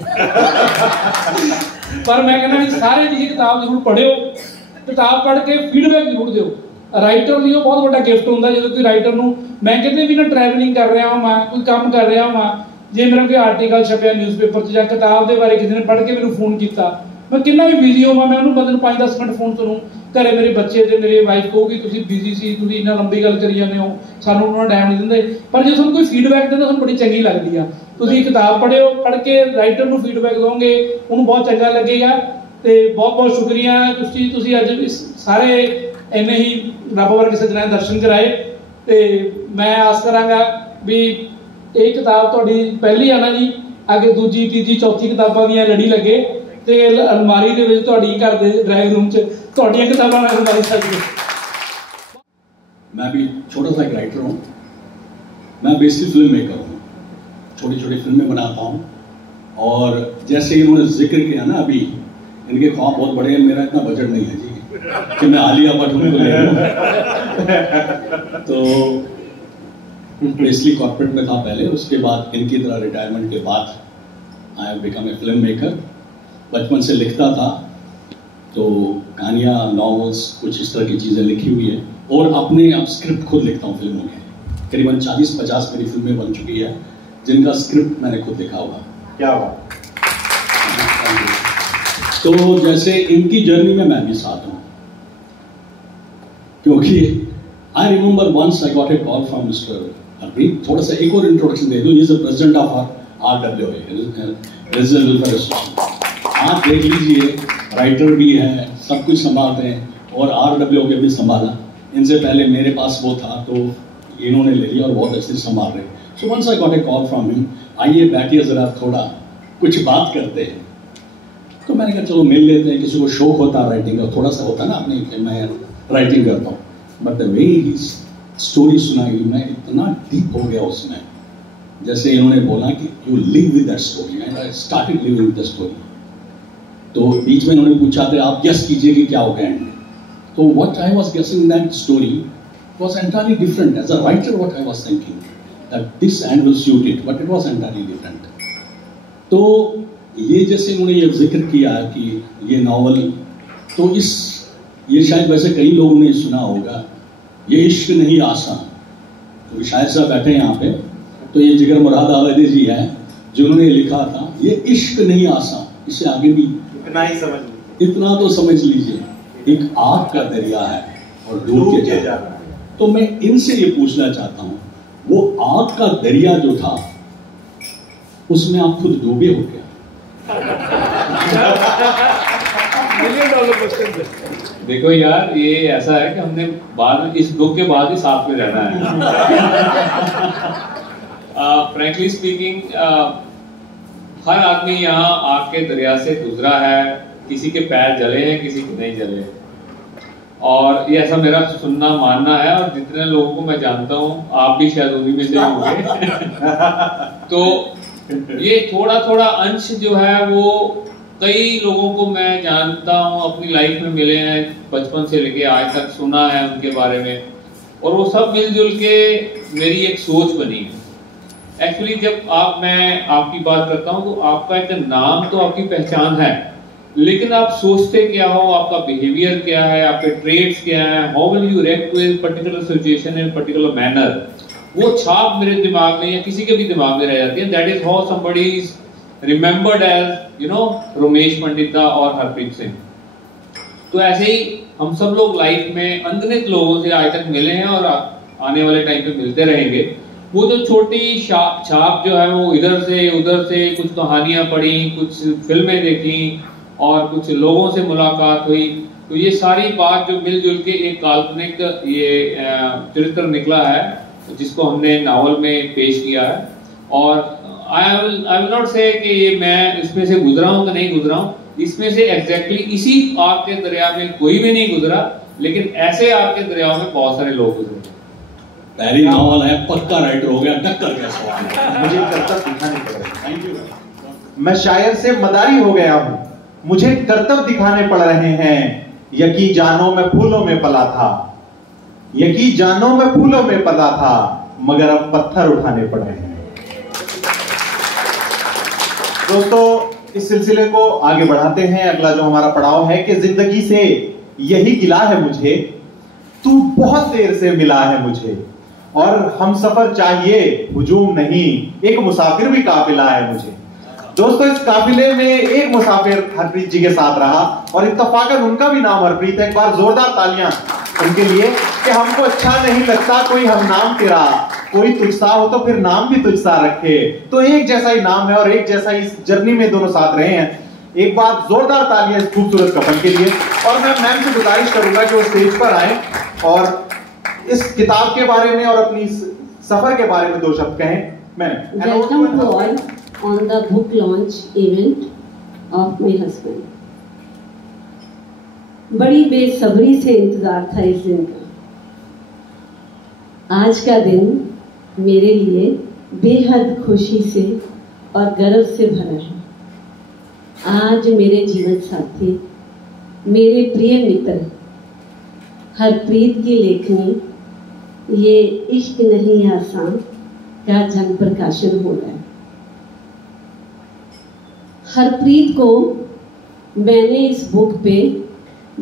ਪਰ ਮੈਂ ਕਹਿੰਦਾ ਵੀ ਸਾਰੇ ਤੁਸੀਂ ਕਿਤਾਬ ਜ਼ਰੂਰ ਪੜ੍ਹਿਓ, ਕਿਤਾਬ ਪੜ੍ਹ ਕੇ ਫੀਡਬੈਕ ਜ਼ਰੂਰ ਦਿਓ। ਰਾਈਟਰ ਲਈ ਉਹ ਬਹੁਤ ਵੱਡਾ ਗਿਫਟ ਹੁੰਦਾ ਜਦੋਂ ਕੋਈ ਰਾਈਟਰ ਨੂੰ, ਮੈਂ ਕਹਿੰਦੇ ਵੀ ਨਾ ਟਰੈਵਲਿੰਗ ਕਰ ਰਿਹਾ ਹਾਂ, ਕੋਈ ਕੰਮ ਕਰ ਰਿਹਾ ਹਾਂ, ਜੇ ਮੇਰਾ ਕੋਈ ਆਰਟੀਕਲ ਛਪਿਆ ਨਿਊਜ਼ਪੇਪਰ 'ਚ ਜਾਂ ਕਿਤਾਬ ਦੇ ਬਾਰੇ ਕਿਸੇ ਨੇ ਪੜ੍ਹ ਕੇ ਮੈਨੂੰ ਫੋਨ ਕੀਤਾ, ਮੈਂ ਕਿੰਨਾ ਵੀ ਬਿਜ਼ੀ ਹੋਵਾਂ, ਮੈਂ ਉਹਨੂੰ ਬੰਦੇ ਨੂੰ 5-10 ਮਿੰਟ ਫੋਨ ਕਰੂੰ। ਘਰੇ ਮੇਰੇ ਬੱਚੇ ਤੇ ਮੇਰੇ ਵਾਈਫ ਕਹੂਗੀ ਤੁਸੀਂ ਬਿਜ਼ੀ ਸੀ, ਤੁਸੀਂ ਇੰਨਾ ਲੰਬੀ ਗੱਲ ਕਰੀ ਜਾਂਦੇ ਹੋ, ਸਾਨੂੰ ਉਹਨਾਂ ਟਾਈਮ ਨਹੀਂ ਦਿੰਦੇ। ਪਰ ਜੇ ਤੁਹਾਨੂੰ ਕੋਈ ਫੀਡਬੈਕ ਦਿੰਦਾ ਤੁਹਾਨੂੰ ਬੜੀ ਚੰਗੀ ਲੱਗਦੀ ਆ। ਤੁਸੀਂ ਕਿਤਾਬ ਪੜ੍ਹਿਓ, ਪੜ੍ਹ ਕੇ ਰਾਈਟਰ ਨੂੰ ਫੀਡਬੈਕ ਦਿਓਗੇ, ਉਹਨੂੰ ਬਹੁਤ ਚੰਗਾ ਲੱਗੇਗਾ। ਤੇ ਬਹੁਤ ਬਹੁਤ ਸ਼ੁਕਰੀਆ ਤੁਸੀਂ ਅੱਜ ਸਾਰੇ ਇੰਨੇ ਹੀ ਰੱਬ ਵਰਗੇ ਸੱਜਣਾਂ ਦੇ ਦਰਸ਼ਨ ਕਰਾਏ। ਤੇ ਮੈਂ ਆਸ ਕਰਾਂਗਾ ਵੀ ਇਹ ਕਿਤਾਬ ਤੁਹਾਡੀ ਪਹਿਲੀ ਆ ਨਾ ਜੀ, ਅੱਗੇ ਦੂਜੀ, ਤੀਜੀ, ਚੌਥੀ ਕਿਤਾਬਾਂ ਦੀਆਂ ਲੜੀ ਲੱਗੇ ਤੇ ਅਲਮਾਰੀ ਦੇ ਵਿੱਚ ਤੁਹਾਡੀ ਘਰ ਦੇ ਡਰਾਇੰਗ रूम 'ਚ ਤੁਹਾਡੀਆਂ किताबा में अलमारी सज गई। मैं भी छोटा सा एक राइटर हूँ। मैं बेसिकली फिल्म मेकर हूँ, छोटी छोटी फिल्में बनाता हूँ। और जैसे इन्होंने जिक्र किया ना अभी, इनके ख्वाब बहुत बड़े हैं। मेरा इतना बजट नहीं है जी कि मैं आलिया भट्ट को ले लूँ। तो बेसिकली कॉर्पोरेट में था पहले, उसके बाद इनकी तरह रिटायरमेंट के बाद I have become a film maker. बचपन से लिखता था, तो कहानियाँ, नॉवेल्स, कुछ इस तरह की चीज़ें लिखी हुई है। और अपने आप स्क्रिप्ट खुद लिखता हूँ फिल्मों के। करीबन 40-50 मेरी फिल्में बन चुकी है जिनका स्क्रिप्ट मैंने खुद लिखा हुआ। क्या बात। तो जैसे इनकी जर्नी में मैं भी साथ हूँ, क्योंकि I remember once I got a call from mister Harpreet. थोड़ा सा एक और इंट्रोडक्शन दे दूँ। He is the president of RWA, resident welfare association. आप देख लीजिए, राइटर भी है, सब कुछ संभालते हैं, और RWA भी संभाला। इनसे पहले मेरे पास वो था, तो इन्होंने ले लिया और बहुत अच्छे से संभाल रहे। So once I got a call from him, आइए बैठिए जरा थोड़ा कुछ बात करते हैं। तो मैंने कहा चलो मिल लेते हैं। किसी को शौक होता है राइटिंग का, थोड़ा सा होता है ना अपने कि मैं राइटिंग करता हूँ, but the way he story सुनाई, मैं इतना डीप हो गया उसमें। जैसे इन्होंने बोला कि you live with that story, and I started living with the story. तो बीच में इन्होंने पूछा था आप गेस कीजिए कि क्या होगा एंड में। तो what I was guessing that story was entirely different. As a writer, what I was thinking, that this end will suit it, but it was entirely different. तो ये जैसे उन्होंने ये जिक्र किया कि ये नावल, तो ये शायद वैसे कई लोगों ने सुना होगा, ये इश्क नहीं आसान। तो शायद साहब बैठे हैं यहाँ पे, तो ये जिगर मुराद आवादी जी हैं जिन्होंने लिखा था ये इश्क नहीं आसान। इससे आगे भी इतना ही समझ लीजिए, इतना तो समझ लीजिए, एक आग का दरिया है और डूब के जा रहा है। तो मैं इनसे ये पूछना चाहता हूं, वो आग का दरिया जो था उसमें आप खुद डूबे हो क्या? $1,000,000 क्वेश्चन। देखो यार, ये ऐसा है कि हमने बाद में, इस बुक के बाद ही साथ में रहना है। फ्रैंकली स्पीकिंग, हर आदमी यहाँ आग के दरिया से गुजरा है। किसी के पैर जले हैं, किसी के नहीं जले, और ये ऐसा मेरा सुनना मानना है। और जितने लोगों को मैं जानता हूँ, आप भी शायद उन्हीं में से होंगे। तो ये थोड़ा थोड़ा अंश जो है वो कई लोगों को मैं जानता हूँ, अपनी लाइफ में मिले हैं, बचपन से लेके आज तक सुना है उनके बारे में, और वो सब मिलजुल के मेरी एक सोच बनी है। एक्चुअली जब मैं आपकी बात करता हूँ तो आपका एक नाम तो आपकी पहचान है, लेकिन आप सोचते क्या हो, आपका बिहेवियर क्या है, आपके ट्रेड्स क्या है, how will you react to a particular situation in particular manner, वो छाप मेरे दिमाग में या किसी के भी दिमाग में रह जाती है। That is how somebody is remembered as you know Ramesh Pandita और हरप्रीत सिंह। तो ऐसे ही हम सब लोग लाइफ में अनगिनत लोगों से आज तक मिले हैं और आने वाले टाइम पे मिलते रहेंगे। वो जो छोटी छाप जो है वो इधर से उधर से, कुछ कहानियां पढ़ी, कुछ फिल्में देखी और कुछ लोगों से मुलाकात हुई, तो ये सारी बात जो मिलजुल के एक काल्पनिक ये चरित्र निकला है जिसको हमने नावल में पेश किया है। और आई विल नॉट से कि ये मैं इसमें से गुजरा हूं कि नहीं गुजरा हूं, इसमें से एग्जैक्टली इसी आग के दरिया में कोई भी नहीं गुजरा, लेकिन ऐसे आग के दरिया में बहुत सारे लोग गुजरे। पहली नावल है, पक्का राइटर हो गया, टक्कर का सवाल है। मुझे कर्तव्य दिखाने पड़ रहे हैं। Thank you. मैं शायर से मदारी हो गया हूं, मुझे कर्तव्य दिखाने पड़ रहे हैं। यकी जानो मैं फूलों में पला था, यकी जानो मैं फूलों में पला था, मगर अब पत्थर उठाने पड़ रहे हैं। दोस्तों, इस सिलसिले को आगे बढ़ाते हैं। अगला जो हमारा पड़ाव है कि जिंदगी से यही गिला है मुझे, तू बहुत देर से मिला है मुझे, और हम सफर चाहिए हुजूम नहीं, एक मुसाफिर भी काफिला है मुझे। दोस्तों, इस काफिले में एक मुसाफिर हरप्रीत जी के साथ रहा और इत्तफाकन उनका भी नाम हरप्रीत है। एक बार जोरदार तालियां उनके लिए कि हमको अच्छा नहीं लगता कोई हम नाम तेरा, कोई तुझसा हो तो फिर नाम भी तुझसा रखे। तो एक जैसा ही नाम है और एक जैसा इस जर्नी में दोनों साथ रहे हैं। एक बार जोरदार तालियां इस खूबसूरत कपल के लिए। और मैं मैम से गुजारिश करूंगा कि वो स्टेज पर आए और इस किताब के बारे में और अपनी सफर के बारे में दो शब्द कहें। Ma'am, welcome to all on the book launch event of my husband. बड़ी बेसब्री से इंतजार था इस दिन का। आज का दिन मेरे लिए बेहद खुशी से और गर्व से भरा है। आज मेरे जीवन साथी, मेरे प्रिय मित्र हरप्रीत की लेखनी ये इश्क नहीं आसान का जन प्रकाशन हो रहा है। हरप्रीत को मैंने इस बुक पे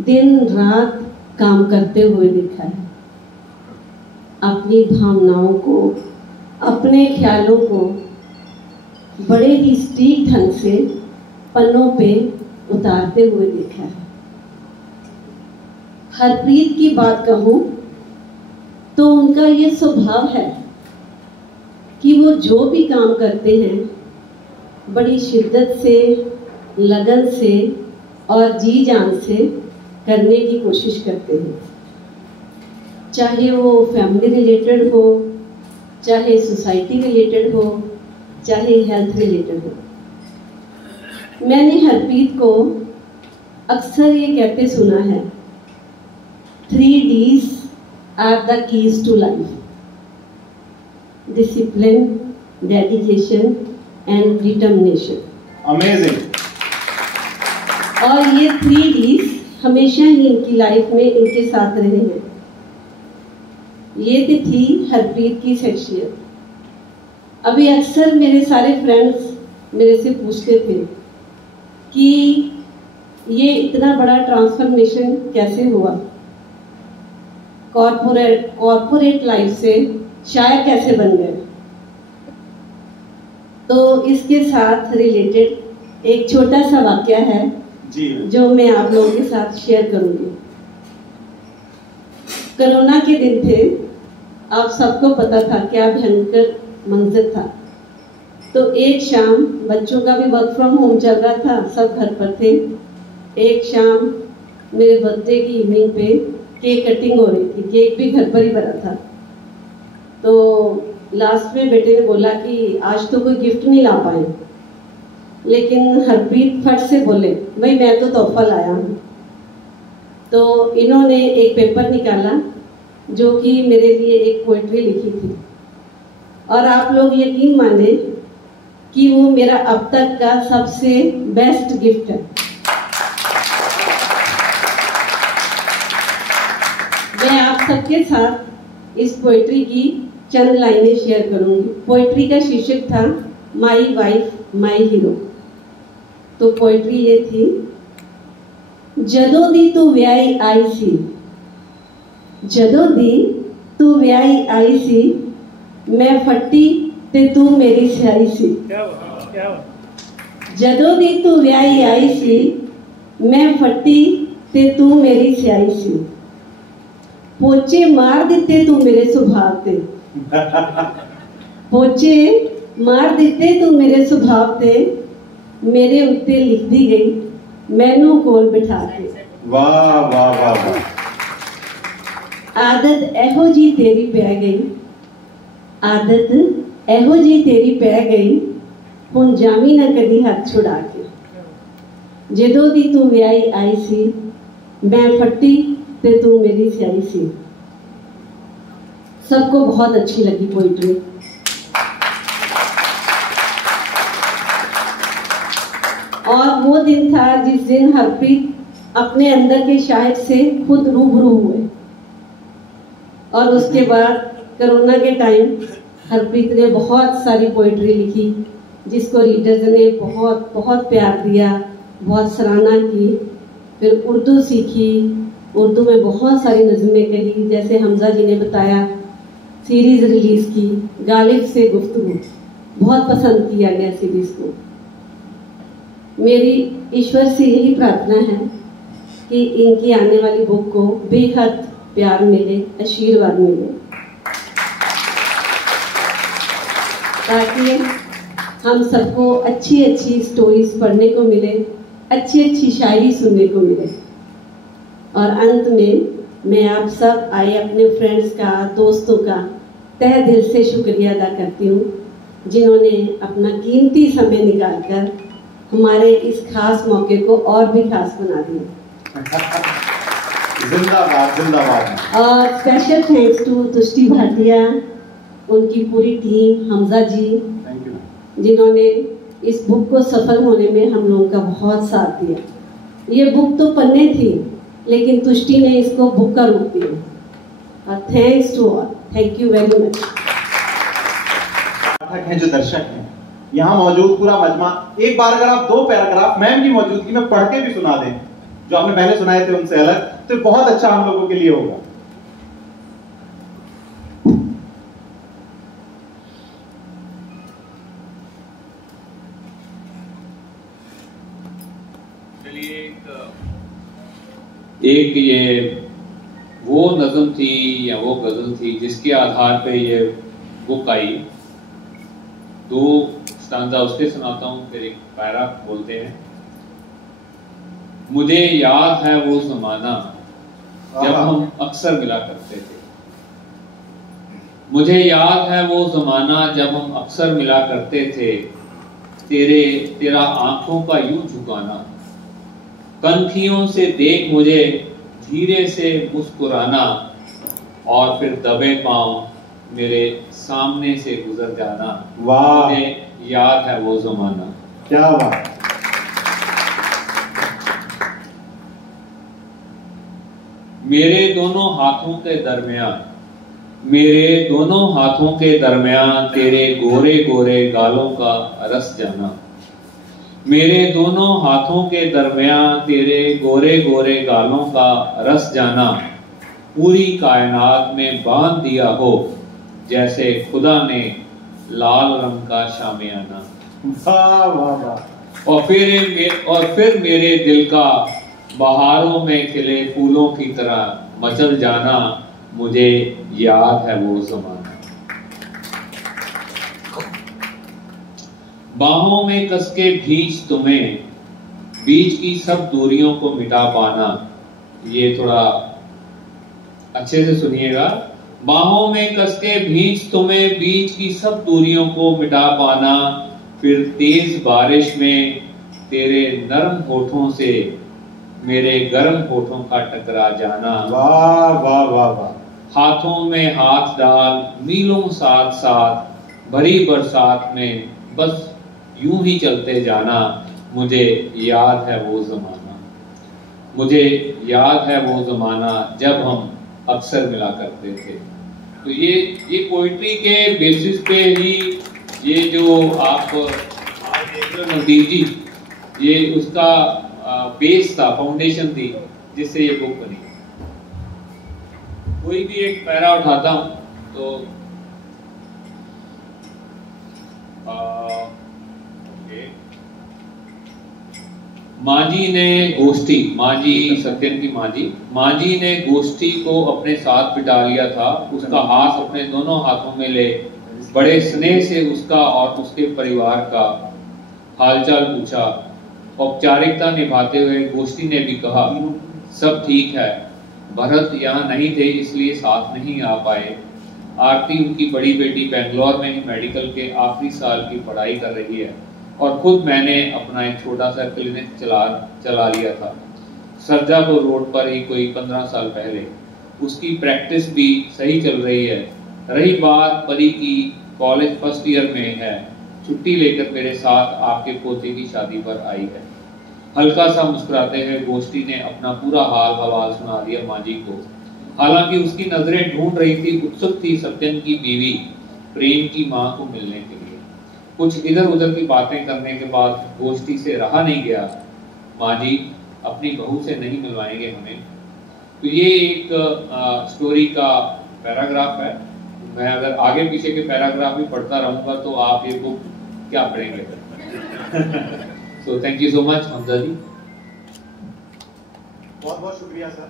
दिन रात काम करते हुए देखा है। अपनी भावनाओं को, अपने ख्यालों को बड़े ही सटीक ढंग से पन्नों पे उतारते हुए देखा है। हरप्रीत की बात कहूँ तो उनका ये स्वभाव है कि वो जो भी काम करते हैं बड़ी शिद्दत से, लगन से और जी जान से करने की कोशिश करते हैं। चाहे वो फैमिली रिलेटेड हो, चाहे सोसाइटी रिलेटेड हो, चाहे हेल्थ रिलेटेड हो। मैंने हरप्रीत को अक्सर ये कहते सुना है, 3 Ds are the keys to life: discipline, dedication and determination. Amazing. और ये 3 Ds हमेशा ही इनकी लाइफ में इनके साथ रहे हैं। ये थी हरप्रीत की शख्सियत। अभी अक्सर मेरे सारे फ्रेंड्स मेरे से पूछते थे कि ये इतना बड़ा ट्रांसफॉर्मेशन कैसे हुआ, कॉर्पोरेट लाइफ से शायर कैसे बन गए। तो इसके साथ रिलेटेड एक छोटा सा वाकया है जी, जो मैं आप लोगों के साथ शेयर करूंगी। कोरोना के दिन थे, आप सबको पता था क्या भयंकर मंजर था। तो एक शाम, बच्चों का भी वर्क फ्रॉम होम चल रहा था, सब घर पर थे। एक शाम मेरे बर्थडे की इवनिंग पे केक कटिंग हो रही थी, केक भी घर पर ही बना था। तो लास्ट में बेटे ने बोला कि आज तो कोई गिफ्ट नहीं ला पाए, लेकिन हरप्रीत फट से बोले, भाई मैं तो तोहफा लाया हूँ। तो इन्होंने एक पेपर निकाला जो कि मेरे लिए एक पोइट्री लिखी थी, और आप लोग यकीन माने कि वो मेरा अब तक का सबसे बेस्ट गिफ्ट है। मैं आप सबके साथ इस पोइट्री की चंद लाइनें शेयर करूंगी। पोइट्री का शीर्षक था माई वाइफ माई हीरो। तो पोइट्री ये थी, जदों दी तू व्याई आई सी, जदों दी तू व्याई आई सी, मैं फट्टी ते तू मेरी स्याही सी। जदों दी तू व्याई आई सी, मैं फट्टी ते तू मेरी स्याही सी। पोचे मार दिते तू मेरे सुभाव ते, पोचे मार दिते तू मेरे सुभाव ते, मेरे उत्ते लिख दी गई मैनू कोल बिठा के। वाह वाह वाह वाह। आदत एहो जी तेरी पै गई, आदत एहो जी तेरी पै गई, हुण जामी ना कदी हाथ छुड़ा के। जदों दी तू व्याई आई सी, मैं फट्टी ते तू मेरी स्याही सी। सबको बहुत अच्छी लगी पोइट्री। और वो दिन था जिस दिन हरप्रीत अपने अंदर के शायर से खुद रूबरू हुए। और उसके बाद कोरोना के टाइम हरप्रीत ने बहुत सारी पोइट्री लिखी, जिसको रीडर्स ने बहुत बहुत प्यार दिया, बहुत सराहना की। फिर उर्दू सीखी, उर्दू में बहुत सारी नज़में कही, जैसे हमजा जी ने बताया। सीरीज़ रिलीज़ की, गालिब से गुफ्तगू, बहुत पसंद किया गया सीरीज़ को। मेरी ईश्वर से यही प्रार्थना है कि इनकी आने वाली बुक को बेहद प्यार मिले, आशीर्वाद मिले, ताकि हम सबको अच्छी अच्छी स्टोरीज पढ़ने को मिले, अच्छी अच्छी शायरी सुनने को मिले। और अंत में मैं आप सब आए अपने फ्रेंड्स का, दोस्तों का तहे दिल से शुक्रिया अदा करती हूँ, जिन्होंने अपना कीमती समय निकालकर हमारे इस खास मौके को और भी खास बना दिया। जिंदाबाद जिंदाबाद। और स्पेशल थैंक्स टू तुष्टि भाटिया, उनकी पूरी टीम, हमजा जी, जिन्होंने इस बुक को सफल होने में हम लोगों का बहुत साथ दिया। ये बुक तो पन्ने थी, लेकिन तुष्टि ने इसको बुक का रूप दिया। और thanks to all, thank you very much. पाठक हैं, जो दर्शक हैं, यहाँ मौजूद पूरा मजमा, एक बार अगर आप 2 पैराग्राफ मैम की मौजूदगी में पढ़ के भी सुना दें जो आपने पहले सुनाए थे उनसे अलग, तो बहुत अच्छा हम लोगों के लिए होगा। एक ये वो नज़म थी या वो गज़ल थी जिसके आधार पे ये बुक आई। 2 स्टांजा उसके सुनाता हूँ, फिर एक पैरा बोलते हैं। मुझे याद है वो ज़माना जब हम अक्सर मिला करते थे। मुझे याद है वो ज़माना जब हम अक्सर मिला करते थे। तेरा आंखों का यूं झुकाना, कनखियों से देख मुझे धीरे से मुस्कुराना, और फिर दबे पांव मेरे सामने से गुजर जाना। वाह, मुझे याद है वो ज़माना। क्या बात। मेरे दोनों हाथों के दरमियान, मेरे दोनों हाथों के दरमियान तेरे गोरे गोरे गालों का रस जाना। मेरे दोनों हाथों के दरमियान तेरे गोरे गोरे गालों का रस जाना। पूरी कायनात में बांध दिया हो जैसे खुदा ने लाल रंग का शामियाना। वाह वाह वाह। और फिर मेरे दिल का बहारों में खिले फूलों की तरह मचल जाना। मुझे याद है वो ज़माना। बाहों में कसके भींच तुम्हें, बीच की सब दूरियों को मिटा पाना। ये थोड़ा अच्छे से सुनिएगा। बाहों में कसके भींच तुम्हें, बीच की सब दूरियों को मिटा पाना। फिर तेज बारिश में तेरे नरम होठों से मेरे गर्म होठों का टकरा जाना। वाह वाह वाह वाह। हाथों में हाथ डाल मीलों साथ साथ भरी बरसात में बस यूं ही चलते जाना। मुझे याद है वो ज़माना। मुझे याद है वो ज़माना जब हम अक्सर मिला करते थे। तो ये पोइट्री के बेसिस पे ही ये जो आप देख रहे हो नवदीप जी, ये उसका बेस था, फाउंडेशन थी जिससे ये बुक बनी। कोई भी एक पैरा उठाता हूं तो मांझी ने गोष्ठी, मांझी सत्यन की मांझी ने गोष्ठी को अपने साथ बिठा लिया था। उसका हाथ अपने दोनों हाथों में ले बड़े स्नेह से उसका और उसके परिवार का हालचाल पूछा। औपचारिकता निभाते हुए गोष्ठी ने भी कहा, सब ठीक है, भरत यहाँ नहीं थे इसलिए साथ नहीं आ पाए। आरती उनकी बड़ी बेटी बेंगलोर में ही मेडिकल के आखिरी साल की पढ़ाई कर रही है और खुद मैंने अपना एक छोटा सा क्लिनिक चला लिया था सरजापुर रोड पर ही कोई 15 साल पहले। उसकी प्रैक्टिस भी सही चल रही है। रही बात परी की, कॉलेज फर्स्ट ईयर में है, छुट्टी लेकर मेरे साथ आपके पोते की शादी पर आई है। हल्का सा मुस्कुराते हुए गोष्ठी ने अपना पूरा हाल हवाल सुना दिया मांझी को। हालांकि उसकी नजरें ढूंढ रही थी, उत्सुक थी सत्यन की बीवी प्रेम की मां को मिलने के लिए। कुछ इधर उधर की बातें करने के बाद गोष्ठी से रहा नहीं गया, मांझी अपनी बहू से नहीं मिलवाएंगे हमें। तो ये एक स्टोरी का पैराग्राफ है। मैं अगर आगे पीछे के पैराग्राफ भी पढ़ता रहूंगा तो आप ये बुक क्या पढ़ेंगे। So thank you so much, Hamza ji. बहुत बहुत शुक्रिया sir.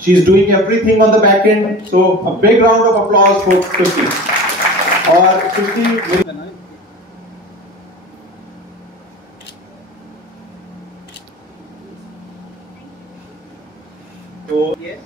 She is doing everything on the back end, so a big round of applause for Srishti. और Srishti तो yes.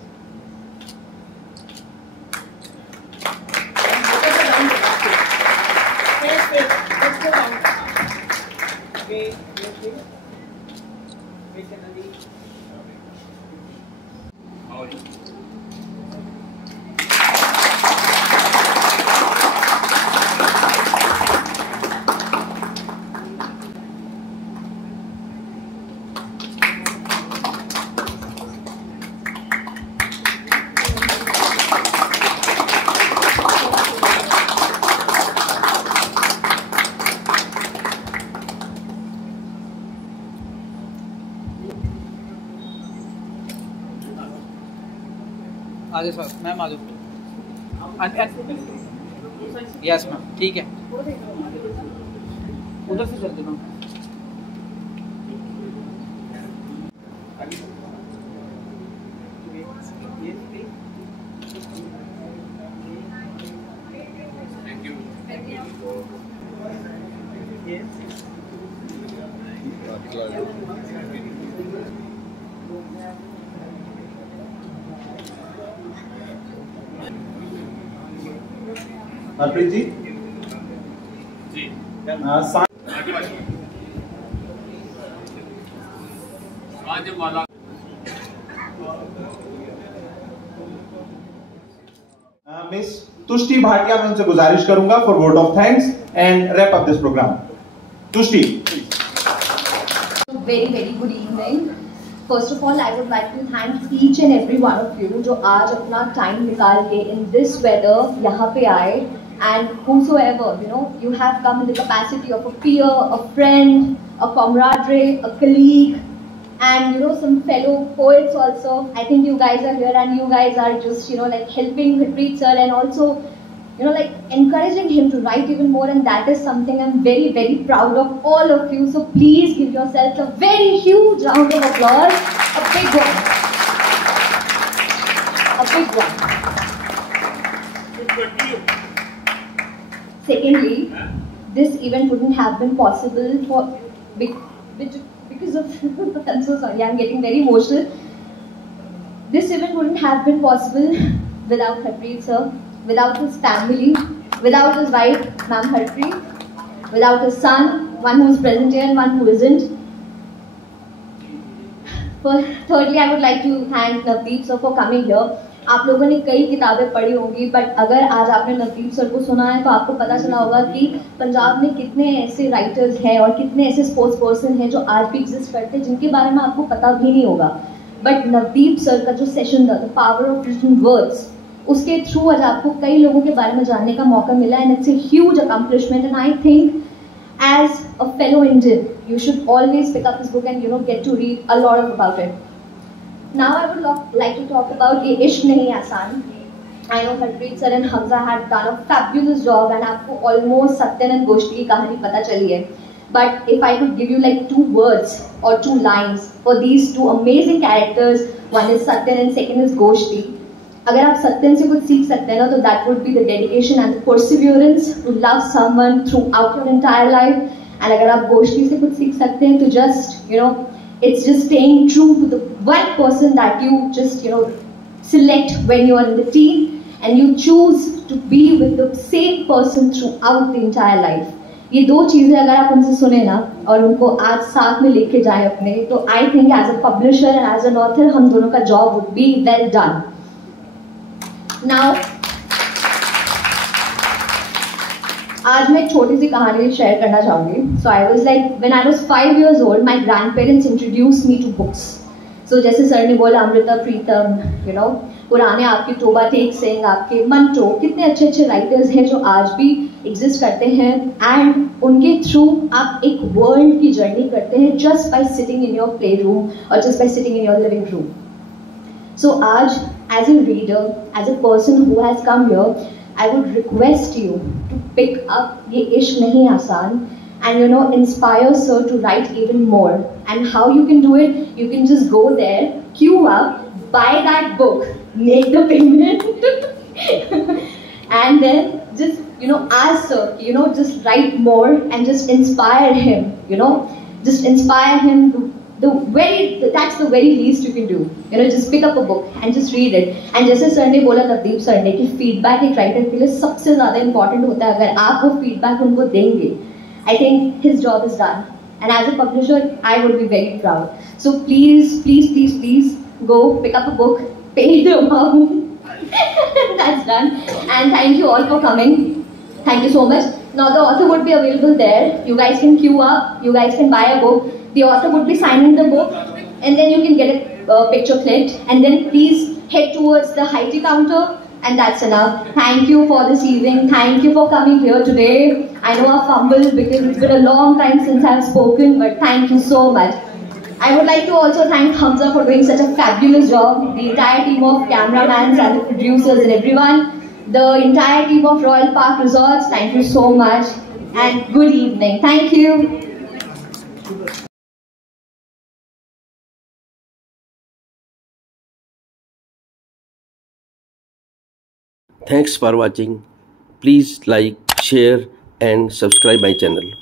आगे सर मैम आगे यस मैम ठीक है उधर से चलते मैम हरप्रीत जी मिस तुष्टि भाटिया, मैं उनसे गुजारिश करूंगा for word of thanks and wrap up this programme. Tushti. Very good evening. First of all, I would like to thank each and every one of you जो आज अपना time निकाल के in this weather यहाँ पे आए, and whosoever you have come in the capacity of a peer, a friend, a comradre, a colleague, and some fellow poets also. I think you guys are here and you guys are just like helping Harpreet sir and also like encouraging him to write even more, and that is something I'm very proud of all of you. So please give yourselves a very huge round of applause, a big one, a big one. Secondly, this event wouldn't have been possible because of I'm so sorry, I'm getting very emotional. This event wouldn't have been possible without Harpreet sir, without his family, without his wife, Ma'am Harpreet, without his son, one who is present here and one who isn't. Thirdly, I would like to thank Navdeep sir for coming here. आप लोगों ने कई किताबें पढ़ी होंगी, but अगर आज आपने नवदीप सर को सुना है तो आपको पता चला होगा कि पंजाब में कितने ऐसे राइटर्स हैं और कितने ऐसे स्पोर्ट्स पर्सन हैं जो आज भी एग्जिस्ट करते हैं जिनके बारे में आपको पता भी नहीं होगा। बट नवदीप सर का जो सेशन था, the power of written words, उसके थ्रू आज आपको कई लोगों के बारे में जानने का मौका मिला, and it's a huge accomplishment, and I think as a fellow Indian you should always pick up this book and get to read a lot about it. Now I would like to talk about Ye Ishq Nahi Aasan. I know Harpreet sir and Hamza had done a fabulous job and आपको almost Satyanand Goshti की कहानी पता चली है, but if I could give you like 2 words or 2 lines for these 2 amazing characters, one is Satyan and second is Goshti. अगर आप सत्यन से कुछ सीख सकते हैं ना, तो that would be the dedication and the perseverance to love someone throughout your entire life. And अगर आप गोष्ठी से कुछ सीख सकते हैं तो just it's just staying true to the one person that you just select when you are in the team, and you choose to be with the same person throughout the entire life. ये 2 चीजें अगर आप उनसे सुने ना और उनको आज साथ में लेके जाएं अपने, तो I think as a publisher and as an author हम दोनों का job would be well done. Now, आज मैं एक छोटी सी कहानी शेयर करना चाहूँगी. So I was like, when I was 5 years old, my grandparents introduced me to books. So जैसे सर ने बोला, अमृता प्रीतम, पुराने आपके टोबा टेक सिंह, आपके मंटो, कितने अच्छे अच्छे राइटर्स हैं जो आज भी एग्जिस्ट करते हैं, एंड उनके थ्रू आप एक वर्ल्ड की जर्नी करते हैं just by sitting in your play room और just by sitting in your living room. So आज, as a reader, as a person who has come here, I would request you to pick up Ye Ishq Nahi Aasan and inspire sir to write even more. And how you can do it? You can just go there, queue up, buy that book, make the payment, and then just ask sir, just write more and just inspire him. Just inspire him to. That's the very least you can do. Just pick up a book and just read it. And जैसे sir ने बोला, Navdeep sir ने, कि feedback एक writer के लिए सबसे ज़्यादा इम्पोर्टेंट होता है. अगर आप वो फीडबैक उनको देंगे, I think his job is done. And as a publisher, I would be very proud. So please go pick up a book, pay the amount. That's done. And thank you all for coming. Thank you so much. Now the author would be available there. You guys can queue up. You guys can buy a book. The author would be signing the book, and then you can get a picture clicked, and then please head towards the high tea counter, and that's enough. Thank you for this evening. Thank you for coming here today. I know I fumbled because it's been a long time since I've spoken, but thank you so much. I would like to also thank Hamza for doing such a fabulous job, the entire team of cameramans and the producers and everyone, the entire team of Royal Park Resorts, thank you so much and good evening. Thank you. Thanks for watching. Please like, share and subscribe my channel.